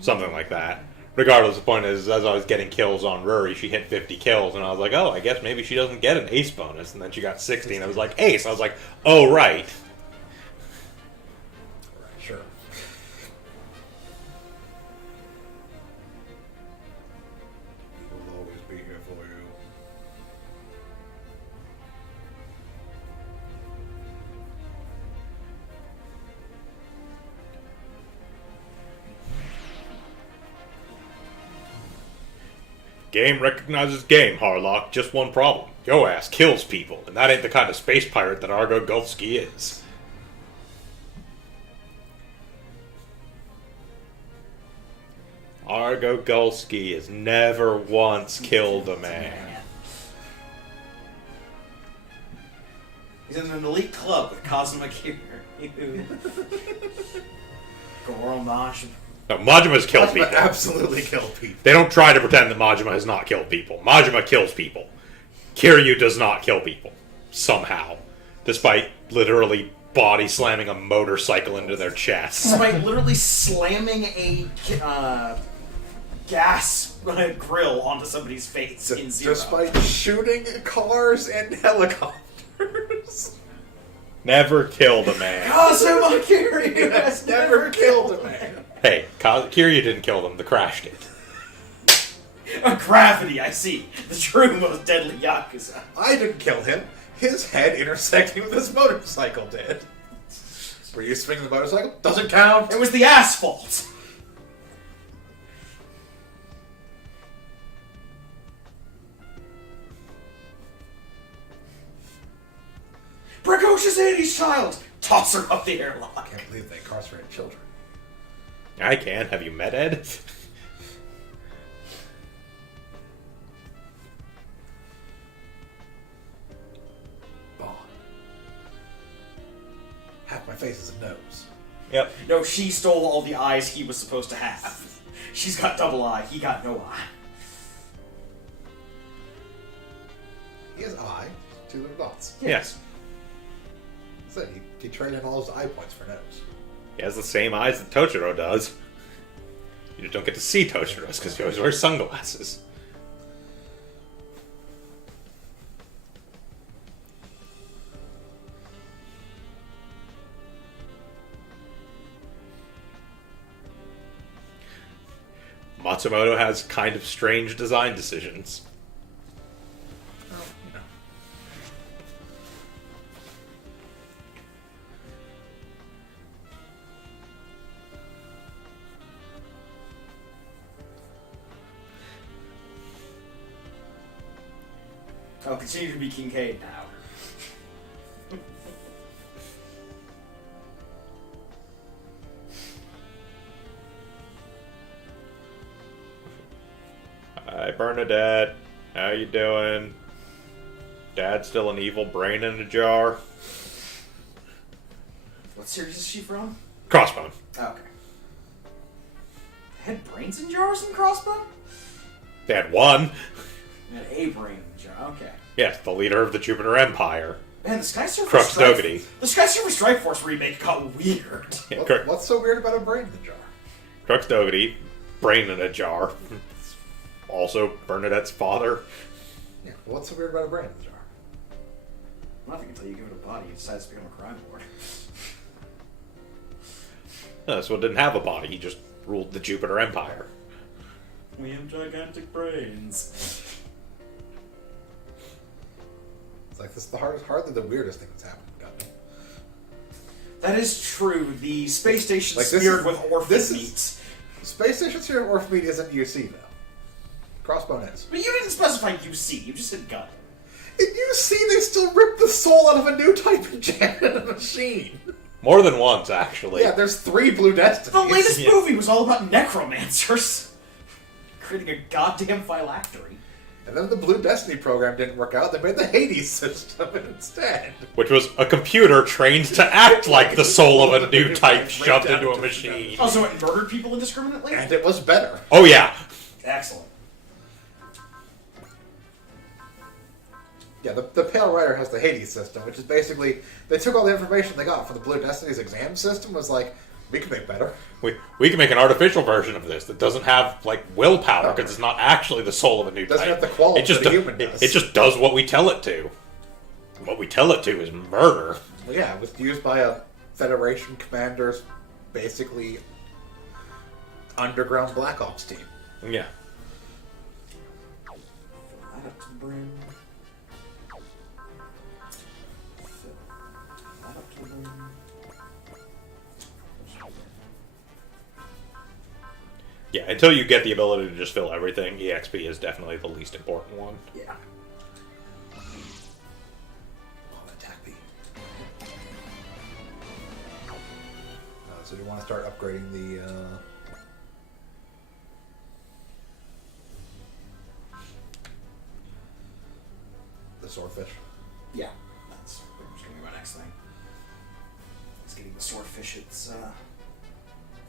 Something like that. Regardless, the point is, as I was getting kills on Rory, she hit 50 kills, and I was like, oh, I guess maybe she doesn't get an Ace bonus. And then she got 60, and I was like, Ace. I was like, oh, right. Sure. We'll always be here for you. Game recognizes game, Harlock. Just one problem. Yo ass kills people, and that ain't the kind of space pirate that Argo Gulfsky is. Argo Gulfsky has never once killed a man. He's in an elite club with Cosmic Hero. Goro Majima. No, Majima's killed Majima people. absolutely killed people. They don't try to pretend that Majima has not killed people. Majima kills people. Kiryu does not kill people. Somehow. Despite literally body slamming a motorcycle into their chest. Despite literally slamming a gas grill onto somebody's face in Zero. Despite shooting cars and helicopters. Never killed a man. Kazuma Kiryu has Never killed a man. Hey, Kiryu didn't kill them. The Crash did. Gravity, I see. The true most deadly Yakuza. I didn't kill him. His head intersecting with his motorcycle did. Were you swinging the motorcycle? Doesn't count. It was the asphalt. Precocious 80s child. Toss her up the airlock. I can't believe they incarcerated children. I can. Have you met Ed? Bond. Half my face is a nose. Yep. No, she stole all the eyes he was supposed to have. She's got double eye. He got no eye. He has eye, two little dots. Yes. So he traded in all his eye points for nose. He has the same eyes that Toshiro does. You just don't get to see Toshiro's because he always wears sunglasses. Matsumoto has kind of strange design decisions. Well, you know. I'll continue to be Kincaid now. Hi, Bernadette. How you doing? Dad's still an evil brain in a jar. What series is she from? Crossbone. Oh, okay. They had brains in jars in Crossbone? They had one. They had a brain in jar. Okay. Yes, the leader of the Jupiter Empire. Man, the Sky Surfer Crux Dougherty. The Sky Surfer Strike Force remake got weird. Yeah, What's so weird about a brain in the jar? Crux Dougherty, brain in a jar. Also, Bernadette's father. Yeah. What's so weird about a brain in the jar? Nothing until you give it a body, it decides to become a crime lord. This one didn't have a body, he just ruled the Jupiter Empire. We have gigantic brains. It's like this is hardly the weirdest thing that's happened in Gundam. That is true. The space station Like, this smeared is- with orphan this is- meat. Space Station Serum Orph Meat isn't UC though. Crossbone is. But you didn't specify UC, you just said gun. In UC, they still rip the soul out of a new type of gem in a machine. More than once, actually. Yeah, there's 3 Blue Destinies. The latest Yeah. movie was all about necromancers. Creating a goddamn phylactery. And then the Blue Destiny program didn't work out. They made the Hades system instead. Which was a computer trained to act like the soul of a new type shoved into a machine. Oh, so it murdered people indiscriminately? And it was better. Oh yeah. Excellent. Yeah, the Pale Rider has the Hades system, which is basically, they took all the information they got from the Blue Destiny's exam system, was like, we can make better. We can make an artificial version of this that doesn't have like willpower because it's not actually the soul of a new Doesn't type. have the quality it just that a do- human does. It just does what we tell it to. What we tell it to is murder. Well, yeah, it was used by a Federation commander's basically underground Black Ops team. Yeah. Fill that up to the brim. Fill that up to the brim. Yeah, until you get the ability to just fill everything, EXP is definitely the least important one. Yeah. Oh, attack B. So do you want to start upgrading the swordfish? Yeah. That's pretty much going to be my next thing. It's getting the swordfish its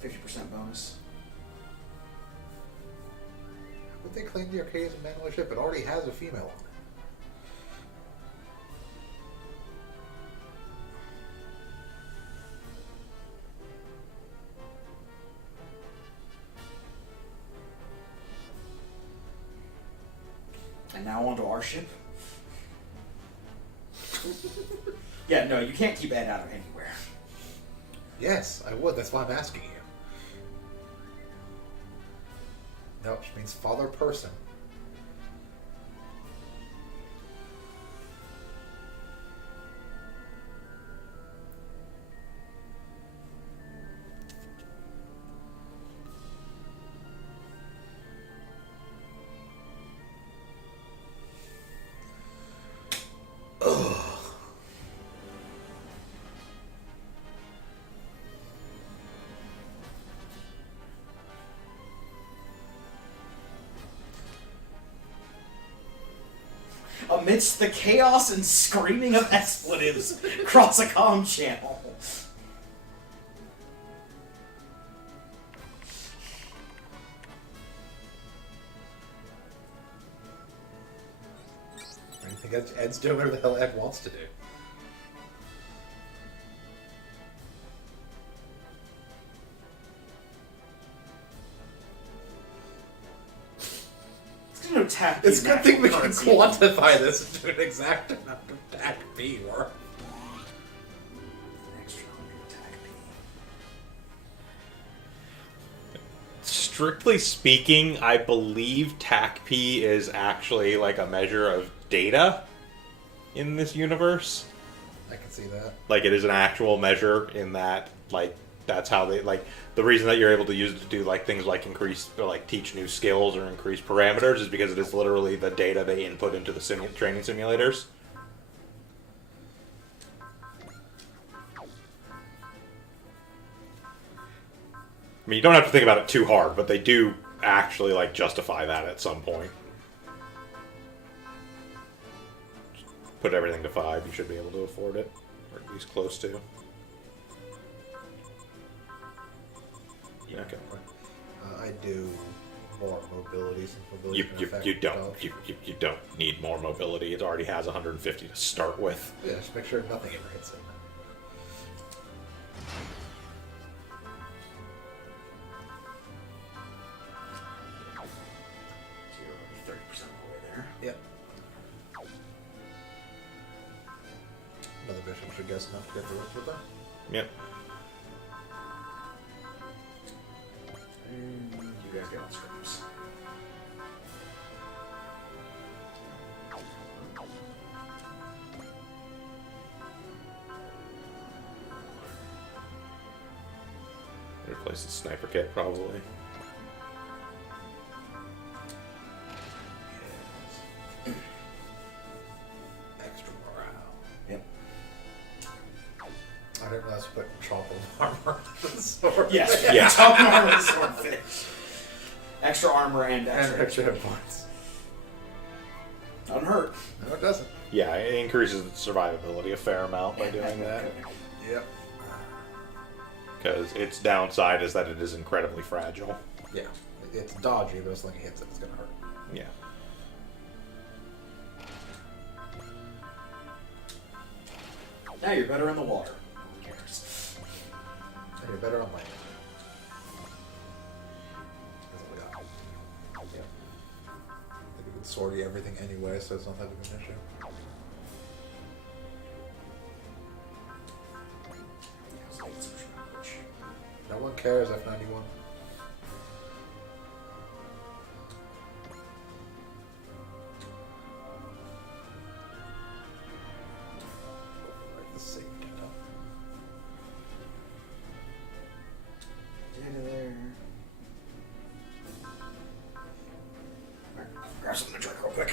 50% bonus. Would they claim the Arcadian manual ship? It already has a female on it. And now onto our ship. Yeah, no, you can't keep Ed out of anywhere. Yes, I would. That's why I'm asking you. No, which means father person. Amidst the chaos and screaming of expletives across a comm channel. I think Ed's doing whatever the hell Ed wants to do. It's gonna attack. It's a the good thing we can currency. quantify this into an exact amount of attack B work. An extra 100 attack P. Strictly speaking, I believe TACP is actually like a measure of data in this universe. I can see that. Like it is an actual measure in that, like that's how they like the reason that you're able to use it to do like things like increase or like teach new skills or increase parameters is because it is literally the data they input into the training simulators. I mean, you don't have to think about it too hard, but they do actually like justify that at some point. Put everything to 5, you should be able to afford it, or at least close to. Okay. I do more mobility since mobility You, can you, affect you don't both. you don't need more mobility. It already has 150 to start with. Yeah, just make sure nothing enrates it. So you're 30% of the way there. Yep. Another bishop should guess enough to get the rest of them. Yep. And you guys get on scrims. Replace the sniper kit probably. Extra morale. Yep. I didn't realize we put chocolate armor on the sword. Yes. Yeah. Top armor and swordfish. Extra armor and And extra. extra hit points. Doesn't hurt. No, it doesn't. Yeah, it increases its survivability a fair amount by doing that. Yep. Because its downside is that it is incredibly fragile. Yeah. It's dodgy, but as long as it hits it, it's gonna hurt. Yeah. Now you're better in the water. Who cares? And you're better on land. That's what we got. Yep. I think we can sortie everything anyway, so it's not that big of an issue. No one cares, F91. Write the save data. Data there. Alright, grab something to drink real quick.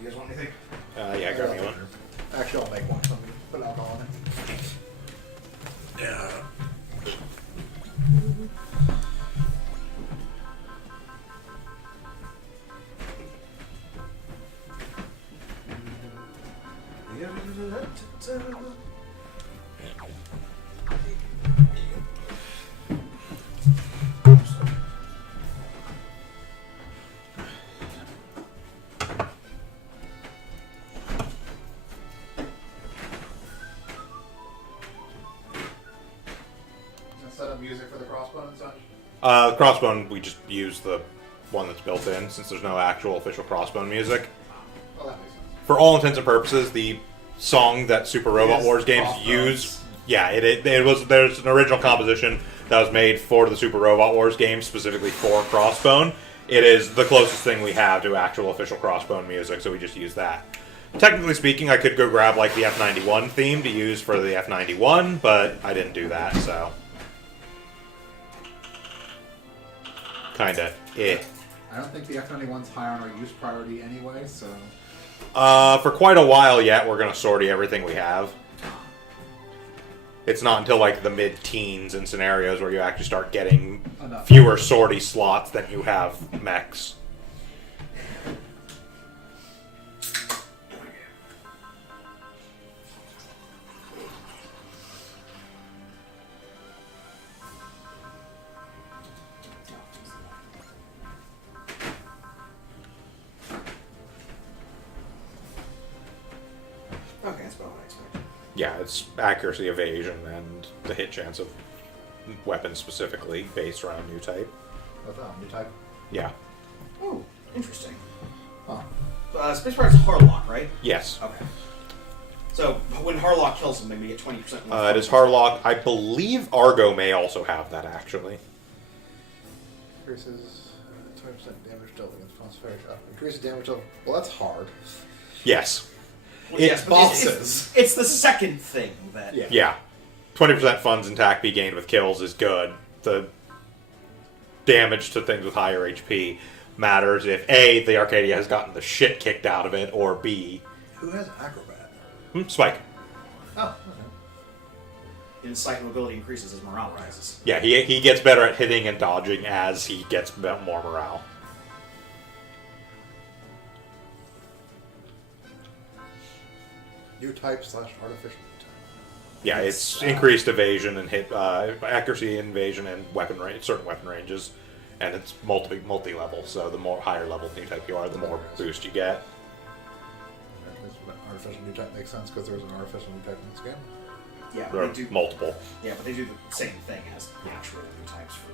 You guys want anything? Yeah, grab me one. Actually, I'll make one. So I'm gonna put alcohol in it. Yeah. Set up music for the crossbow and such. The crossbone, we just use the one that's built in, since there's no actual official crossbone music. Oh, that makes sense. For all intents and purposes, the song that Super Robot Is Wars games Crossbones. use, yeah, it was, there's an original composition that was made for the Super Robot Wars game, specifically for Crossbone. It is the closest thing we have to actual official Crossbone music, so we just use that. Technically speaking, I could go grab like the F91 theme to use for the F91, but I didn't do that, so kinda I don't think the F91's high on our use priority anyway, so. For quite a while yet, we're gonna sortie everything we have. It's not until like the mid-teens in scenarios where you actually start getting Enough. fewer sortie slots than you have mechs. Okay, that's about what I expected. Yeah, it's accuracy, evasion, and the hit chance of weapons specifically based around new type. What's that? New type? Yeah. Oh, interesting. Huh. Spacebar is Harlock, right? Yes. Okay. So when Harlock kills something, we get 20% more. It is Harlock. I believe Argo may also have that, actually. Increases 20% damage dealt against atmospheric. Increases damage dealt. Well, that's hard. Yes. Well, it yes, but bosses. It's the second thing that. Yeah. Yeah. 20% funds and TAC be gained with kills is good. The damage to things with higher HP matters if A, the Arcadia has gotten the shit kicked out of it, or B, Who has acrobat? Spike. Oh, Insight mobility increases as morale rises. Yeah, he gets better at hitting and dodging as he gets more morale. New type / artificial new type. Yeah, it's increased evasion and hit accuracy, invasion, and weapon range, certain weapon ranges, and it's multi-level. So the more higher level new type you are, the more boost you get. Artificial new type makes sense because there's an artificial new type in this game. Yeah, There but are they do. multiple. Yeah, but they do the same thing as natural new types for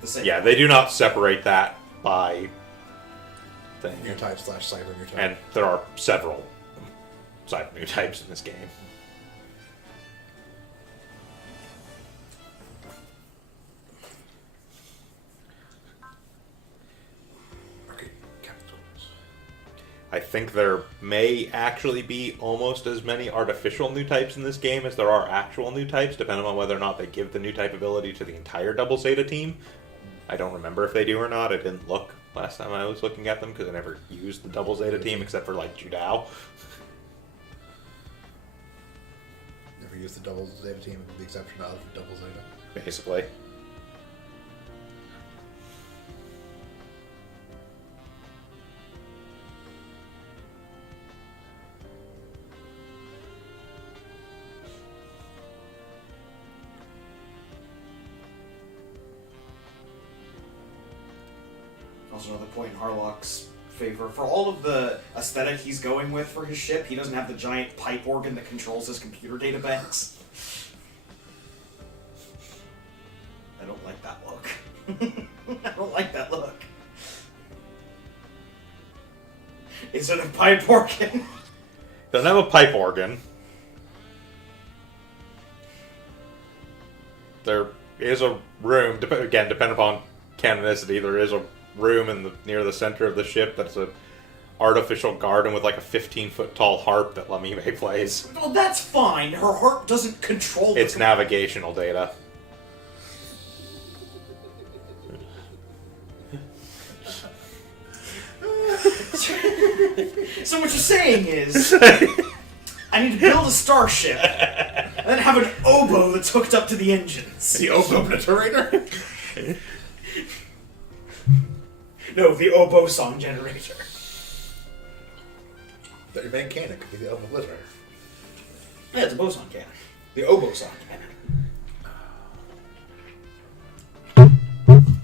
the same. Yeah, they do not separate that by thing. New type / cyber new type. And there are several cyber new types in this game. Okay, capitals. I think there may actually be almost as many artificial new types in this game as there are actual new types, depending on whether or not they give the new type ability to the entire Double Zeta team. I don't remember if they do or not. I didn't look last time I was looking at them because I never used the Double Zeta team except for like Judao. Never used the double Zeta team with the exception of double Zeta. Basically. Also, another point in Harlock's favor. For all of the aesthetic he's going with for his ship, he doesn't have the giant pipe organ that controls his computer data banks. I don't like that look. I don't like that look. Is it a pipe organ? Doesn't have a pipe organ. There is a room, again, depending upon canonicity, there is a room near the center of the ship that's an artificial garden with like a 15-foot tall harp that Lamime plays. Well, that's fine. Her harp doesn't control the It's navigational data. So what you're saying is, I need to build a starship, and then have an oboe that's hooked up to the engines. The obliterator? No, the oboe song generator. That your main cannon could be the obliterator. Yeah, it's a boson cannon. The oboe song cannon.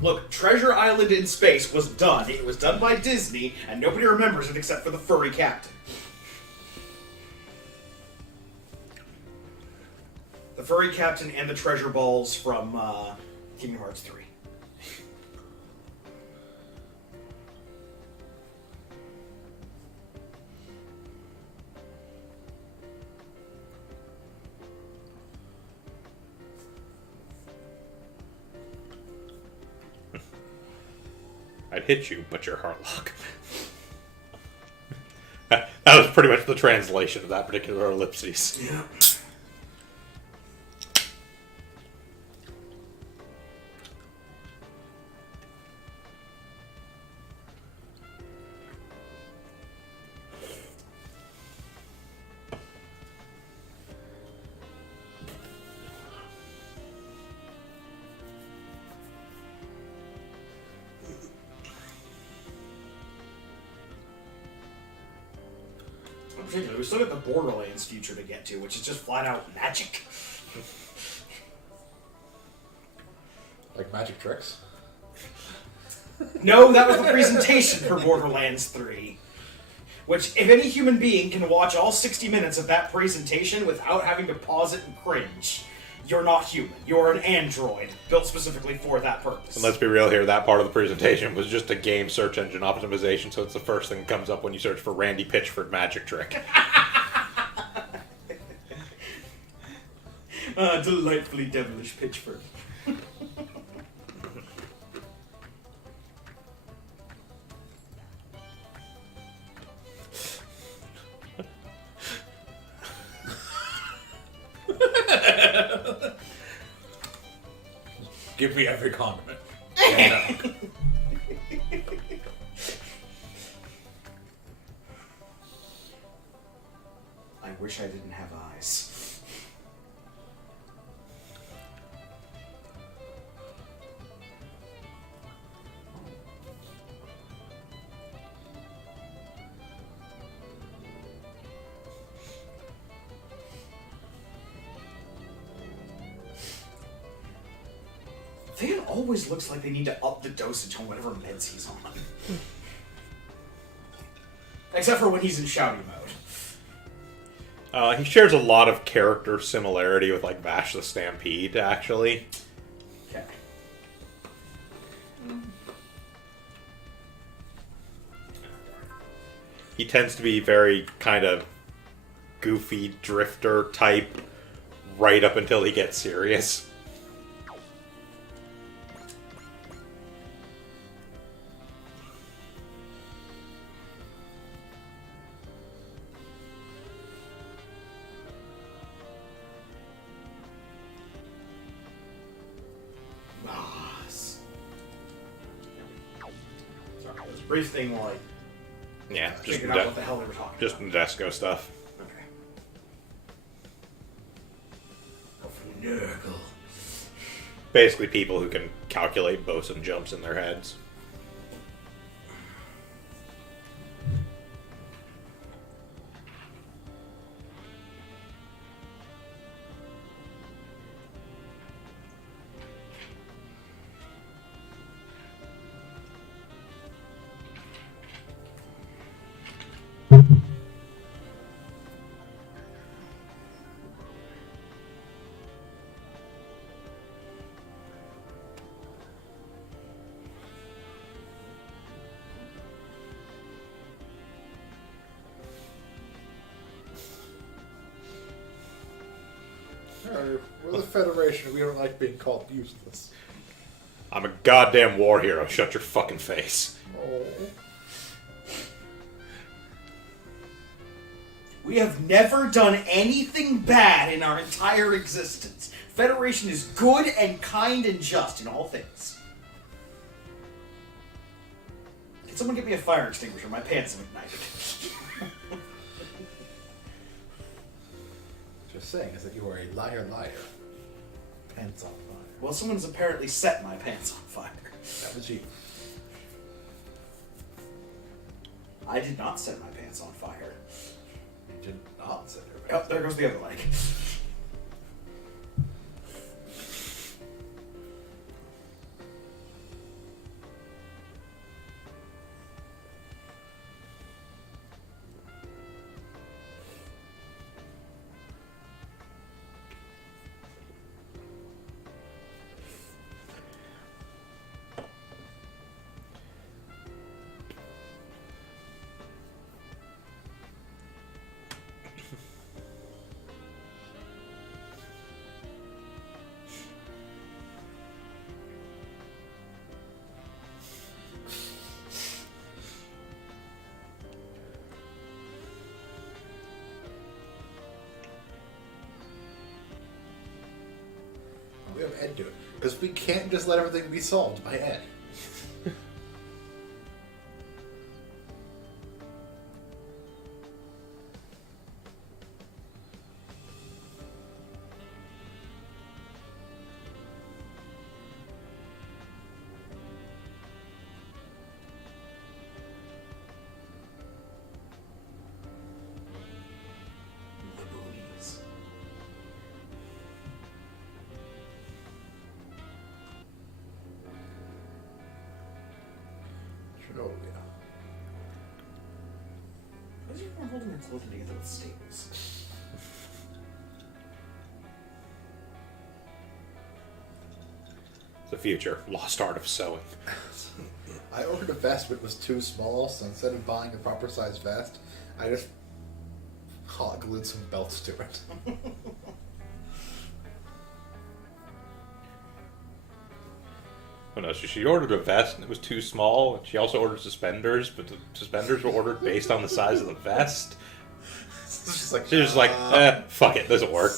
Look, Treasure Island in Space was done. It was done by Disney, and nobody remembers it except for the furry captain. The furry captain and the treasure balls from Kingdom Hearts 3. I'd hit you, but you're Harlock. That was pretty much the translation of that particular ellipses. Yeah. Particularly, we still got the Borderlands future to get to, which is just flat out magic. Like magic tricks? No, that was the presentation for Borderlands 3. Which, if any human being can watch all 60 minutes of that presentation without having to pause it and cringe, you're not human. You're an android, built specifically for that purpose. And let's be real here, that part of the presentation was just a game search engine optimization, so it's the first thing that comes up when you search for Randy Pitchford magic trick. Delightfully devilish Pitchford. Give me every condiment. I wish I didn't have eyes. Van always looks like they need to up the dosage on whatever meds he's on. Except for when he's in shouty mode. He shares a lot of character similarity with, like, Vash the Stampede, actually. Okay. He tends to be very kind of goofy drifter type right up until he gets serious. Sorry, it was a brief thing while I Yeah, just figured out what the hell they were talking just about. Nadesco stuff. Okay. Go for Nurgle. Basically people who can calculate boson jumps in their heads. We're the Federation. We don't like being called useless. I'm a goddamn war hero. Shut your fucking face. Oh. We have never done anything bad in our entire existence. Federation is good and kind and just in all things. Can someone get me a fire extinguisher? My pants have ignited. Just saying is that you are a liar. Pants on fire. Well, someone's apparently set my pants on fire. That was you. I did not set my pants on fire. You did not set your Oh, pants. there goes the other leg. We have Ed do it. Because we can't just let everything be solved by Ed. The boonies. Chernobyl. Why is everyone holding their clothing together with staples? The future. Lost art of sewing. I ordered a vest, but it was too small, so instead of buying the proper size vest, I just hot glued some belts to it. Oh no, so she ordered a vest and it was too small. And she also ordered suspenders, but the suspenders were ordered based on the size of the vest. It's just like, She was just like, fuck it, this'll work.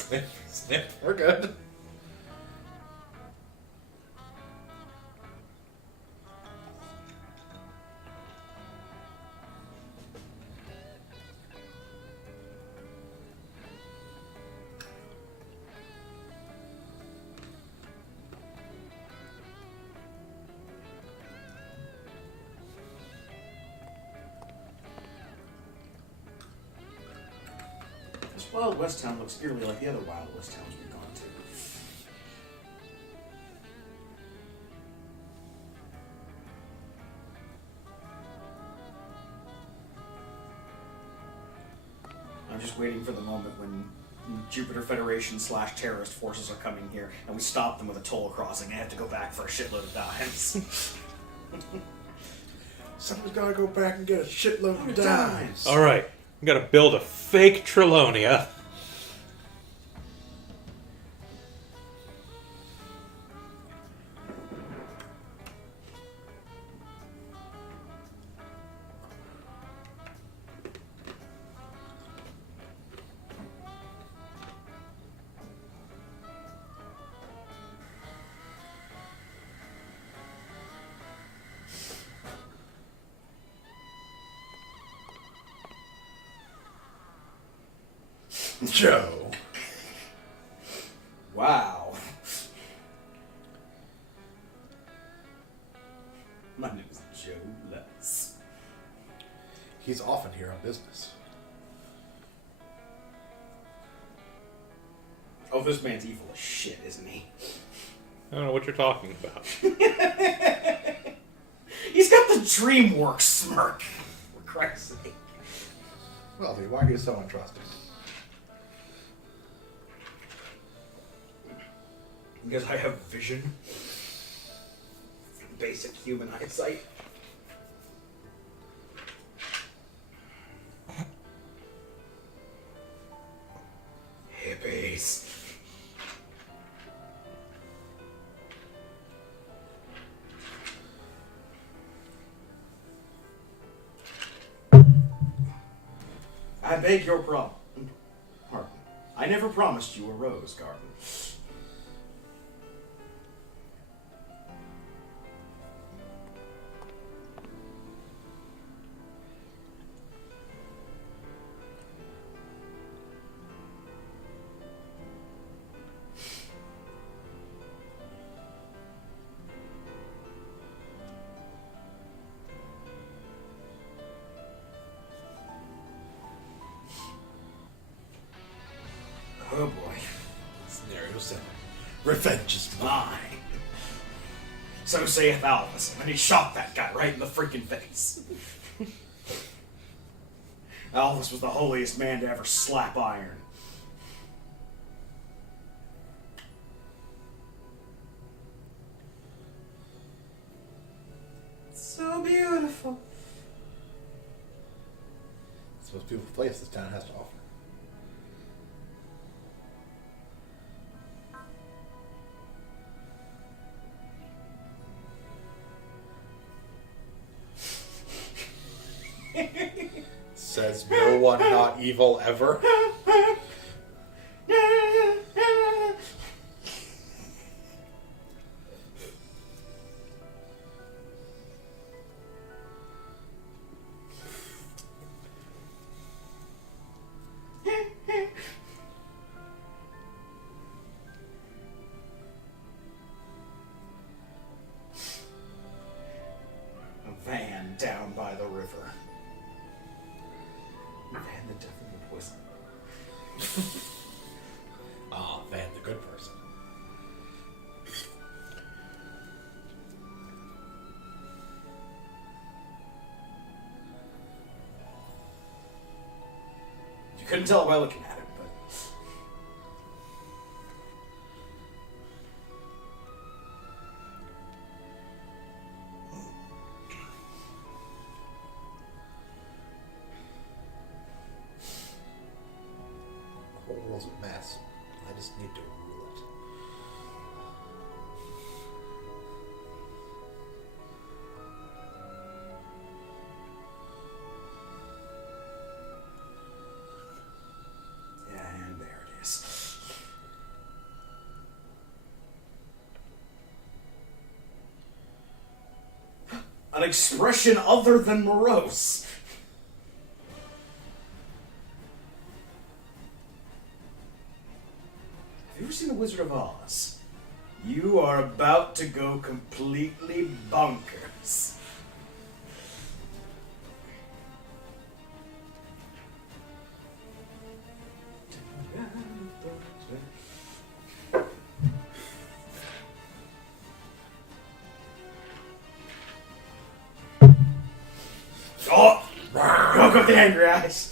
snip, we're good. This Wild West town looks eerily like the other Wild West towns we've gone to. I'm just waiting for the moment when Jupiter Federation / terrorist forces are coming here and we stop them with a toll crossing and have to go back for a shitload of dimes. Someone's gotta go back and get a shitload of dimes. Alright, I'm gonna build a fake Trilonia. Joe. Wow. My name is Joe Lutz. He's often here on business. Oh, this man's evil as shit, isn't he? I don't know what you're talking about. He's got the DreamWorks smirk. For Christ's sake. Well, dude, why are you so untrusting? Because I have vision. Basic human eyesight. Hippies. I beg your pardon. I never promised you a rose garden. Oh boy. Scenario 7. Revenge is mine. So saith Alvis, and he shot that guy right in the freaking face. Alvis was the holiest man to ever slap iron. So beautiful. It's the most beautiful place this town has to offer. Says no one not evil ever. A van down by the river. Van the definitely poison. Ah, Van, the good person. You couldn't tell by looking at him, but The whole world's a mess. I just need to rule it. yeah, and there it is. An expression other than morose. Have you ever seen The Wizard of Oz? You are about to go completely bonkers. Oh! Go with the angry eyes.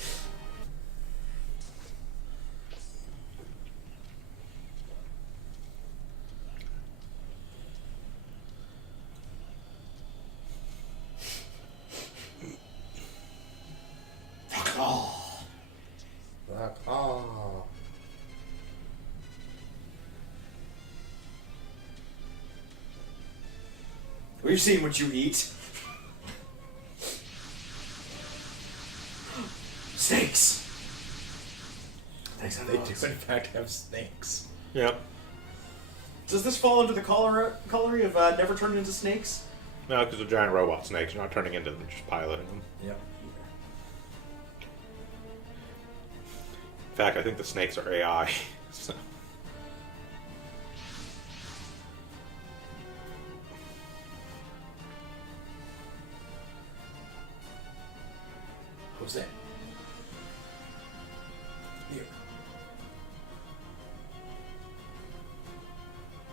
Oh. Like, ah. We've seen what you eat. Snakes. Thanks, They do, in fact, have snakes. Yep. Does this fall under the colory of never turned into snakes? No, because they're giant robot snakes. You're not turning into them, you're just piloting them. Yep. In fact, I think the snakes are AI. So. Jose. Here.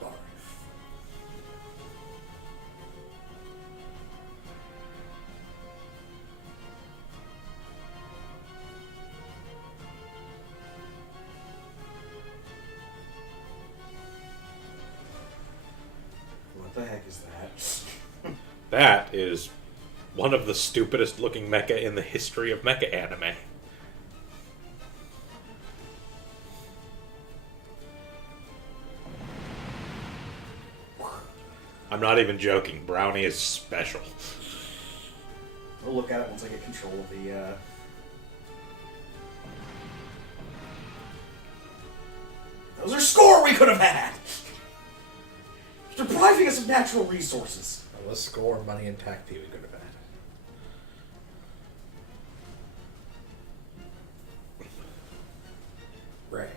Barf. What the heck is that? That is one of the stupidest looking mecha in the history of mecha anime. I'm not even joking. Brownie is special. We'll look at it once I get control of the Those are score we could have had! Depriving us of natural resources. That was score, money, and TAC P we could have had. Ray.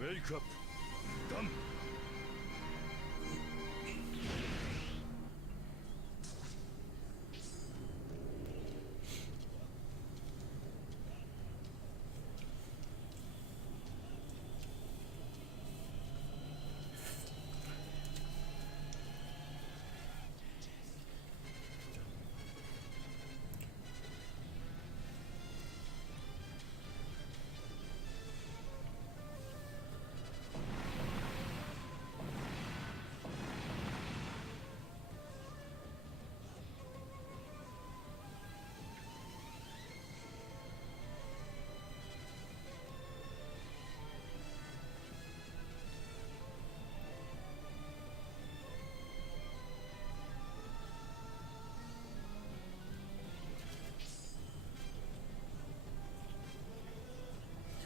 Wake up. Done.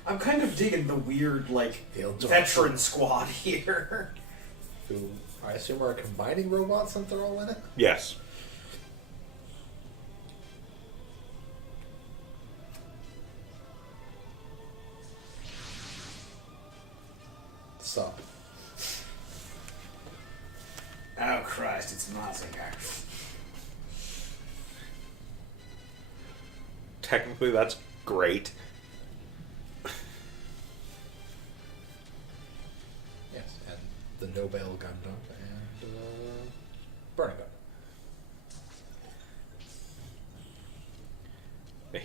I'm kind of digging the weird, like, Field veteran squad here. Who I assume are combining robots since they're all in it? Yes. So. Oh, Christ, it's Mazinger. Technically, that's great. Yes, and the Nobel Gundam and Burning Gundam.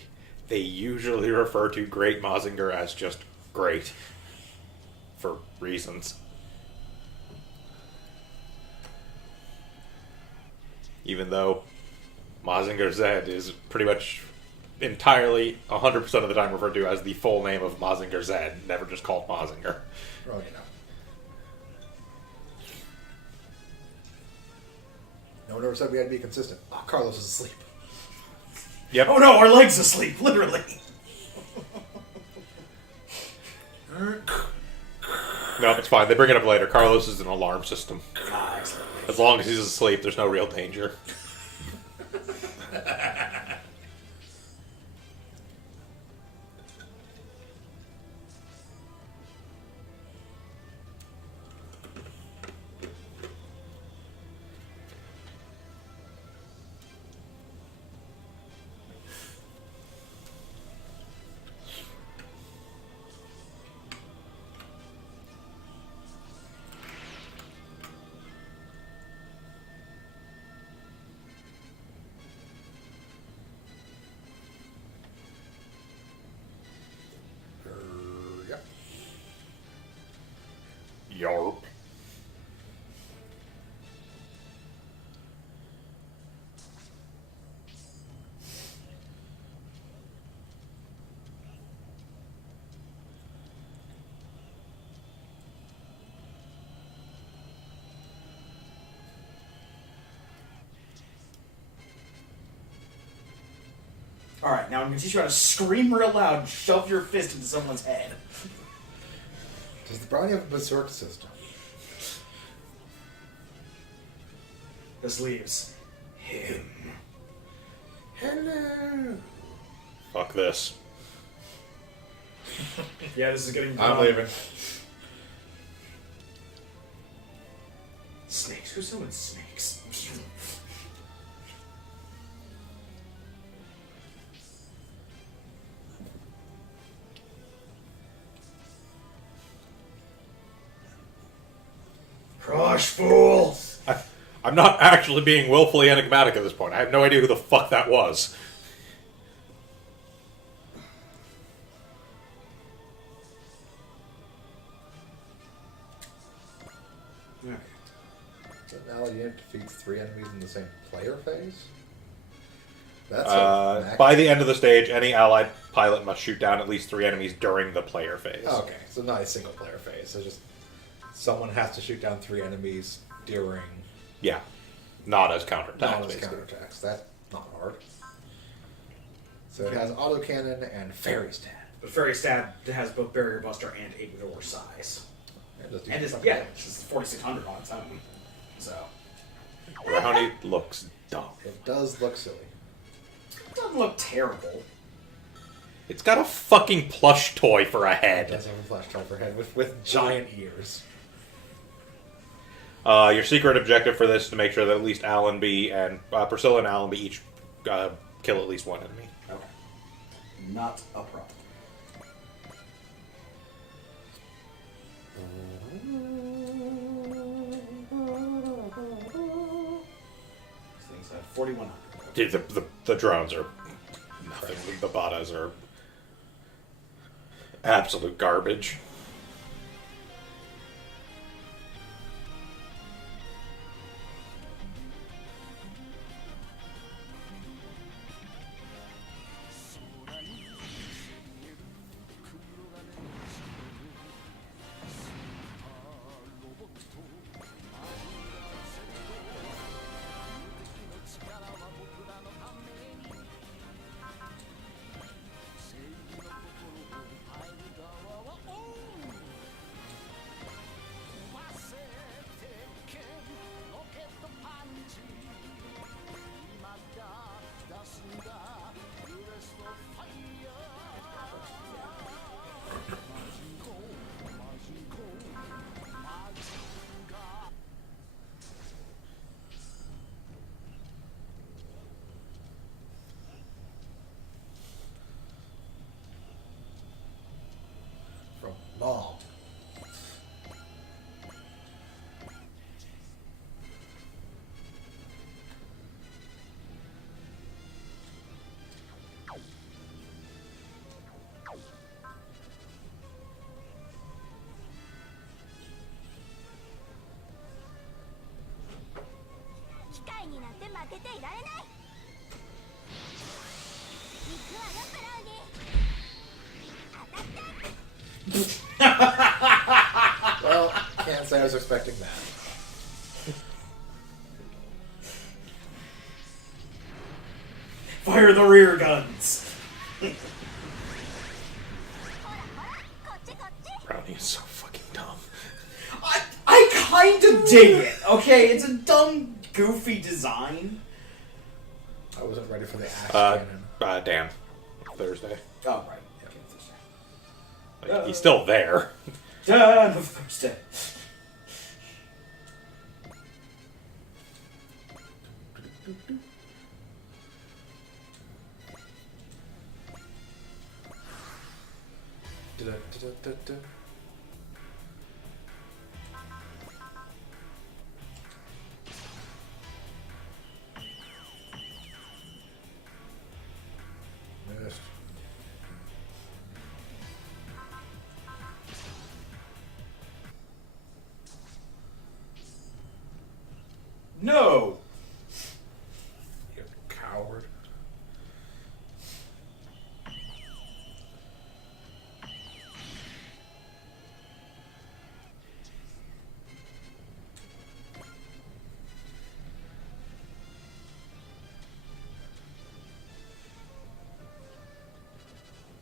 They usually refer to Great Mazinger as just great. For reasons. Even though Mazinger Z is pretty much entirely 100% of the time referred to as the full name of Mazinger Z, never just called Mazinger. Oh, no one ever said we had to be consistent. Oh, Carlos is asleep. Yep. Oh no, our leg's asleep, literally. No, it's fine. They bring it up later. Carlos is an alarm system. Ah, excellent. As long as he's asleep, there's no real danger. Yep. Yarp. Alright, now I'm gonna teach you how to scream real loud and shove your fist into someone's head. Does the brownie have a berserk system? This leaves him. Hello. Fuck this. Yeah, this is getting I'm leaving. Snakes? Who summons snakes? Crush, fool! I'm not actually being willfully enigmatic at this point. I have no idea who the fuck that was. So now the unit defeats 3 enemies in the same player phase? That's a max. By the end of the stage, any allied pilot must shoot down at least 3 enemies during the player phase. Okay, so not a single player phase. So just someone has to shoot down 3 enemies during Yeah. Not as counterattacks, not as basically. counterattacks. That's not hard. So it has autocannon and fairy stab. But Fairy Stab has both Barrier Buster and Ignore size. And it's, fucking yeah, damage. it's 4,600 on its own. So, Brownie looks dumb. It does look silly. it doesn't look terrible. It's got a fucking plush toy for a It head. does have a flash driver head with giant ears. Your secret objective for this is to make sure that at least Allenby and Priscilla and Allenby each kill at least 1 enemy. Okay. Not a problem. These things have 4,100. Dude, the drones are nothing. The Batas are absolute garbage. From Mom. Well, can't say I was expecting that. Fire the rear guns! Brownie is so fucking dumb. I kind of dig it, okay? It's a dumb, goofy design. I wasn't ready for the axe cannon. Dan. Thursday. Oh, right. Okay, Like, he's still there. Done of Thursday. Da-da-da-da-da. Missed. No! You coward.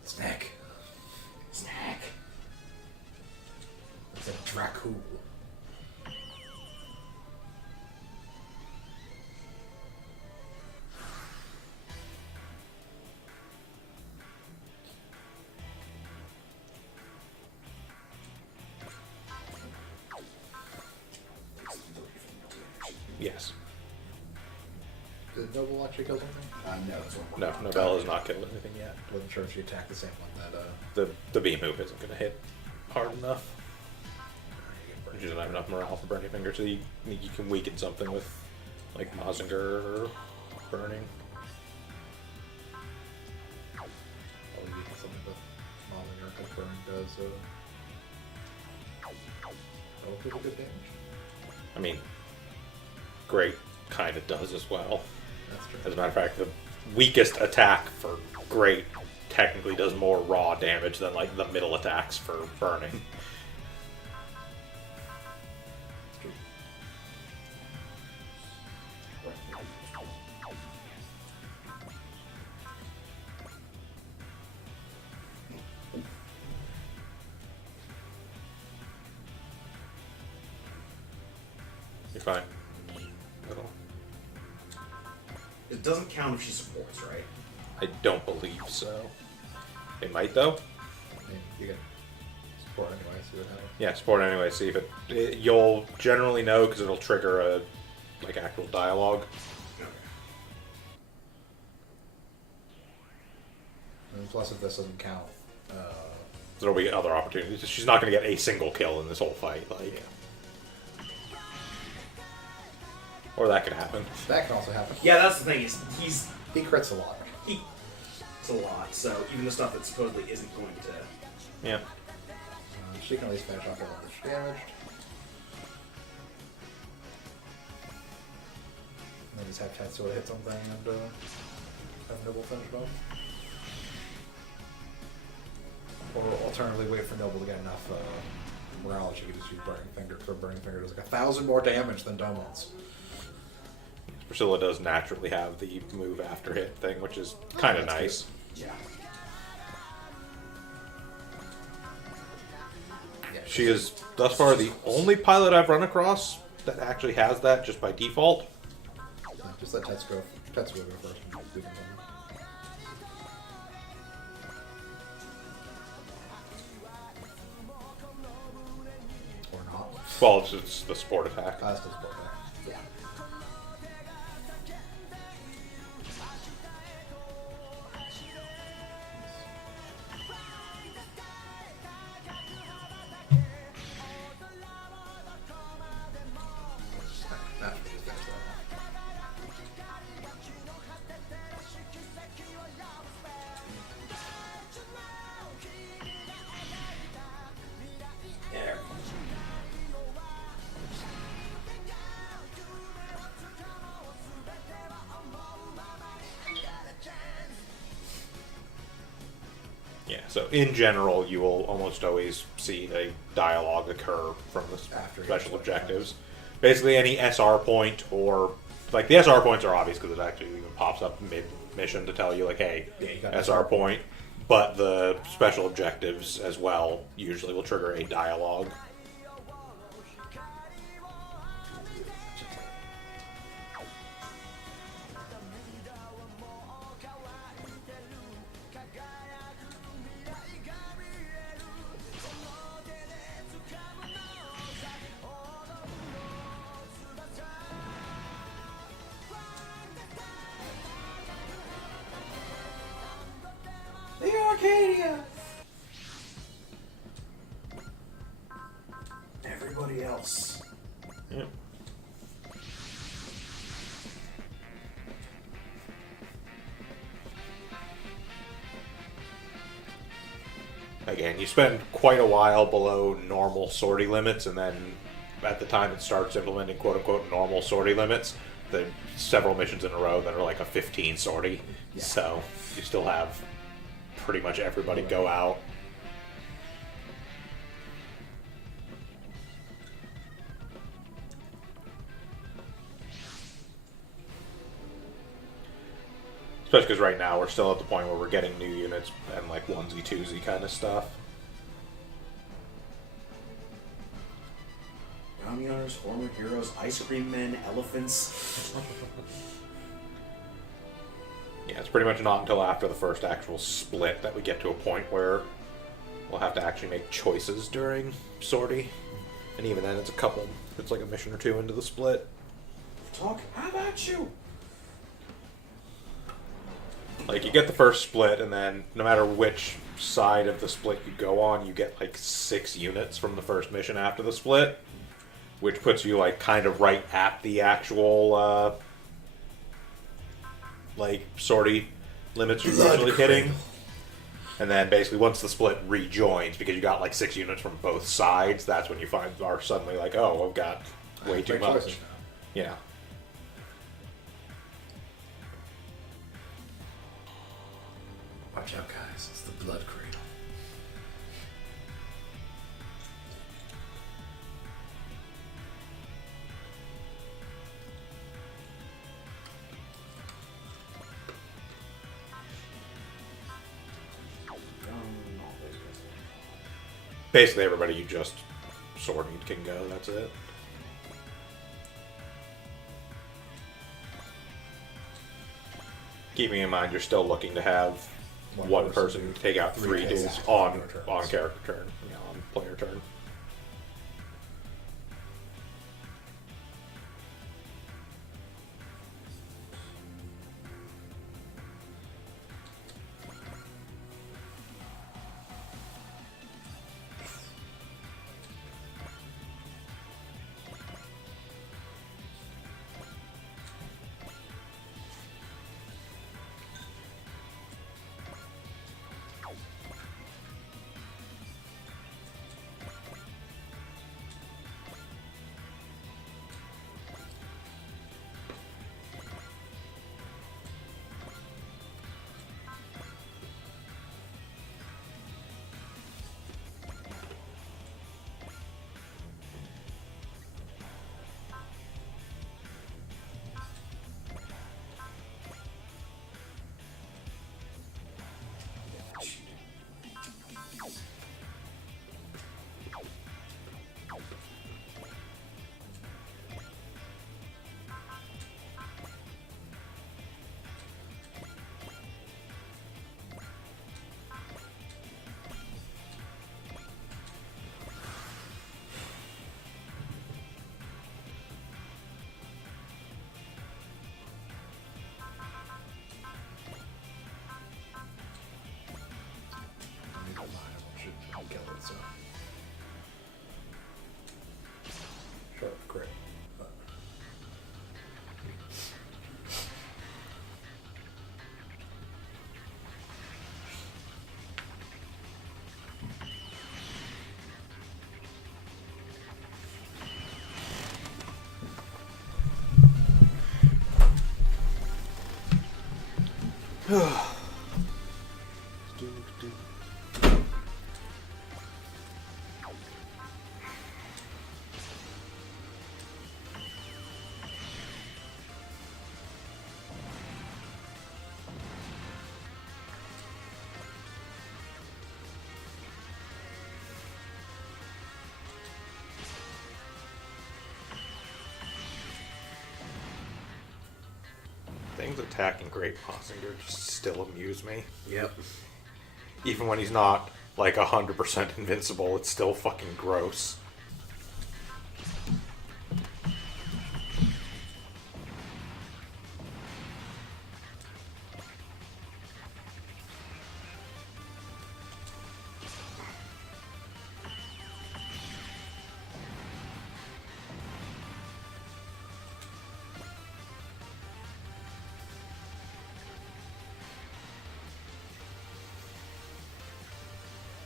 Snack. Snack. It's a Dracul. Yes. Did Noble actually kill something? No, that's what No, Novella has not killed anything yet. Wasn't sure if she attacked the same one that The beam move isn't going to hit hard enough. She doesn't have enough morale for Burning Finger, so you can weaken something with, like, Mazinger or Burning. probably weaken something that Mazinger because Burn does relatively good damage. I mean, Great kind of does as well. That's true. As a matter of fact, weakest attack for Great technically does more raw damage than like the middle attacks for Burning. You're fine. Little. It doesn't count if she supports, right? I don't believe so. It might though. I mean, you can support anyway, see what happens. Yeah, support anyway. See if you'll generally know because it'll trigger a like actual dialogue. Okay. And plus, if this doesn't count, There'll be other opportunities. She's not going to get a single kill in this whole fight, like. Or that could happen. that can also happen. Yeah, that's the thing. He's He crits a lot. it's a lot. So even the stuff that supposedly isn't going to. Yeah. She can at least finish off the one that's damaged. And then just have Tetsuo hit something and have Noble finish both. Or alternatively, wait for Noble to get enough morale. She could just use Burning Finger. So Burning Finger does like 1,000 more damage than Domon's. Priscilla does naturally have the move after hit thing, which is kind of that's nice. Yeah. Yeah, She is thus far the only pilot I've run across that actually has that just by default. just let Tetsuo go first. And do them. Or not. Well, it's the sport attack. That's the support there. Yeah. That should be the best one. There. Yeah, so in general, you will almost always see a dialogue occur from the After special each objectives. Basically, any SR point or... Like, the SR points are obvious because it actually even pops up mid-mission to tell you, like, hey, Yeah, you got SR point. But the special objectives as well usually will trigger a dialogue. The Arcadia! Everybody else. Yeah. Again, you spend quite a while below normal sortie limits, and then at the time it starts implementing quote-unquote normal sortie limits, there's several missions in a row that are like a 15 sortie. Yeah. So you still have pretty much everybody go out. Especially because right now we're still at the point where we're getting new units and like onesie twosie kind of stuff. Bounty hunters, former heroes, ice cream men, elephants. Yeah, it's pretty much not until after the first actual split that we get to a point where we'll have to actually make choices during sortie. And even then, it's like a mission or two into the split. Talk, how about you? Like, you get the first split, and then no matter which side of the split you go on, you get like 6 units from the first mission after the split, which puts you like kind of right at the actual like sortie limits you're usually hitting. And then basically once the split rejoins, because you got like 6 units from both sides, that's when you are suddenly like, oh, I've got way too Make much. choices now. Yeah. Watch out, guys. It's the Blood Cradle. Basically, everybody you just sorted can go. That's it. Keeping in mind, you're still looking to have one person take out three dudes exactly, on turns. character turn, on player turn. Should kill it, so. Sure, great. But Things attacking Great Possinger just still amuse me. Yep. Even when he's not like 100% invincible, it's still fucking gross.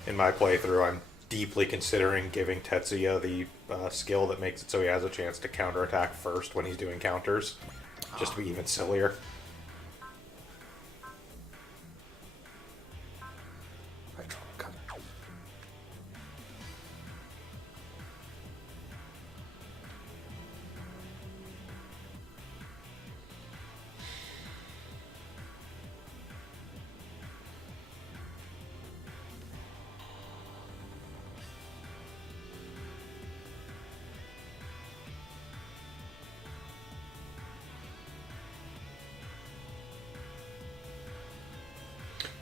In my playthrough, I'm deeply considering giving Tetsuya the skill that makes it so he has a chance to counterattack first when he's doing counters, just to be even sillier. Hydraulic cutter.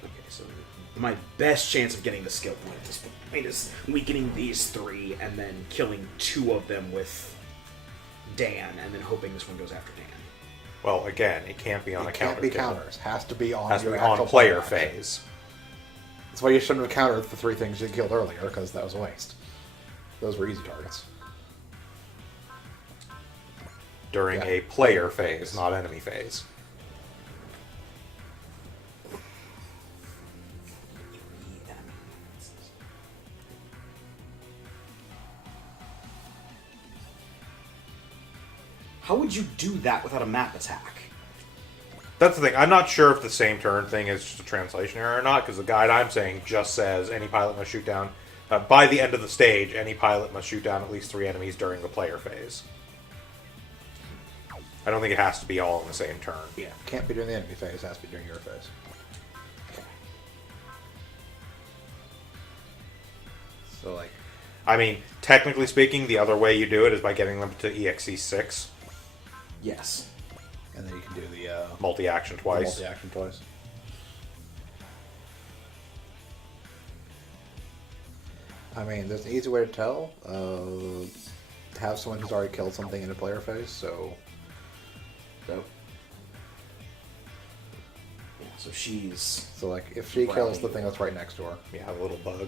Okay, so my best chance of getting the skill point at this point is weakening these three and then killing two of them with Dan, and then hoping this one goes after Dan. Well, again, it can't be on a It counter. can't be kill. counters. Has to be on Has to your be on actual player action. phase. That's why you shouldn't have countered the three things you killed earlier, because that was a waste. Those were easy targets. During Yeah. a player phase, not enemy phase. How would you do that without a map attack? That's the thing. I'm not sure if the same turn thing is just a translation error or not, because the guide I'm saying just says any pilot must shoot down by the end of the stage. Any pilot must shoot down at least 3 enemies during the player phase. I don't think it has to be all in the same turn. Yeah, can't be during the enemy phase. Has to be during your phase. So like, I mean, technically speaking, the other way you do it is by getting them to EXE 6 Yes. and then you can do the multi-action twice. multi-action twice. I mean, there's an easy way to tell. Have someone who's already killed something in a player phase, so So. Yeah, so she's. like if she Right. kills the thing that's right next to her, Yeah, a little bug.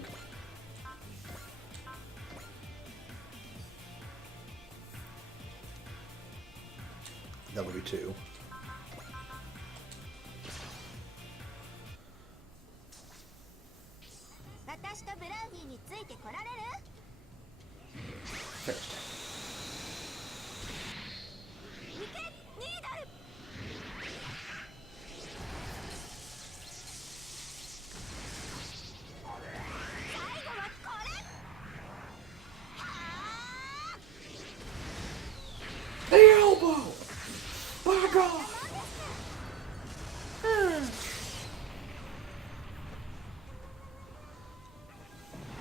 that would be 2. Fixed. The elbow! By God!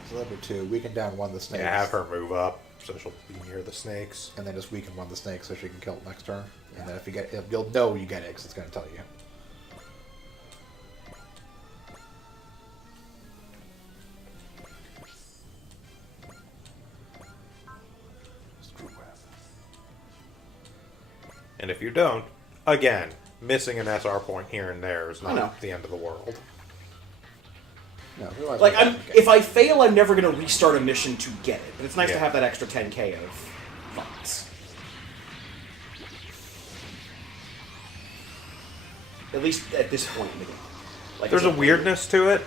So that would be 2. Weaken down one of the snakes. Yeah, have her move up so she'll be near the snakes. And then just weaken one of the snakes so she can kill it next turn. And then if you'll know you get it, 'cause it's going to tell you. And if you don't, again, missing an SR point here and there is I know. not the end of the world. No, we might as Like, well get it. if I fail, I'm never going to restart a mission to get it. But it's nice to Yeah. have that extra 10k of funds. At least at this point in the game. Like, There's a it's weirdness to it.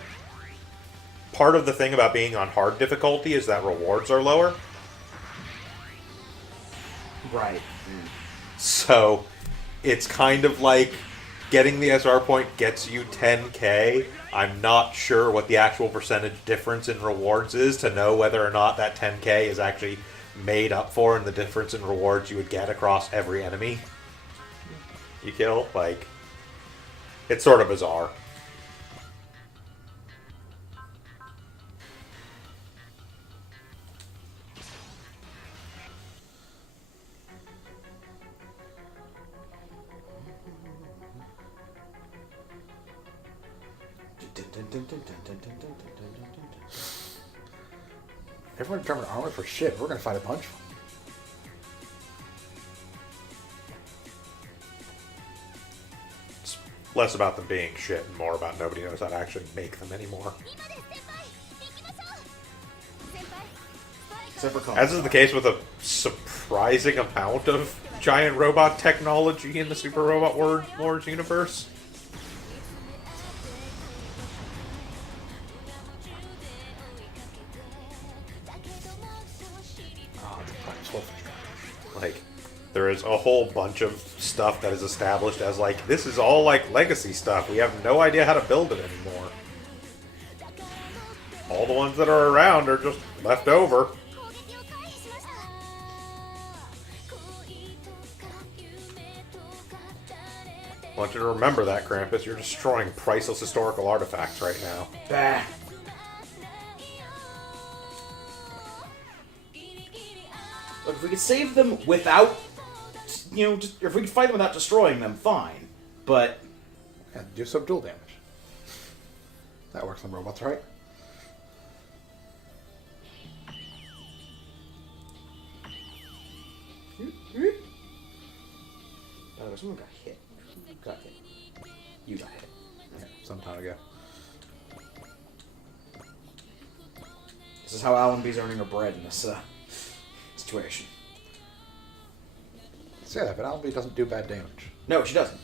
Part of the thing about being on hard difficulty is that rewards are lower. Right. So it's kind of like getting the SR point gets you 10k. I'm not sure what the actual percentage difference in rewards is to know whether or not that 10k is actually made up for in the difference in rewards you would get across every enemy you kill. Like, it's sort of bizarre. Everyone determined armor for shit. We're going to fight a bunch of them. It's less about them being shit and more about nobody knows how to actually make them anymore. Except for As is the case with a surprising amount of giant robot technology in the Super Robot Wars universe. Oh, it's a prime Wolfenstein. Like, there is a whole bunch of stuff that is established as, like, this is all, like, legacy stuff. We have no idea how to build it anymore. All the ones that are around are just left over. I want you to remember that, Krampus. You're destroying priceless historical artifacts right now. Bah. Look, if we could save them without, just if we could fight them without destroying them, fine. But And do some dual damage. That works on robots, right? oh, someone got hit. Who got hit? You got hit. Yeah, some time ago. This is how Allenby's earning her bread in this situation. Say that, but Allenby doesn't do bad damage. No, she doesn't.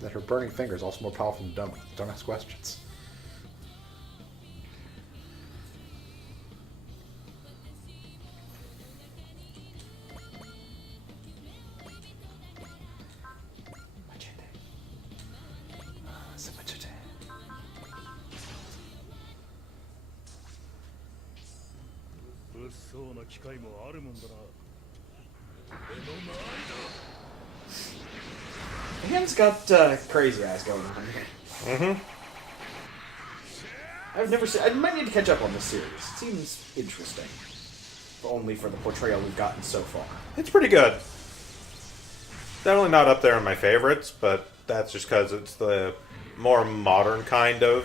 That her burning finger is also more powerful than dumb. Don't ask questions. 物騒な機会もあるもんだな。俺の周りだ。 Ham's got crazy eyes going on here. Mm-hmm. I've never seen. I might need to catch up on this series. It seems interesting, but only for the portrayal we've gotten so far. It's pretty good. Definitely not up there in my favorites, but that's just because it's the more modern kind of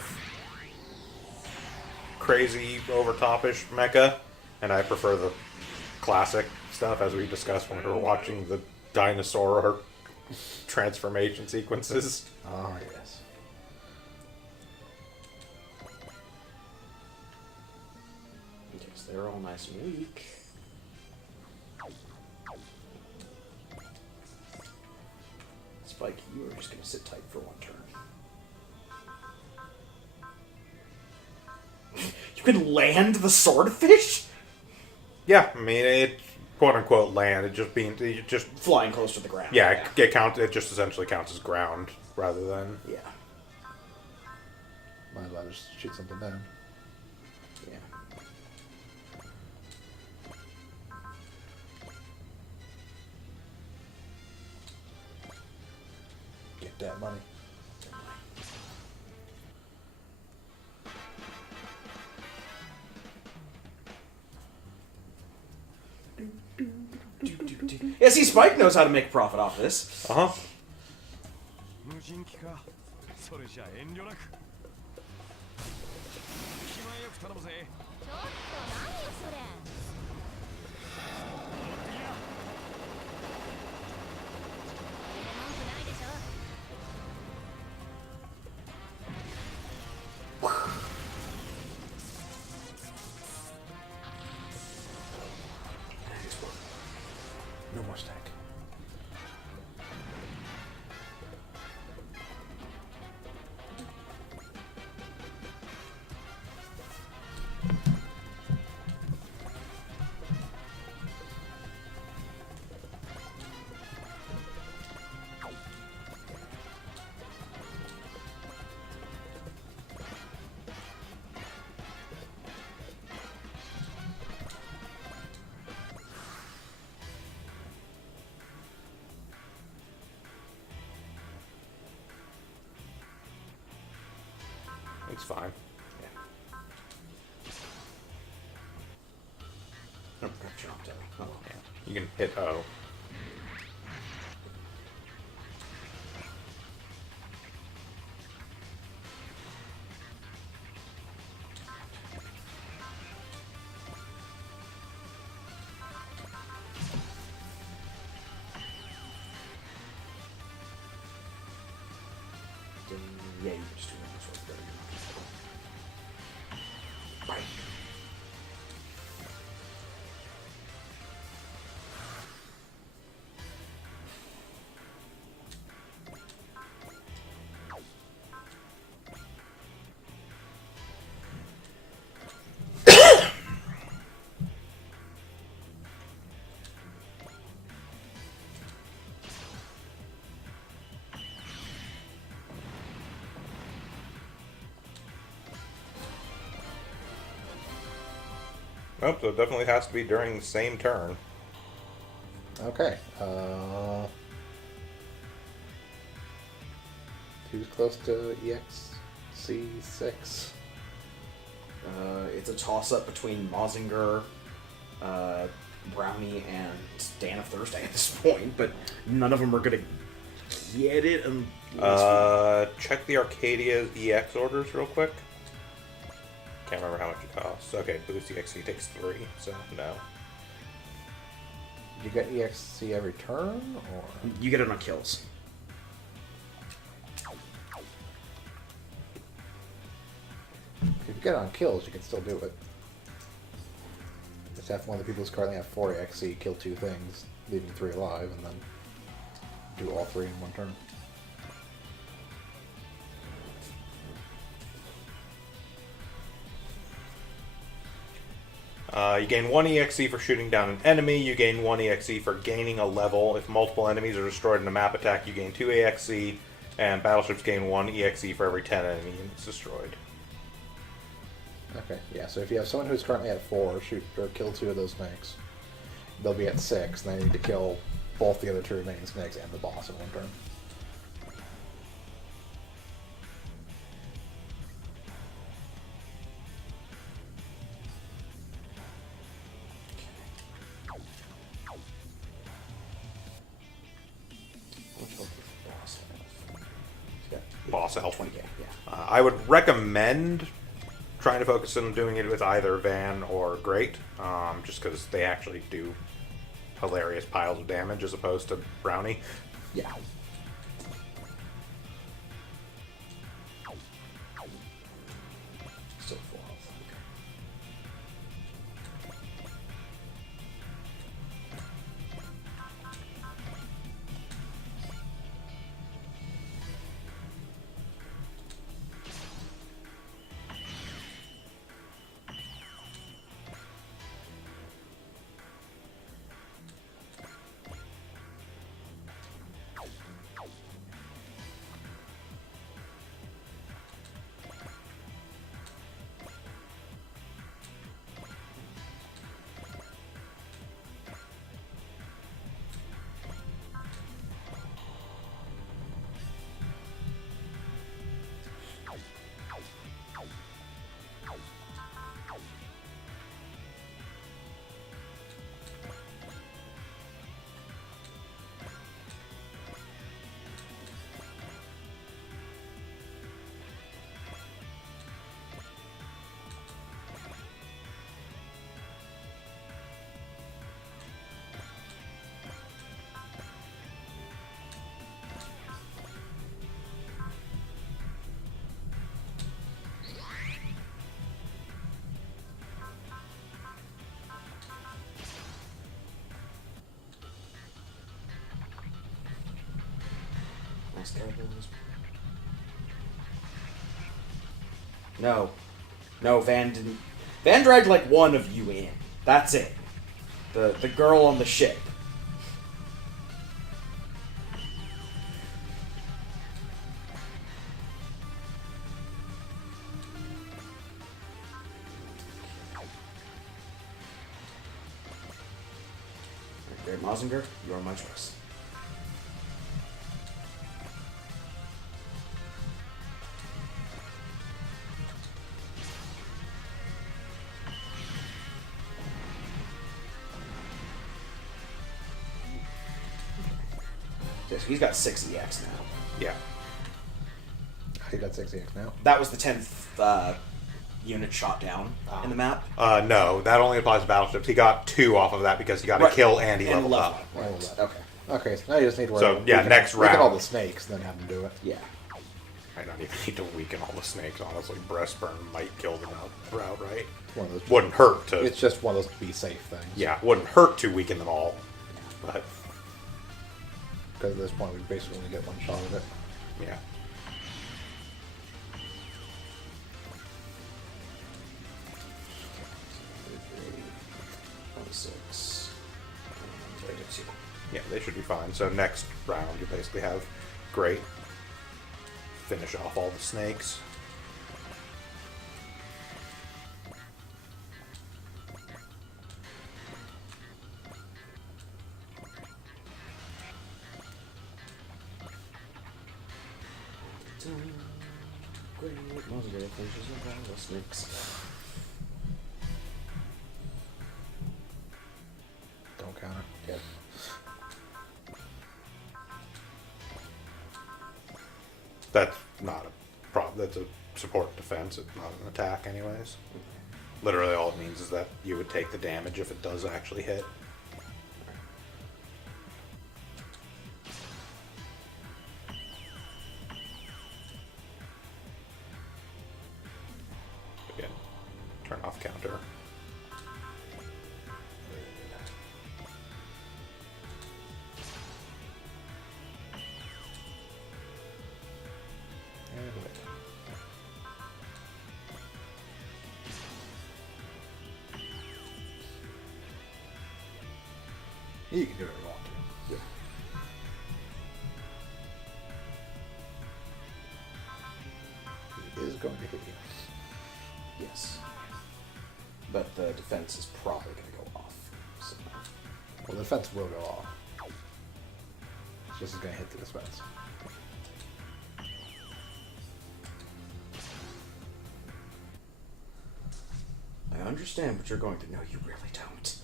crazy, over-topish mecha, and I prefer the classic stuff, as we discussed when we were watching the dinosaur transformation sequences. Ah, yes. Yes, they're all nice and weak. Spike, you are just gonna sit tight for one turn. You can land the swordfish? Yeah, I mean, it quote-unquote land, it just Flying close to the ground. yeah, it just essentially counts as ground, rather than... Yeah. Might as well just shoot something down. Yeah. Get that money. Yeah, see, Spike knows how to make a profit off this. Uh-huh. 無人機か。それじゃ遠慮なく。気前よく頼むぜ。ちょっと何よそれ。文句ないでしょ。 No more stack. It's fine. Oh, got chopped out. Oh, well. You can hit O. Yeah, you just do this one. There you go. Bye. Oh, so it definitely has to be during the same turn. Okay. Who's close to EXC6? It's a toss-up between Mazinger, Brownie, and Dan of Thursday at this point, but none of them are gonna get it unless Check the Arcadia EX orders real quick. Can't remember how much it costs. Okay, Boost EXC takes 3, so no. You get EXC every turn, or you get it on kills. if you get it on kills, you can still do it. Just have one of the people who's currently have 4 EXC kill 2 things, leaving 3 alive, and then do all 3 in one turn. You gain 1 EXC for shooting down an enemy. You gain 1 EXC for gaining a level. If multiple enemies are destroyed in a map attack, you gain 2 EXC. And battleships gain 1 EXC for every 10 enemy units destroyed. Okay, yeah. So if you have someone who's currently at 4, shoot or kill 2 of those snakes, they'll be at 6. And they need to kill both the other 2 remaining snakes and the boss in one turn. Which one is the boss have? He's got Boss elf. 20k, yeah. I would recommend trying to focus on doing it with either Van or Great, just because they actually do hilarious piles of damage as opposed to Brownie. Yeah. Still full health. Okay. Nice cowboys. No. No, Van didn't. Van dragged like one of you in. That's it. The girl on the ship. Great Mazinger, you are my choice. Yes, he's got 6 EX now. Yeah. He got 6 now. That was the 10th unit shot down in the map. No, that only applies to battleships. He got 2 off of that because he got a Right. kill and he leveled level up. Right. Okay. Okay, so now you just need to worry So, about yeah, weaken- next weaken all round. the snakes, and then have them do it. Yeah. I don't even need to weaken all the snakes, honestly. Breastburn might kill them outright. One of those. Wouldn't hurt to. It's just one of those be safe things. Yeah, wouldn't hurt to weaken them all. But, Because at this point, we basically only get one shot of it. yeah. Yeah, they should be fine. So next round, you basically have Great. Finish off all the snakes. Great Mazinger finishes off all the snakes. Don't count it. Yep. That's not a problem. That's a support defense. It's not an attack, anyways. Literally, all it means is that you would take the damage if it does actually hit. Again, turn off counter. And wait. You can do it if you want to. Yeah. He is going to hit you. Yes. but the defense is probably going to go off. So. Well, the defense will go off. It's just going to hit the defense. I understand what you're going through. No, you really don't.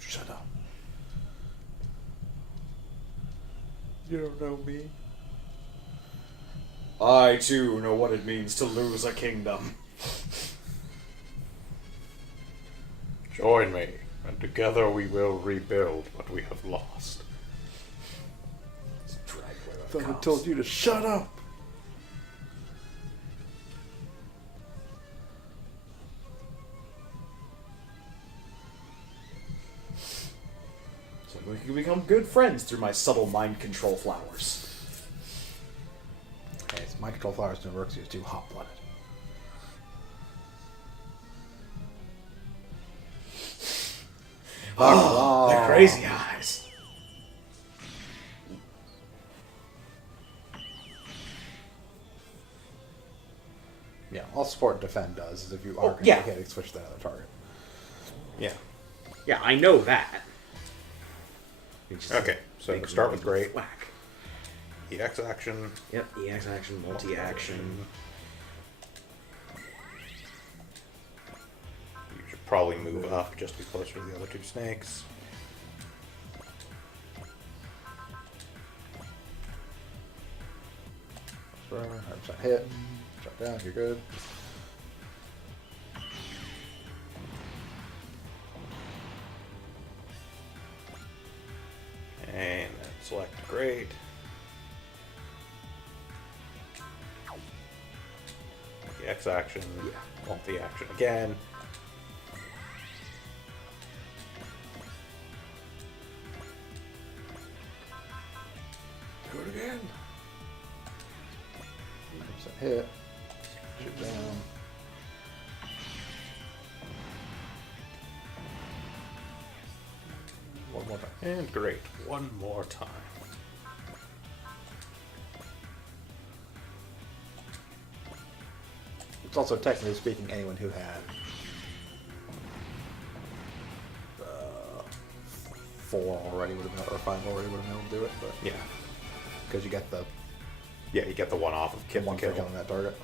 Shut up. You don't know me. I, too, know what it means to lose a kingdom. Join me, and together we will rebuild what we have lost. Drag where it I thought I comes. told you to shut up. So we can become good friends through my subtle mind control flowers. Hey, it's my control flowers don't work, so you're too hot-blooded. Oh, they're crazy eyes. Yeah, all support and defend does is if you are going yeah. to hit it, switch to that other target. Yeah. Yeah, I know that. You just Okay, so make to start them with great. Whack. EX action. Yep, EX action, multi-action. You should probably move up just to be closer to the other two snakes. Burn, 100% hit. Drop down, you're good. And then select great. EX action. Multi action again. Do it again. 100% hit. Shoot down. One more time. And great. One more time. It's also, technically speaking, anyone who had 4 already would have been, or 5 already would have been able to do it, but Yeah. because you get the Yeah, you get the one off of one kill. for killing that target.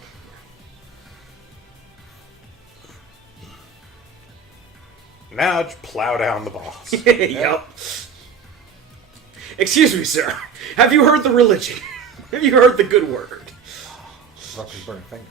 Now just plow down the boss. Yep. Excuse me, sir. Have you heard the religion? Have you heard the good word? Rucker's burning finger.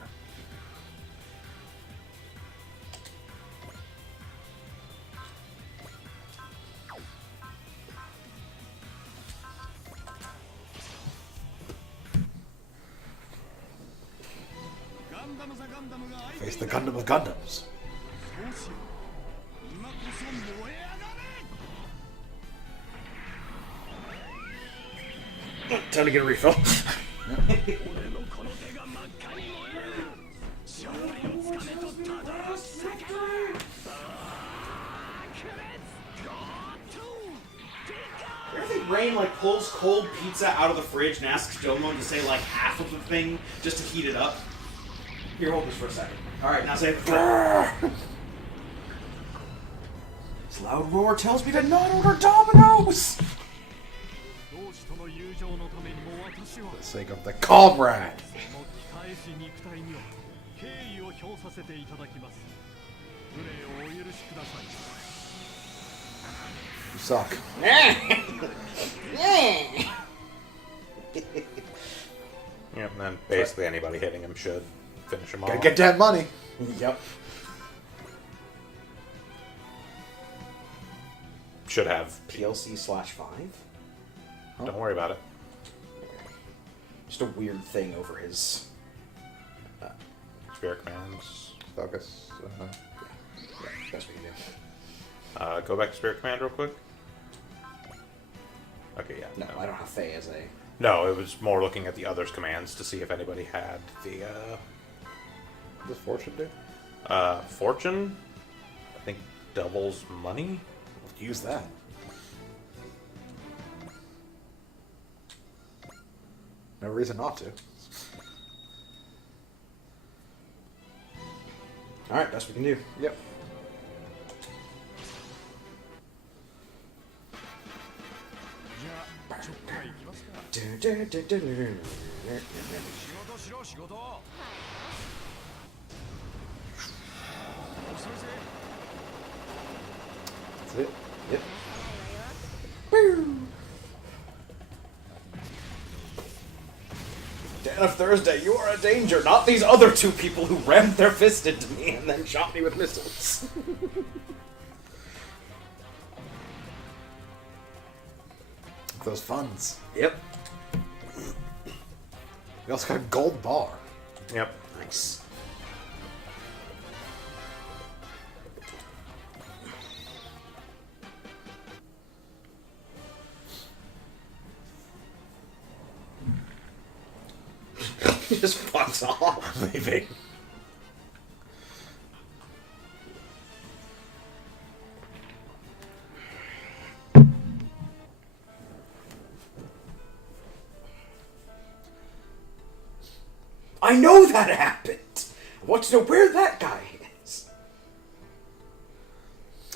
Face the Gundam of Gundams. Time to get a refill. I think Rain like pulls cold pizza out of the fridge and asks Domo to say like half of the thing just to heat it up. Here, hold this for a second. Alright, now say This loud roar tells me to not order Domino's! 同志との友情のためにも私は For the sake of the comrade. その鍛えし肉体には敬意を表させていただきます無礼をお許しください You suck. Yeah, and then basically anybody hitting him should finish him Gotta off. get that money. Yep. Should have. PLC/5? Don't worry about it. Just a weird thing over his. Spirit commands. Focus. Yeah, best we can do. Go back to Spirit Command real quick. Okay, yeah. No, I don't have Faye as a. No, it was more looking at the others' commands to see if anybody had the What does fortune do? fortune. I think doubles money. Use that. No reason not to. Alright, best we can do. Yep. しろ仕事That's it. Yep. Dan of Thursday, you are a danger, not these other two people who rammed their fist into me and then shot me with missiles. Those funds. Yep. We also got a gold bar. Yep. Nice. He just fucks off. Leaving. I know that happened. I want to know where that guy is.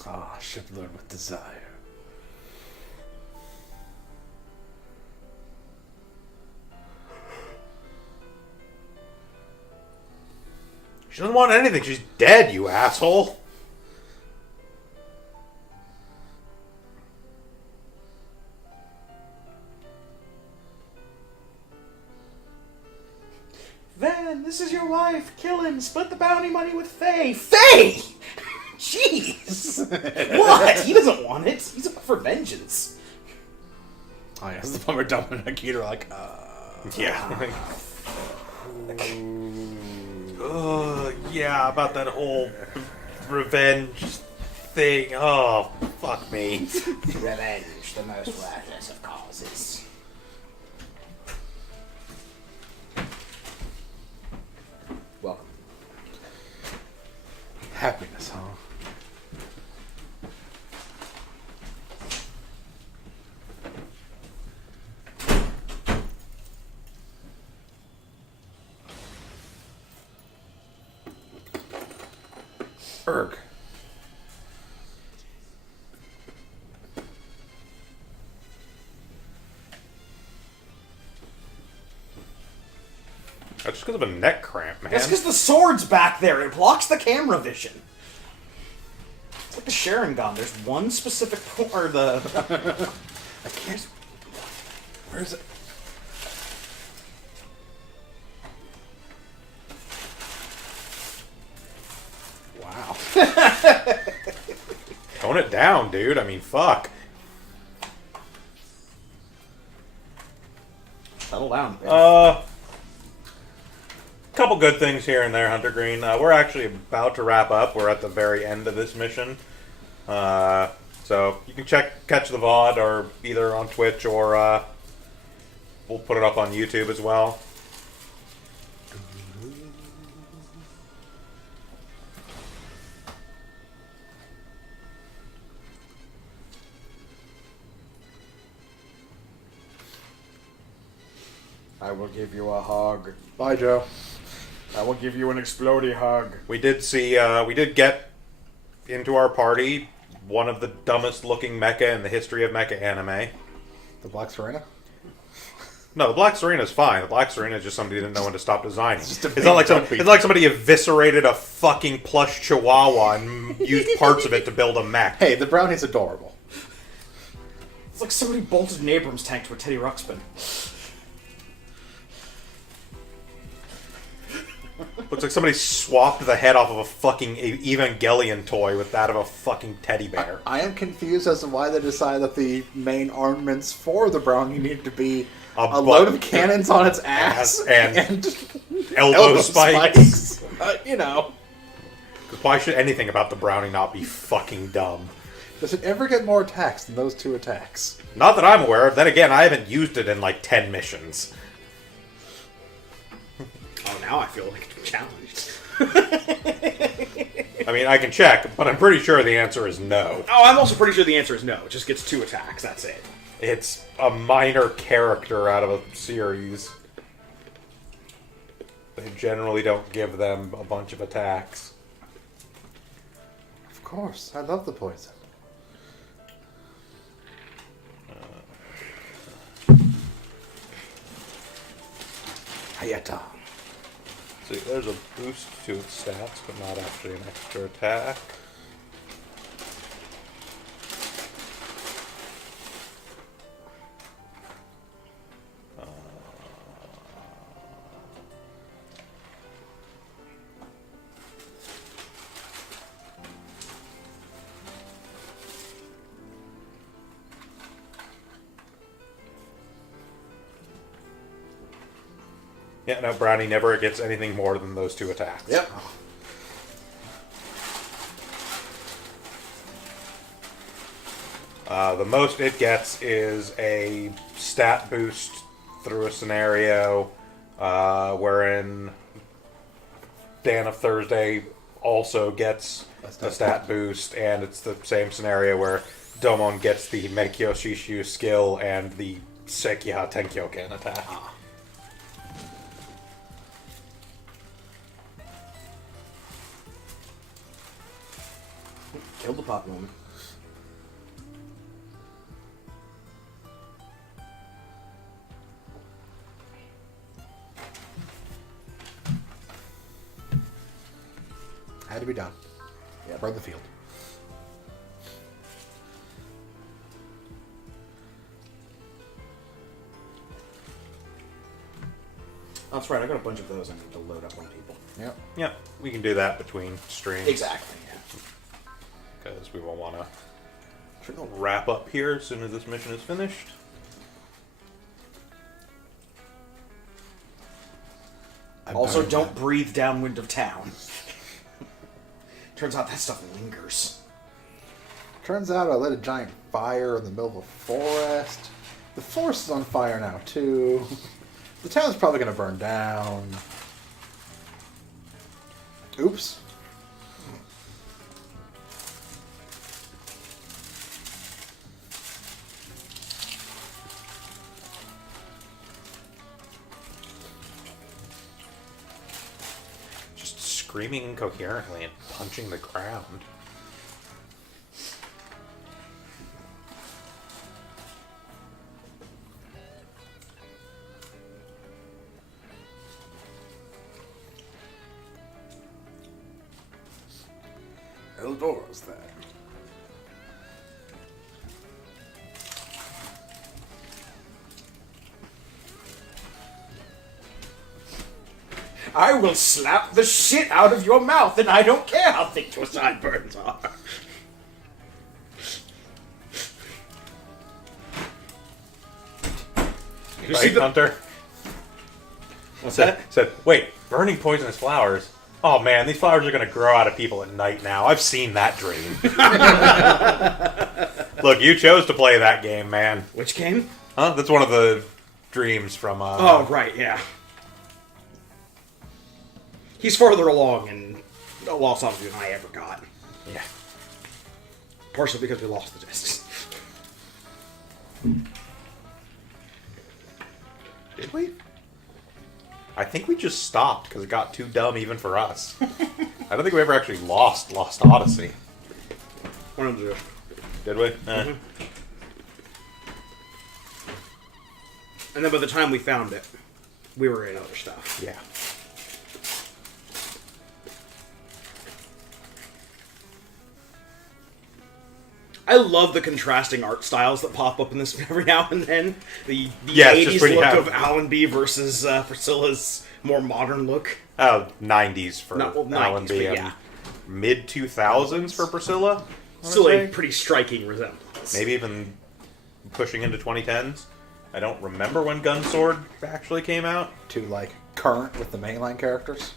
Ah, shipload with desire. She doesn't want anything. She's dead, you asshole. Van, this is your wife. Kill him. Split the bounty money with Faye. Faye! Jeez! What? He doesn't want it. He's up for vengeance. Oh, yes, the bummer dumping and Akita are like, Yeah. Yeah, about that whole revenge thing. Oh, fuck me. Revenge, the most worthless of causes. Welcome. happiness, huh? Erg. That's just because of a neck cramp, man. That's because the sword's back there. It blocks the camera vision. It's like the Sharon gun. There's one specific point, or the... I can't. Where is it? Wow. Tone it down, dude. I mean, fuck. Settle down, man. Couple good things here and there, Hunter Green. We're actually about to wrap up. We're at the very end of this mission. So you can catch the VOD or either on Twitch or we'll put it up on YouTube as well. I will give you a hug. Bye, Joe. I will give you an explodey hug. We did see, we did get into our party one of the dumbest looking mecha in the history of mecha anime. The Black Serena? No, the Black Serena's fine. The Black Serena is just somebody who didn't know when to stop designing. It's just a It's not like big it's like somebody eviscerated a fucking plush chihuahua and used parts of it to build a mech. Hey, the brownie's adorable. It's like somebody bolted an Abrams tank to a Teddy Ruxpin. Looks like somebody swapped the head off of a fucking Evangelion toy with that of a fucking teddy bear. I am confused as to why they decided that the main armaments for the brownie need to be a load of cannons on its ass and elbow elbow spikes. You know. Why should anything about the brownie not be fucking dumb? Does it ever get more attacks than those two attacks? Not that I'm aware of. Then again, I haven't used it in like 10 missions. Oh, now I feel like challenged. I mean, I can check, but I'm pretty sure the answer is no. Oh, I'm also pretty sure the answer is no. It just gets 2 attacks, that's it. It's a minor character out of a series. They generally don't give them a bunch of attacks. Of course. I love the poison. Hayata. See, there's a boost to its stats, but not actually an extra attack. Yeah, no, Brownie never gets anything more than those 2 attacks. Yep. The most it gets is a stat boost through a scenario wherein Dan of Thursday also gets a stat boost, and it's the same scenario where Domon gets the Meikyo Shishu skill and the Sekiha Tenkyoken attack. Killed the pop woman. Had to be done. Yep. Burn the field. Oh, that's right. I got a bunch of those I need to load up on people. Yep. Yeah, we can do that between streams. Exactly. Yeah. Because we will want to wrap up here as soon as this mission is finished. Also, don't breathe downwind of town. Turns out that stuff lingers. Turns out I lit a giant fire in the middle of a forest. The forest is on fire now, too. The town's probably going to burn down. Oops. Just screaming incoherently and punching the ground. Eldora's there. I will slap the shit out of your mouth, and I don't care how thick your sideburns are. You see Right, the- Hunter? What's Said, wait, burning poisonous flowers? Oh man, these flowers are going to grow out of people at night now. I've seen that dream. Look, you chose to play that game, man. Which game? Huh? That's one of the dreams from... Oh, right, yeah. He's further along in Lost Odyssey than I ever got. Yeah. Partially because we lost the discs. Did we? I think we just stopped because it got too dumb even for us. I don't think we ever actually lost Odyssey. One of the... Did we? And then by the time we found it, we were in other stuff. Yeah. I love the contrasting art styles that pop up in this every now and then. The Yeah, it's just 80s when you look have- of Allenby versus Priscilla's more modern look. Oh, 90s for Not- well, 90s, Allenby but and yeah. mid-2000s for Priscilla. I wanna Still say. a pretty striking resemblance. Maybe even pushing into 2010s. I don't remember when Gunsword actually came out. To, like, current with the mainline characters.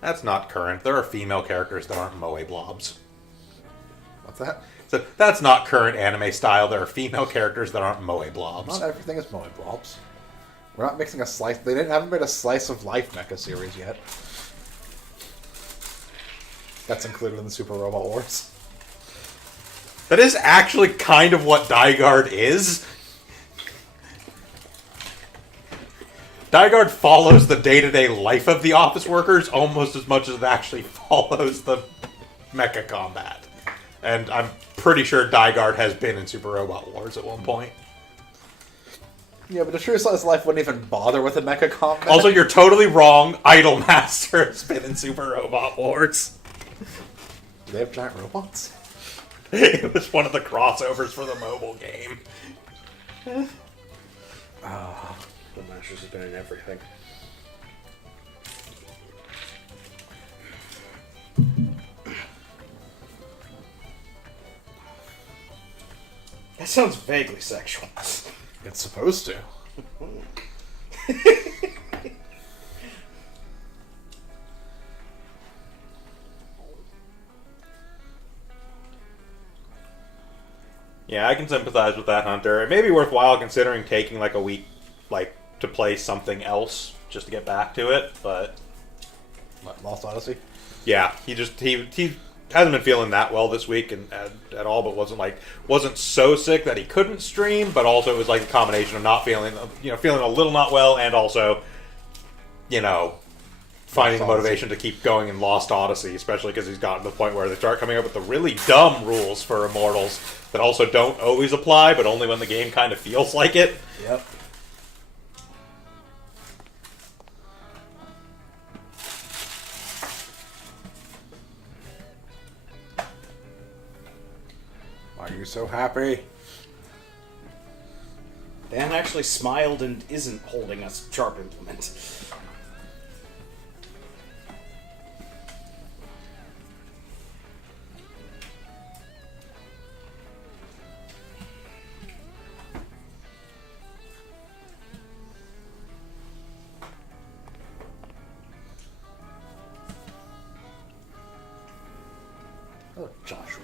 That's not current. There are female characters that aren't moe blobs. What's that? So that's not current anime style. There are female characters that aren't moe blobs. Not everything is Moe Blobs. We're not mixing a slice. They haven't made a slice of life mecha series yet. That's included in the Super Robot Wars. That is actually kind of what Dygard is. Dygard follows the day-to-day life of the office workers almost as much as it actually follows the mecha combat. And I'm pretty sure Dygard has been in Super Robot Wars at one point. Yeah, but the True Slice Life wouldn't even bother with a Mecha Combat. Also, you're totally wrong. Idolmaster has been in Super Robot Wars. Do they have giant robots? It was one of the crossovers for the mobile game. The Masters has been in everything. That sounds vaguely sexual. It's supposed to. Yeah, I can sympathize with that, Hunter. It may be worthwhile considering taking like a week, like to play something else just to get back to it. But What, Lost Odyssey? yeah, he hasn't been feeling that well this week and at all. But wasn't so sick that he couldn't stream. But also it was like a combination of not feeling, feeling a little not well, and also, finding the motivation to keep going in Lost Odyssey, especially because he's gotten to the point where they start coming up with the really dumb rules for Immortals that also don't always apply, but only when the game kind of feels like it. Yep. Why are you so happy? Dan actually smiled and isn't holding a sharp implement. Oh, Joshua.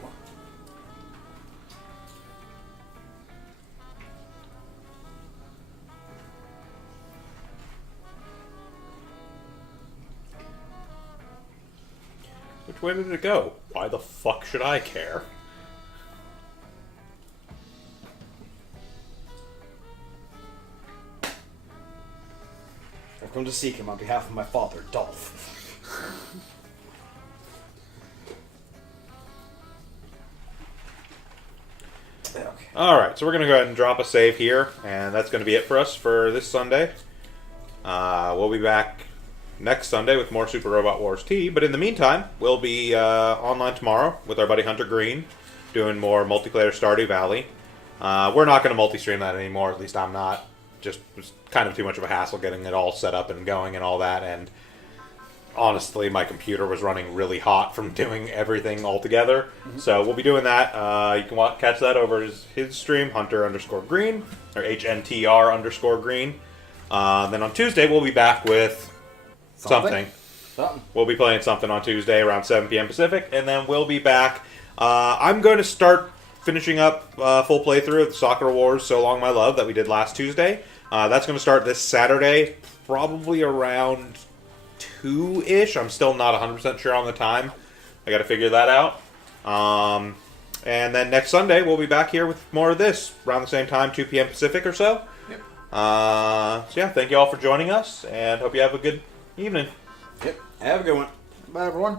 Which way did it go? Why the fuck should I care? I've come to seek him on behalf of my father, Dolph. Okay. Alright, so we're going to go ahead and drop a save here, and that's going to be it for us for this Sunday. We'll be back next Sunday with more Super Robot Wars T, but in the meantime, we'll be online tomorrow with our buddy Hunter Green, doing more multiplayer Stardew Valley. We're not going to multi-stream that anymore, at least I'm not. Just was kind of too much of a hassle getting it all set up and going and all that, and honestly, my computer was running really hot from doing everything all together. So we'll be doing that. You can catch that over his stream, Hunter_Green, or HNTR_Green. Then on Tuesday, we'll be back with something. We'll be playing something on Tuesday around 7 p.m. Pacific, and then we'll be back. I'm going to start finishing up full playthrough of the Sakura Wars So Long My Love that we did last Tuesday. That's going to start this Saturday, probably around 2-ish. I'm still not 100% sure on the time. I got to figure that out. And then next Sunday, we'll be back here with more of this around the same time, 2 p.m. Pacific or so. Yep. So yeah, thank you all for joining us, and hope you have a good evening. Yep. Have a good one. Bye, everyone.